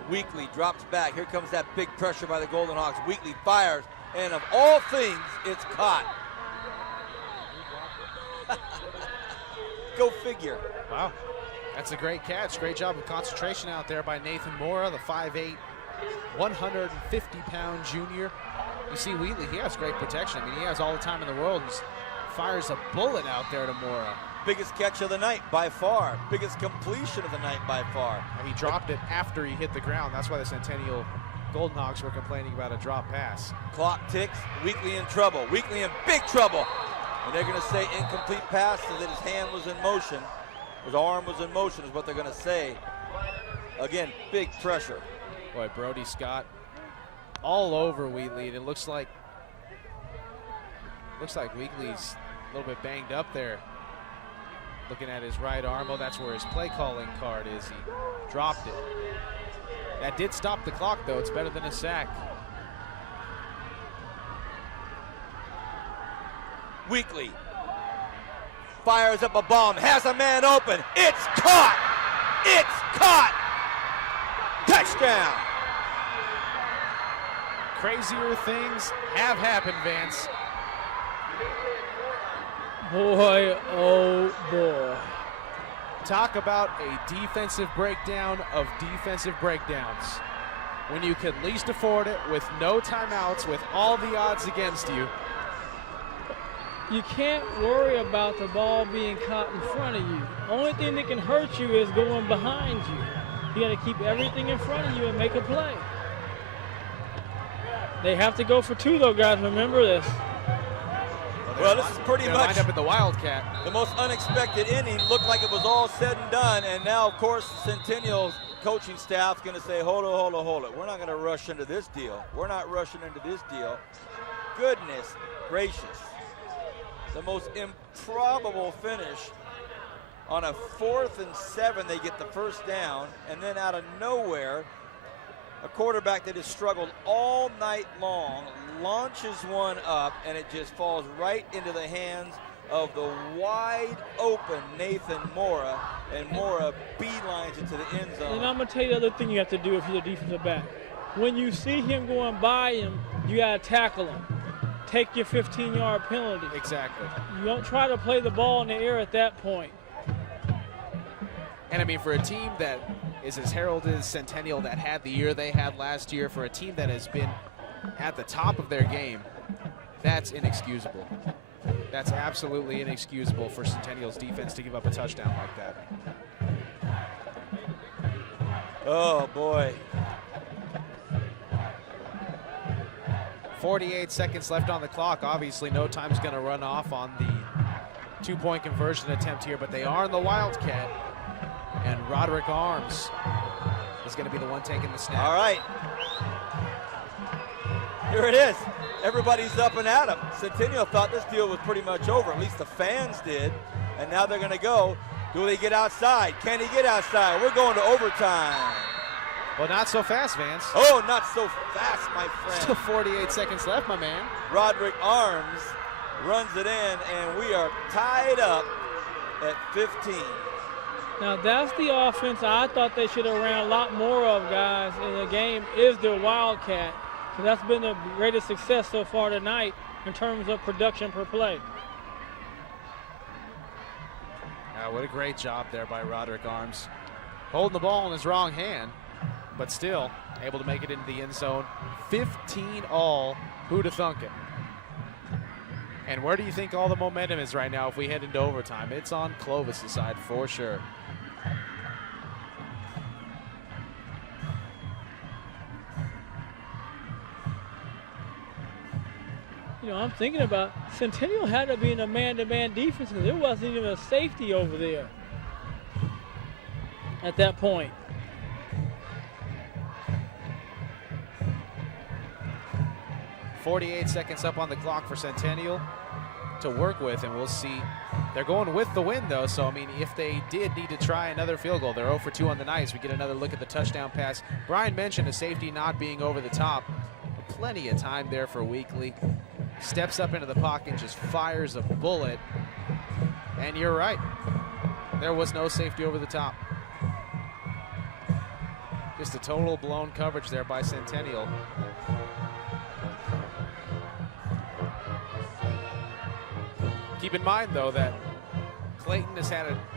Weekly drops back. Here comes that big pressure by the Golden Hawks. Weekly fires, and of all things, it's caught. Go figure. Wow, that's a great catch. Great job of concentration out there by Nathan Mora, the 5'8", 150-pound junior. You see Wheatley, he has great protection. I mean, he has all the time in the world. He fires a bullet out there to Mora. Biggest catch of the night by far. Biggest completion of the night by far. And he dropped it after he hit the ground. That's why the Centennial Golden Hawks were complaining about a drop pass. Clock ticks. Weekly in trouble. Weekly in big trouble. And they're going to say incomplete pass so that his hand was in motion. His arm was in motion is what they're going to say. Again, big pressure. Boy, Brody Scott all over Wheatley. And it looks like Wheatley's a little bit banged up there. Looking at his right arm. Oh, that's where his play calling card is. He dropped it. That did stop the clock, though. It's better than a sack. Weekly fires up a bomb, has a man open. It's caught! It's caught! Touchdown! Crazier things have happened, Vance. Boy, oh boy. Talk about a defensive breakdown of defensive breakdowns. When you could least afford it, with no timeouts, with all the odds against you. You can't worry about the ball being caught in front of you. Only thing that can hurt you is going behind you. You got to keep everything in front of you and make a play. They have to go for 2, though, guys. Remember this. Well, this is pretty much lined up at the Wildcat. The most unexpected inning. Looked like it was all said and done, and now, of course, Centennial's coaching staff's going to say, hold it. We're not going to rush into this deal. We're not rushing into this deal. Goodness gracious. The most improbable finish. On a 4th and 7, they get the first down, and then out of nowhere, a quarterback that has struggled all night long launches one up, and it just falls right into the hands of the wide open Nathan Mora, and Mora beelines it to the end zone. And I'm going to tell you the other thing you have to do if you're the defensive back. When you see him going by him, you got to tackle him. Take your 15-yard penalty. Exactly. You don't try to play the ball in the air at that point. And I mean, for a team that is as heralded as Centennial, that had the year they had last year, for a team that has been at the top of their game, that's inexcusable. That's absolutely inexcusable for Centennial's defense to give up a touchdown like that. Oh, boy. 48 seconds left on the clock. Obviously, no time's going to run off on the 2-point conversion attempt here, but they are in the Wildcat. And Roderick Arms is going to be the one taking the snap. All right. Here it is. Everybody's up and at him. Centennial thought this deal was pretty much over. At least the fans did. And now they're going to go. Do they get outside? Can he get outside? We're going to overtime. Well, not so fast, Vance. Oh, not so fast, my friend. Still 48 seconds left, my man. Roderick Arms runs it in, and we are tied up at 15. Now, that's the offense I thought they should have ran a lot more of, guys, in the game, is their Wildcat. So that's been the greatest success so far tonight in terms of production per play. What a great job there by Roderick Arms. Holding the ball in his wrong hand, but still able to make it into the end zone. 15 all. Who'd have thunk it? And where do you think all the momentum is right now if we head into overtime? It's on Clovis' side for sure. You know, I'm thinking about Centennial had to be in a man-to-man defense because there wasn't even a safety over there at that point. .48 seconds up on the clock for Centennial to work with, and we'll see. They're going with the win, though, so, I mean, if they did need to try another field goal, they're 0 for 2 on the night. We get another look at the touchdown pass. Brian mentioned a safety not being over the top. Plenty of time there for Weekly steps up into the pocket and just fires a bullet. And you're right. There was no safety over the top. Just a total blown coverage there by Centennial. Keep in mind, though, that Clayton has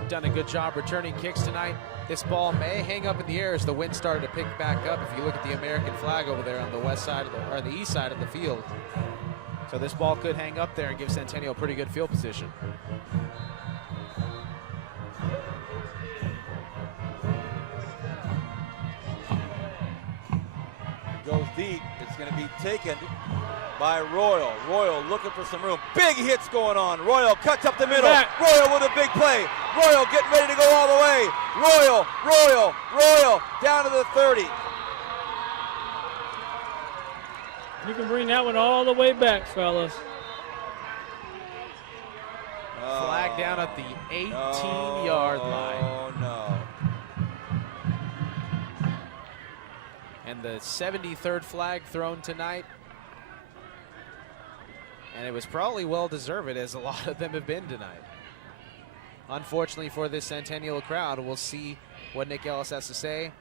done a good job returning kicks tonight. This ball may hang up in the air as the wind started to pick back up. If you look at the American flag over there on the west side or the east side of the field. So this ball could hang up there and give Centennial a pretty good field position. Goes deep. It's going to be taken by Royal. Royal looking for some room. Big hits going on. Royal cuts up the middle. Royal with a big play. Royal getting ready to go all the way. Royal down to the 30. You can bring that one all the way back, fellas. Flag down at the 18-yard line. Oh, no. And the 73rd flag thrown tonight. And it was probably well-deserved, as a lot of them have been tonight. Unfortunately for this Centennial crowd, we'll see what Nick Ellis has to say.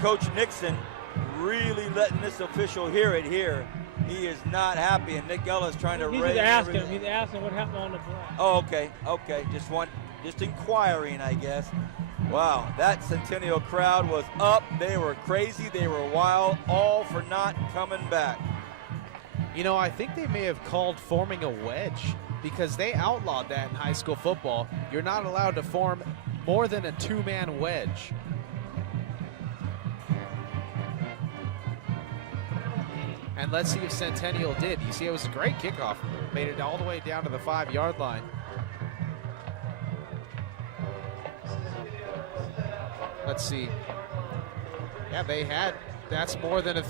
Coach Nixon really letting this official hear it here. He is not happy, and Nick Ellis trying to raise. He's asking what happened on the play. Oh, okay. Just inquiring, I guess. Wow, that Centennial crowd was up. They were crazy. They were wild, all for not coming back. You know, I think they may have called forming a wedge because they outlawed that in high school football. You're not allowed to form more than a two-man wedge. And let's see if Centennial did. You see, it was a great kickoff. Made it all the way down to the 5-yard line. Let's see. Yeah, they had. That's more than a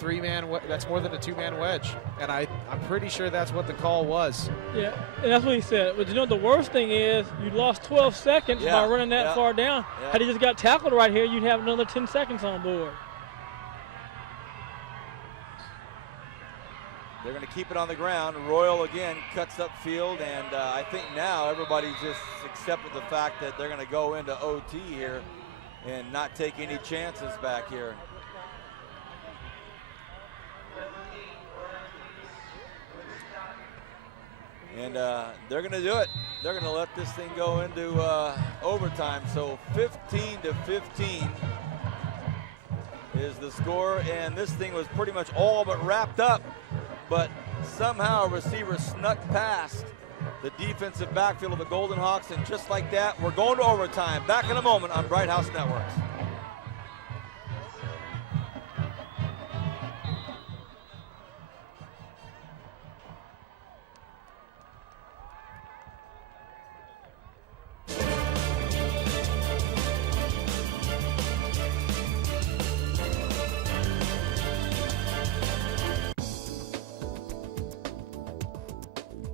that's more than a two-man wedge. And I'm pretty sure that's what the call was. Yeah, and that's what he said. But you know, the worst thing is you lost 12 seconds by running that far down. Yeah. Had he just got tackled right here, you'd have another 10 seconds on board. They're going to keep it on the ground. Royal again cuts upfield, and I think now everybody's just accepted the fact that they're going to go into OT here and not take any chances back here. And they're going to do it. They're going to let this thing go into overtime. So 15-15 is the score, and this thing was pretty much all but wrapped up. But somehow a receiver snuck past the defensive backfield of the Golden Hawks, and just like that, we're going to overtime. Back in a moment on Bright House Networks.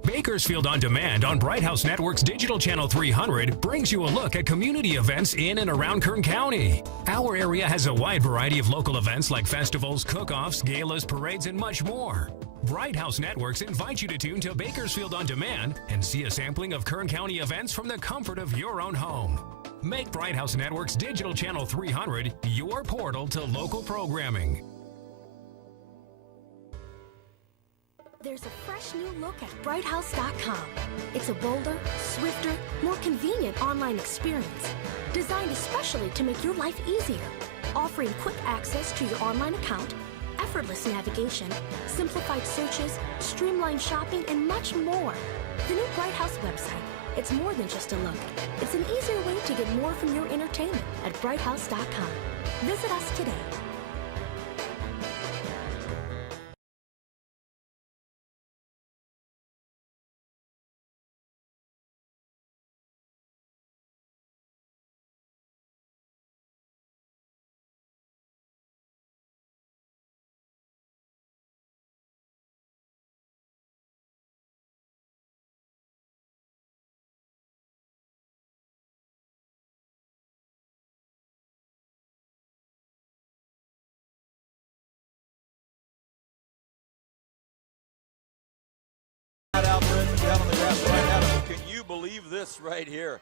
Bakersfield On Demand on Bright House Network's Digital Channel 300 brings you a look at community events in and around Kern County. Our area has a wide variety of local events like festivals, cook-offs, galas, parades, and much more. Bright House Networks invites you to tune to Bakersfield On Demand and see a sampling of Kern County events from the comfort of your own home. Make Bright House Network's Digital Channel 300 your portal to local programming. There's a fresh new look at brighthouse.com. It's a bolder, swifter, more convenient online experience designed especially to make your life easier, offering quick access to your online account, effortless navigation, simplified searches, streamlined shopping, and much more. The new Bright House website, it's more than just a look. It's an easier way to get more from your entertainment at brighthouse.com. Visit us today. believe this right here.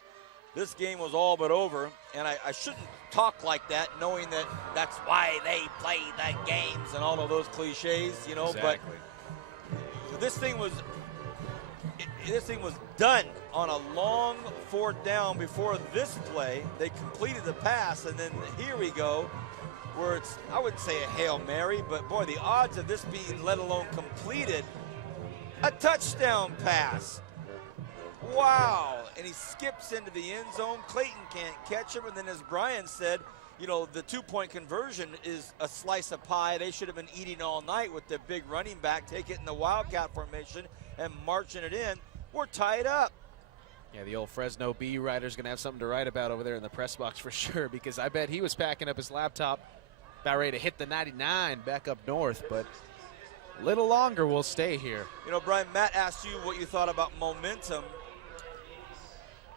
This game was all but over, and I shouldn't talk like that, knowing that that's why they play the games and all of those cliches, you know. Exactly. But this thing was done on a long fourth down before this play. They completed the pass, and then here we go, where it's, I wouldn't say a Hail Mary, but boy, the odds of this being let alone completed, a touchdown pass. Wow, and he skips into the end zone. Clayton can't catch him, and then as Brian said, you know, the two-point conversion is a slice of pie they should have been eating all night with the big running back, take it in the Wildcat formation and marching it in. We're tied up. Yeah, the old Fresno Bee writer's going to have something to write about over there in the press box for sure, because I bet he was packing up his laptop, about ready to hit the 99 back up north, but a little longer we'll stay here. You know, Brian, Matt asked you what you thought about momentum.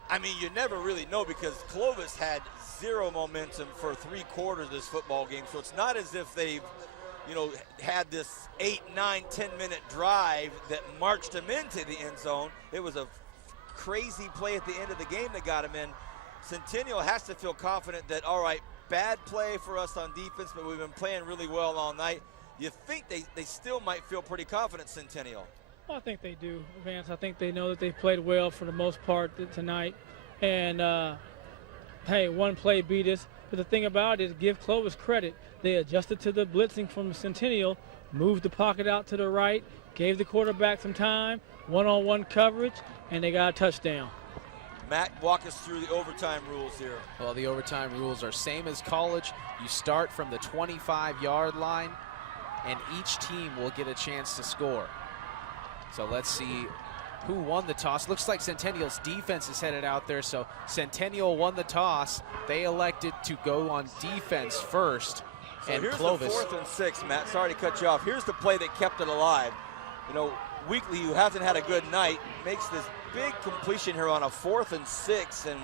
I mean, you never really know because Clovis had zero momentum for 3 quarters of this football game, so it's not as if they've, you know, had this 8, 9, 10-minute drive that marched them into the end zone. It was a crazy play at the end of the game that got him in. Centennial has to feel confident that, all right, bad play for us on defense, but we've been playing really well all night. You think they still might feel pretty confident, Centennial? Well, I think they do, Vance. I think they know that they've played well for the most part tonight. And, hey, one play beat us. But the thing about it is give Clovis credit. They adjusted to the blitzing from Centennial, moved the pocket out to the right, gave the quarterback some time, one-on-one coverage, and they got a touchdown. Matt, walk us through the overtime rules here. Well, the overtime rules are same as college. You start from the 25-yard line, and each team will get a chance to score. So let's see who won the toss. Looks like Centennial's defense is headed out there, so Centennial won the toss. They elected to go on defense first, So and here's Clovis. the 4th and 6, Matt. Sorry to cut you off. Here's the play that kept it alive. You know, Weekly, who hasn't had a good night, makes this big completion here on a 4th and 6, and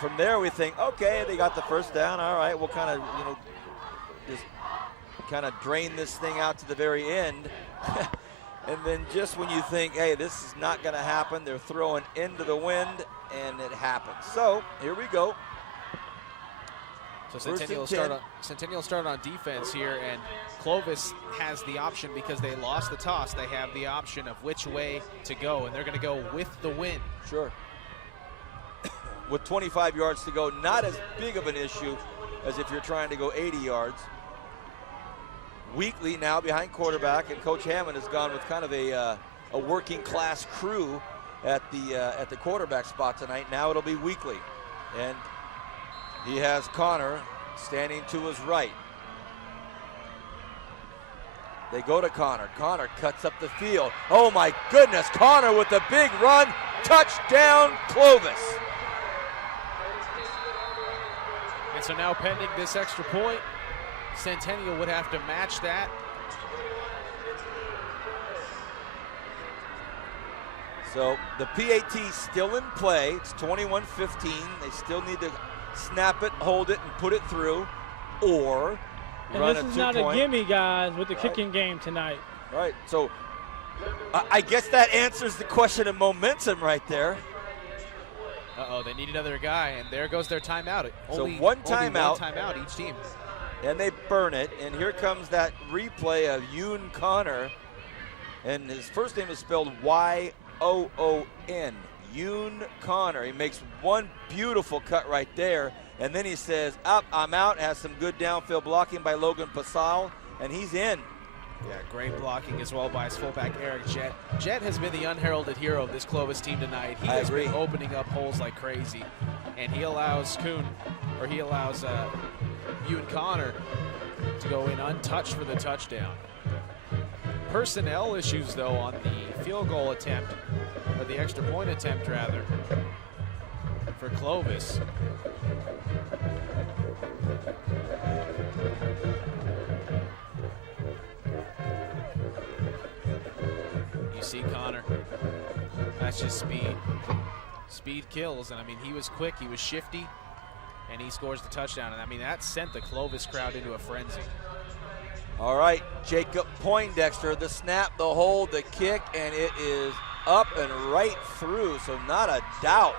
from there we think, okay, they got the first down. All right, we'll kind of, you know, just kind of drain this thing out to the very end. And then just when you think, hey, this is not going to happen, they're throwing into the wind, and it happens. So here we go. So Centennial started on defense here, and Clovis has the option because they lost the toss. They have the option of which way to go, and they're going to go with the wind. Sure. With 25 yards to go, not as big of an issue as if you're trying to go 80 yards. Weekly now behind quarterback, and Coach Hammond has gone with kind of a working class crew at the quarterback spot tonight. Now it'll be Weekly, and he has Connor standing to his right. They go to Connor. Connor cuts up the field. Oh my goodness, Connor with the big run. Touchdown, Clovis. And so now pending this extra point, Centennial would have to match that. So the PAT still in play. It's 21-15. They still need to snap it, hold it, and put it through, or and run this a is 2-point. not a gimme, guys, with the kicking game tonight. Right. So I guess that answers the question of momentum right there. Uh-oh, they need another guy, and there goes their timeout. So Only one timeout. One timeout each team. And they burn it, and here comes that replay of Yoon Connor, and his first name is spelled Y-O-O-N. Yoon Connor. He makes one beautiful cut right there, and then he says, up, I'm out. Has some good downfield blocking by Logan Pasal, and he's in. Yeah, great blocking as well by his fullback, Eric Jett. Jett has been the unheralded hero of this Clovis team tonight. He has been opening up holes like crazy, and he allows Yoon Connor to go in untouched for the touchdown. Personnel issues, though, on the field goal attempt, or the extra point attempt, rather, for Clovis. You see Connor, that's just speed. Speed kills, and I mean, he was quick, he was shifty, and he scores the touchdown. And I mean, that sent the Clovis crowd into a frenzy. All right, Jacob Poindexter, the snap, the hold, the kick, and it is up and right through, so not a doubt.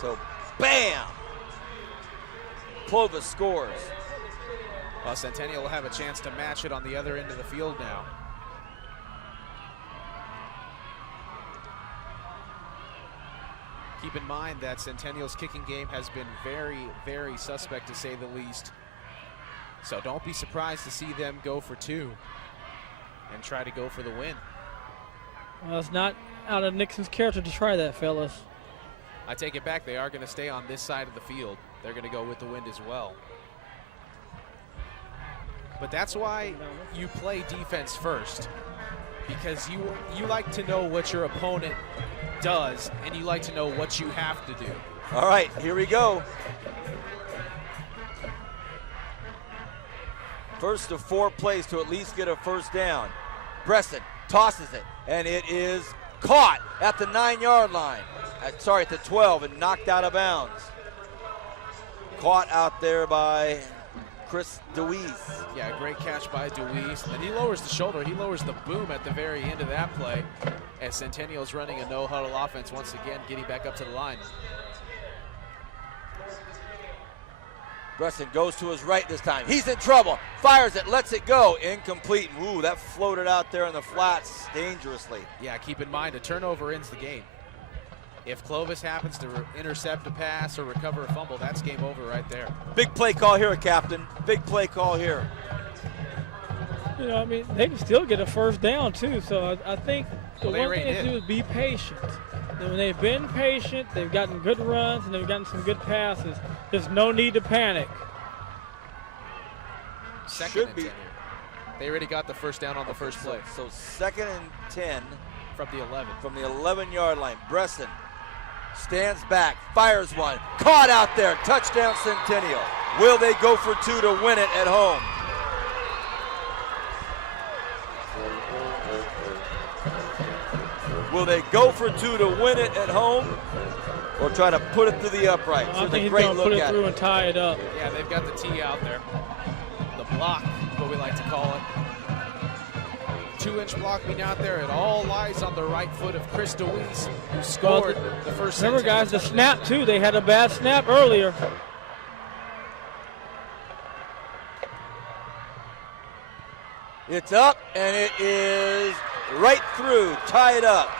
So, bam! Clovis scores. Well, Centennial will have a chance to match it on the other end of the field now. Keep in mind that Centennial's kicking game has been very, very suspect, to say the least. So don't be surprised to see them go for two and try to go for the win. Well, it's not out of Nixon's character to try that, fellas. I take it back. They are going to stay on this side of the field. They're going to go with the wind as well. But that's why you play defense first, because you like to know what your opponent does, and you like to know what you have to do. All right, here we go. First of 4 plays to at least get a first down. Bresson tosses it, and it is caught at the 9-yard line. At the 12, and knocked out of bounds. Caught out there by Chris DeWeese. Yeah, great catch by DeWeese. And then he lowers the shoulder. He lowers the boom at the very end of that play as Centennial's running a no-huddle offense once again, getting back up to the line. Bresson goes to his right this time. He's in trouble. Fires it, lets it go. Incomplete. Ooh, that floated out there in the flats dangerously. Yeah, keep in mind, a turnover ends the game. If Clovis happens to intercept a pass or recover a fumble, that's game over right there. Big play call here, Captain. Big play call here. You know, I mean, they can still get a first down, too. So I think the one thing to do is be patient. And when they've been patient, they've gotten good runs, and they've gotten some good passes. There's no need to panic. Second and 10 here. They already got the first down on the first play. So 2nd and 10. From the 11. From the 11-yard line. Bresson stands back, fires one. Caught out there. Touchdown Centennial. Will they go for two to win it at home? Will they go for two to win it at home, or try to put it through the uprights? I think he's going to put it through and tie it up. Yeah, they've got the tee out there. The block, what we like to call it. 2-inch block being out there. It all lies on the right foot of Chris DeWeese, who scored the first. Remember, guys, the snap, too. They had a bad snap earlier. It's up, and it is right through. Tie it up.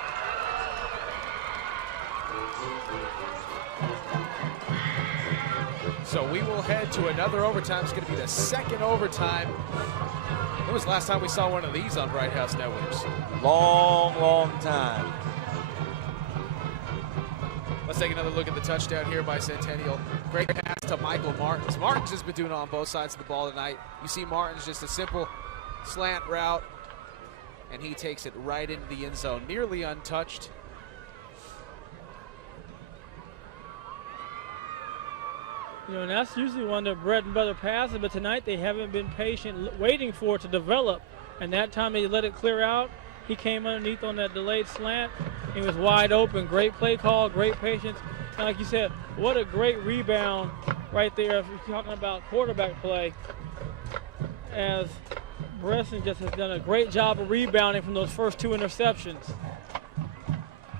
So we will head to another overtime. It's going to be the second overtime. When was the last time we saw one of these on Bright House Networks? Long, long time. Let's take another look at the touchdown here by Centennial. Great pass to Michael Martins. Martins has been doing it on both sides of the ball tonight. You see Martins, just a simple slant route, and he takes it right into the end zone, nearly untouched. You know, and that's usually one of their bread and butter passes, but tonight they haven't been patient, waiting for it to develop. And that time they let it clear out. He came underneath on that delayed slant. He was wide open. Great play call, great patience. And like you said, what a great rebound right there. If you're talking about quarterback play, as Bresson just has done a great job of rebounding from those first 2 interceptions.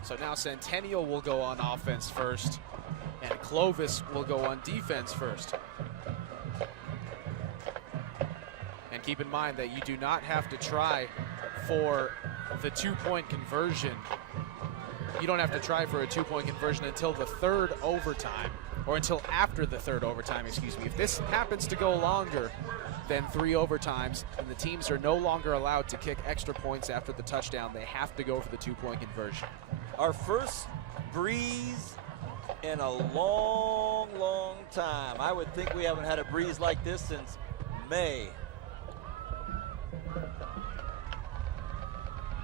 So now Centennial will go on offense first, and Clovis will go on defense first. And keep in mind that you do not have to try for the 2-point conversion. You don't have to try for a 2-point conversion until the third overtime, or until after the third overtime, excuse me. If this happens to go longer than 3 overtimes, and the teams are no longer allowed to kick extra points after the touchdown, they have to go for the 2-point conversion. Our first breeze in a long, long time. I would think we haven't had a breeze like this since May.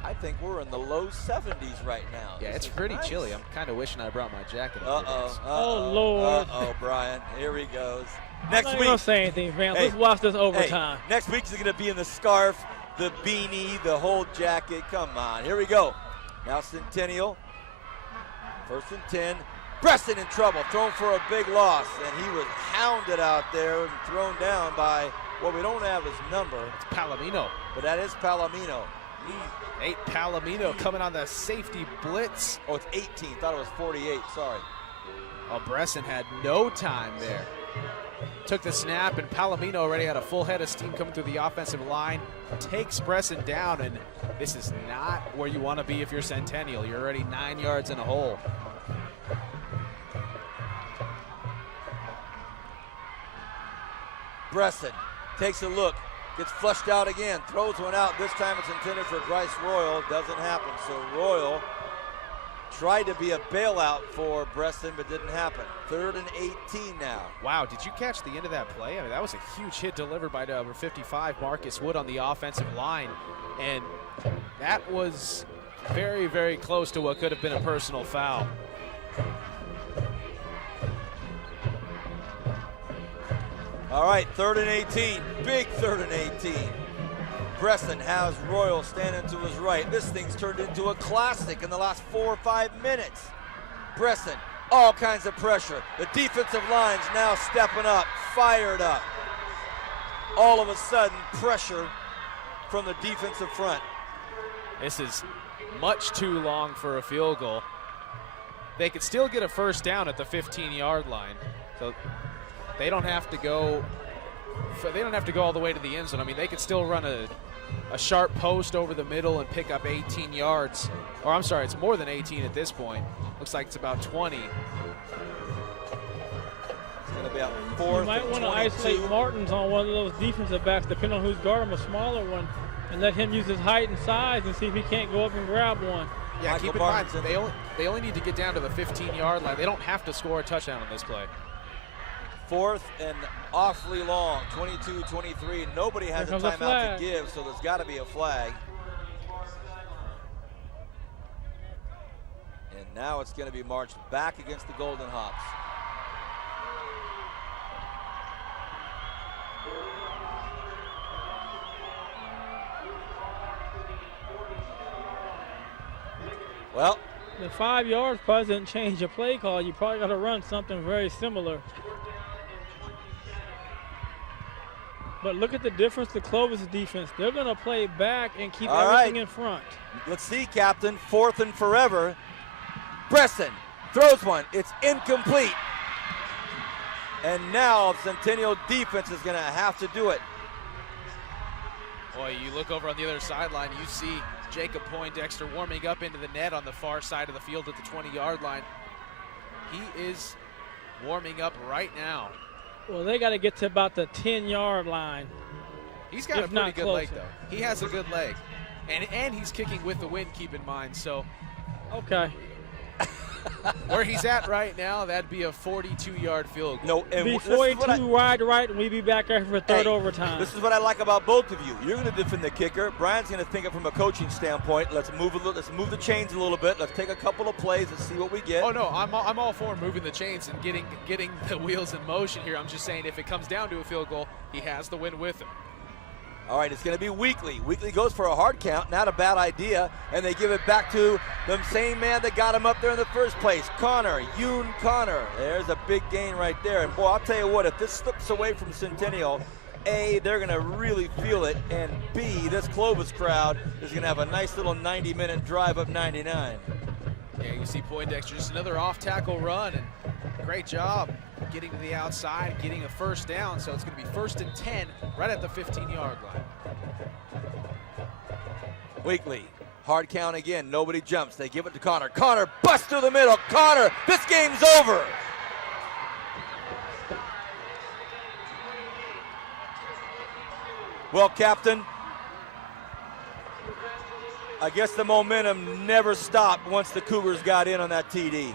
I think we're in the low 70s right now. Yeah, it's pretty chilly. I'm kind of wishing I brought my jacket. Oh, Lord. Uh-oh, Brian. Here he goes. Next week. I'm not going to say anything, Vance. Let's watch this overtime. Hey, next week is going to be in the scarf, the beanie, the whole jacket. Come on. Here we go. Now Centennial. 1st and 10. Bresson in trouble. Thrown for a big loss. And he was hounded out there and thrown down by, well, we don't have his number. It's Palomino. But that is Palomino. Nate Palomino coming on the safety blitz. Oh, it's 18. Thought it was 48. Sorry. Oh, Bresson had no time there. Took the snap, and Palomino already had a full head of steam coming through the offensive line. Takes Bresson down, and this is not where you want to be if you're Centennial. You're already 9 yards in a hole. Bresson takes a look, gets flushed out again, throws one out. This time it's intended for Bryce Royal. Doesn't happen. So Royal tried to be a bailout for Bresson, but didn't happen. 3rd and 18 now. Wow, did you catch the end of that play? I mean, that was a huge hit delivered by number 55, Marcus Wood, on the offensive line. And that was very, very close to what could have been a personal foul. All right, 3rd and 18. Big 3rd and 18. Bresson has Royal standing to his right. This thing's turned into a classic in the last 4 or 5 minutes. Bresson, all kinds of pressure. The defensive line's now stepping up, fired up. All of a sudden, pressure from the defensive front. This is much too long for a field goal. They could still get a first down at the 15-yard line. So they don't have to go all the way to the end zone. I mean, they could still run a sharp post over the middle and pick up 18 yards. Or I'm sorry, it's more than 18 at this point. Looks like it's about 20. It's going to be out 4th. You might want to isolate Martins on one of those defensive backs, depending on who's guarding him, a smaller one, and let him use his height and size and see if he can't go up and grab one. Yeah, keep in mind, they only need to get down to the 15-yard line. They don't have to score a touchdown on this play. 4th and awfully long, 22-23. Nobody has a timeout to give, so there's got to be a flag. And now it's going to be marched back against the Golden Hawks. Well, the 5 yards probably doesn't change your play call. You probably got to run something very similar. But look at the difference to Clovis' defense. They're going to play back and keep everything in front. Let's see, Captain. 4th and forever. Bresson throws one. It's incomplete. And now Centennial defense is going to have to do it. Boy, you look over on the other sideline, you see Jacob Poindexter warming up into the net on the far side of the field at the 20-yard line. He is warming up right now. Well, they got to get to about the 10-yard line. He's got a pretty good leg, though. He has a good leg. And he's kicking with the wind, keep in mind. So, okay. Where he's at right now, that'd be a 42-yard field goal. No, and be 42 wide right, and we'd be back there for third overtime. This is what I like about both of you. You're going to defend the kicker. Brian's going to think it from a coaching standpoint. Let's move the chains a little bit. Let's take a couple of plays and see what we get. Oh no, I'm all for moving the chains and getting the wheels in motion here. I'm just saying, if it comes down to a field goal, he has the win with him. All right, it's going to be Weekly. Weekly goes for a hard count, not a bad idea, and they give it back to the same man that got him up there in the first place, Yoon Connor. There's a big gain right there. And boy, I'll tell you what, if this slips away from Centennial, A, they're going to really feel it, and B, this Clovis crowd is going to have a nice little 90-minute drive up 99. Yeah, you see Poindexter, just another off-tackle run, and great job getting to the outside, getting a first down. So it's going to be 1st and 10 right at the 15-yard line. Weekly, hard count again. Nobody jumps. They give it to Connor. Connor busts through the middle. Connor, this game's over. Well, Captain, I guess the momentum never stopped once the Cougars got in on that TD.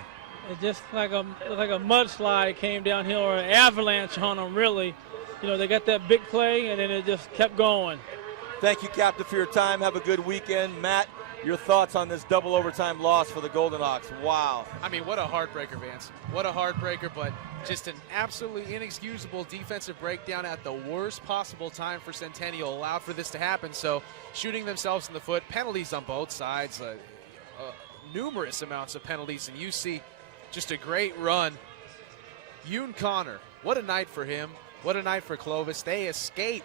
It's just like a mudslide came downhill, or an avalanche on them, really. You know, they got that big play, and then it just kept going. Thank you, Captain, for your time. Have a good weekend. Matt, your thoughts on this double overtime loss for the Golden Hawks? Wow. I mean, what a heartbreaker, Vance. What a heartbreaker, but just an absolutely inexcusable defensive breakdown at the worst possible time for Centennial allowed for this to happen. So shooting themselves in the foot, penalties on both sides, numerous amounts of penalties, and you see just a great run. Yoon Connor, what a night for him. What a night for Clovis. They escape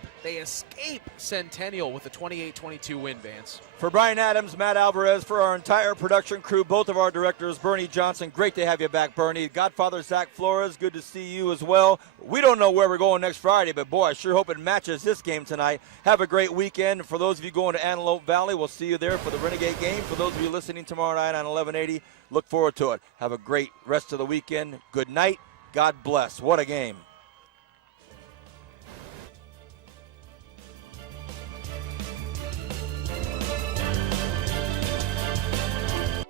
Centennial with a 28-22 win, Vance. For Brian Adams, Matt Alvarez, for our entire production crew, both of our directors, Bernie Johnson, great to have you back, Bernie. Godfather Zach Flores, good to see you as well. We don't know where we're going next Friday, but boy, I sure hope it matches this game tonight. Have a great weekend. For those of you going to Antelope Valley, we'll see you there for the Renegade game. For those of you listening tomorrow night on 1180, look forward to it. Have a great rest of the weekend. Good night. God bless. What a game.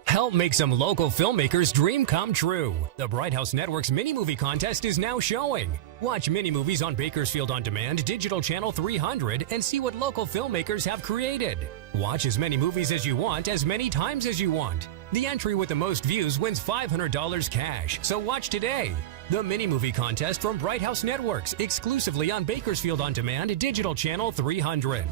Help make some local filmmakers' dream come true. The Bright House Network's mini-movie contest is now showing. Watch mini-movies on Bakersfield On Demand, Digital Channel 300, and see what local filmmakers have created. Watch as many movies as you want, as many times as you want. The entry with the most views wins $500 cash, so watch today. The mini-movie contest from Bright House Networks, exclusively on Bakersfield On Demand, Digital Channel 300.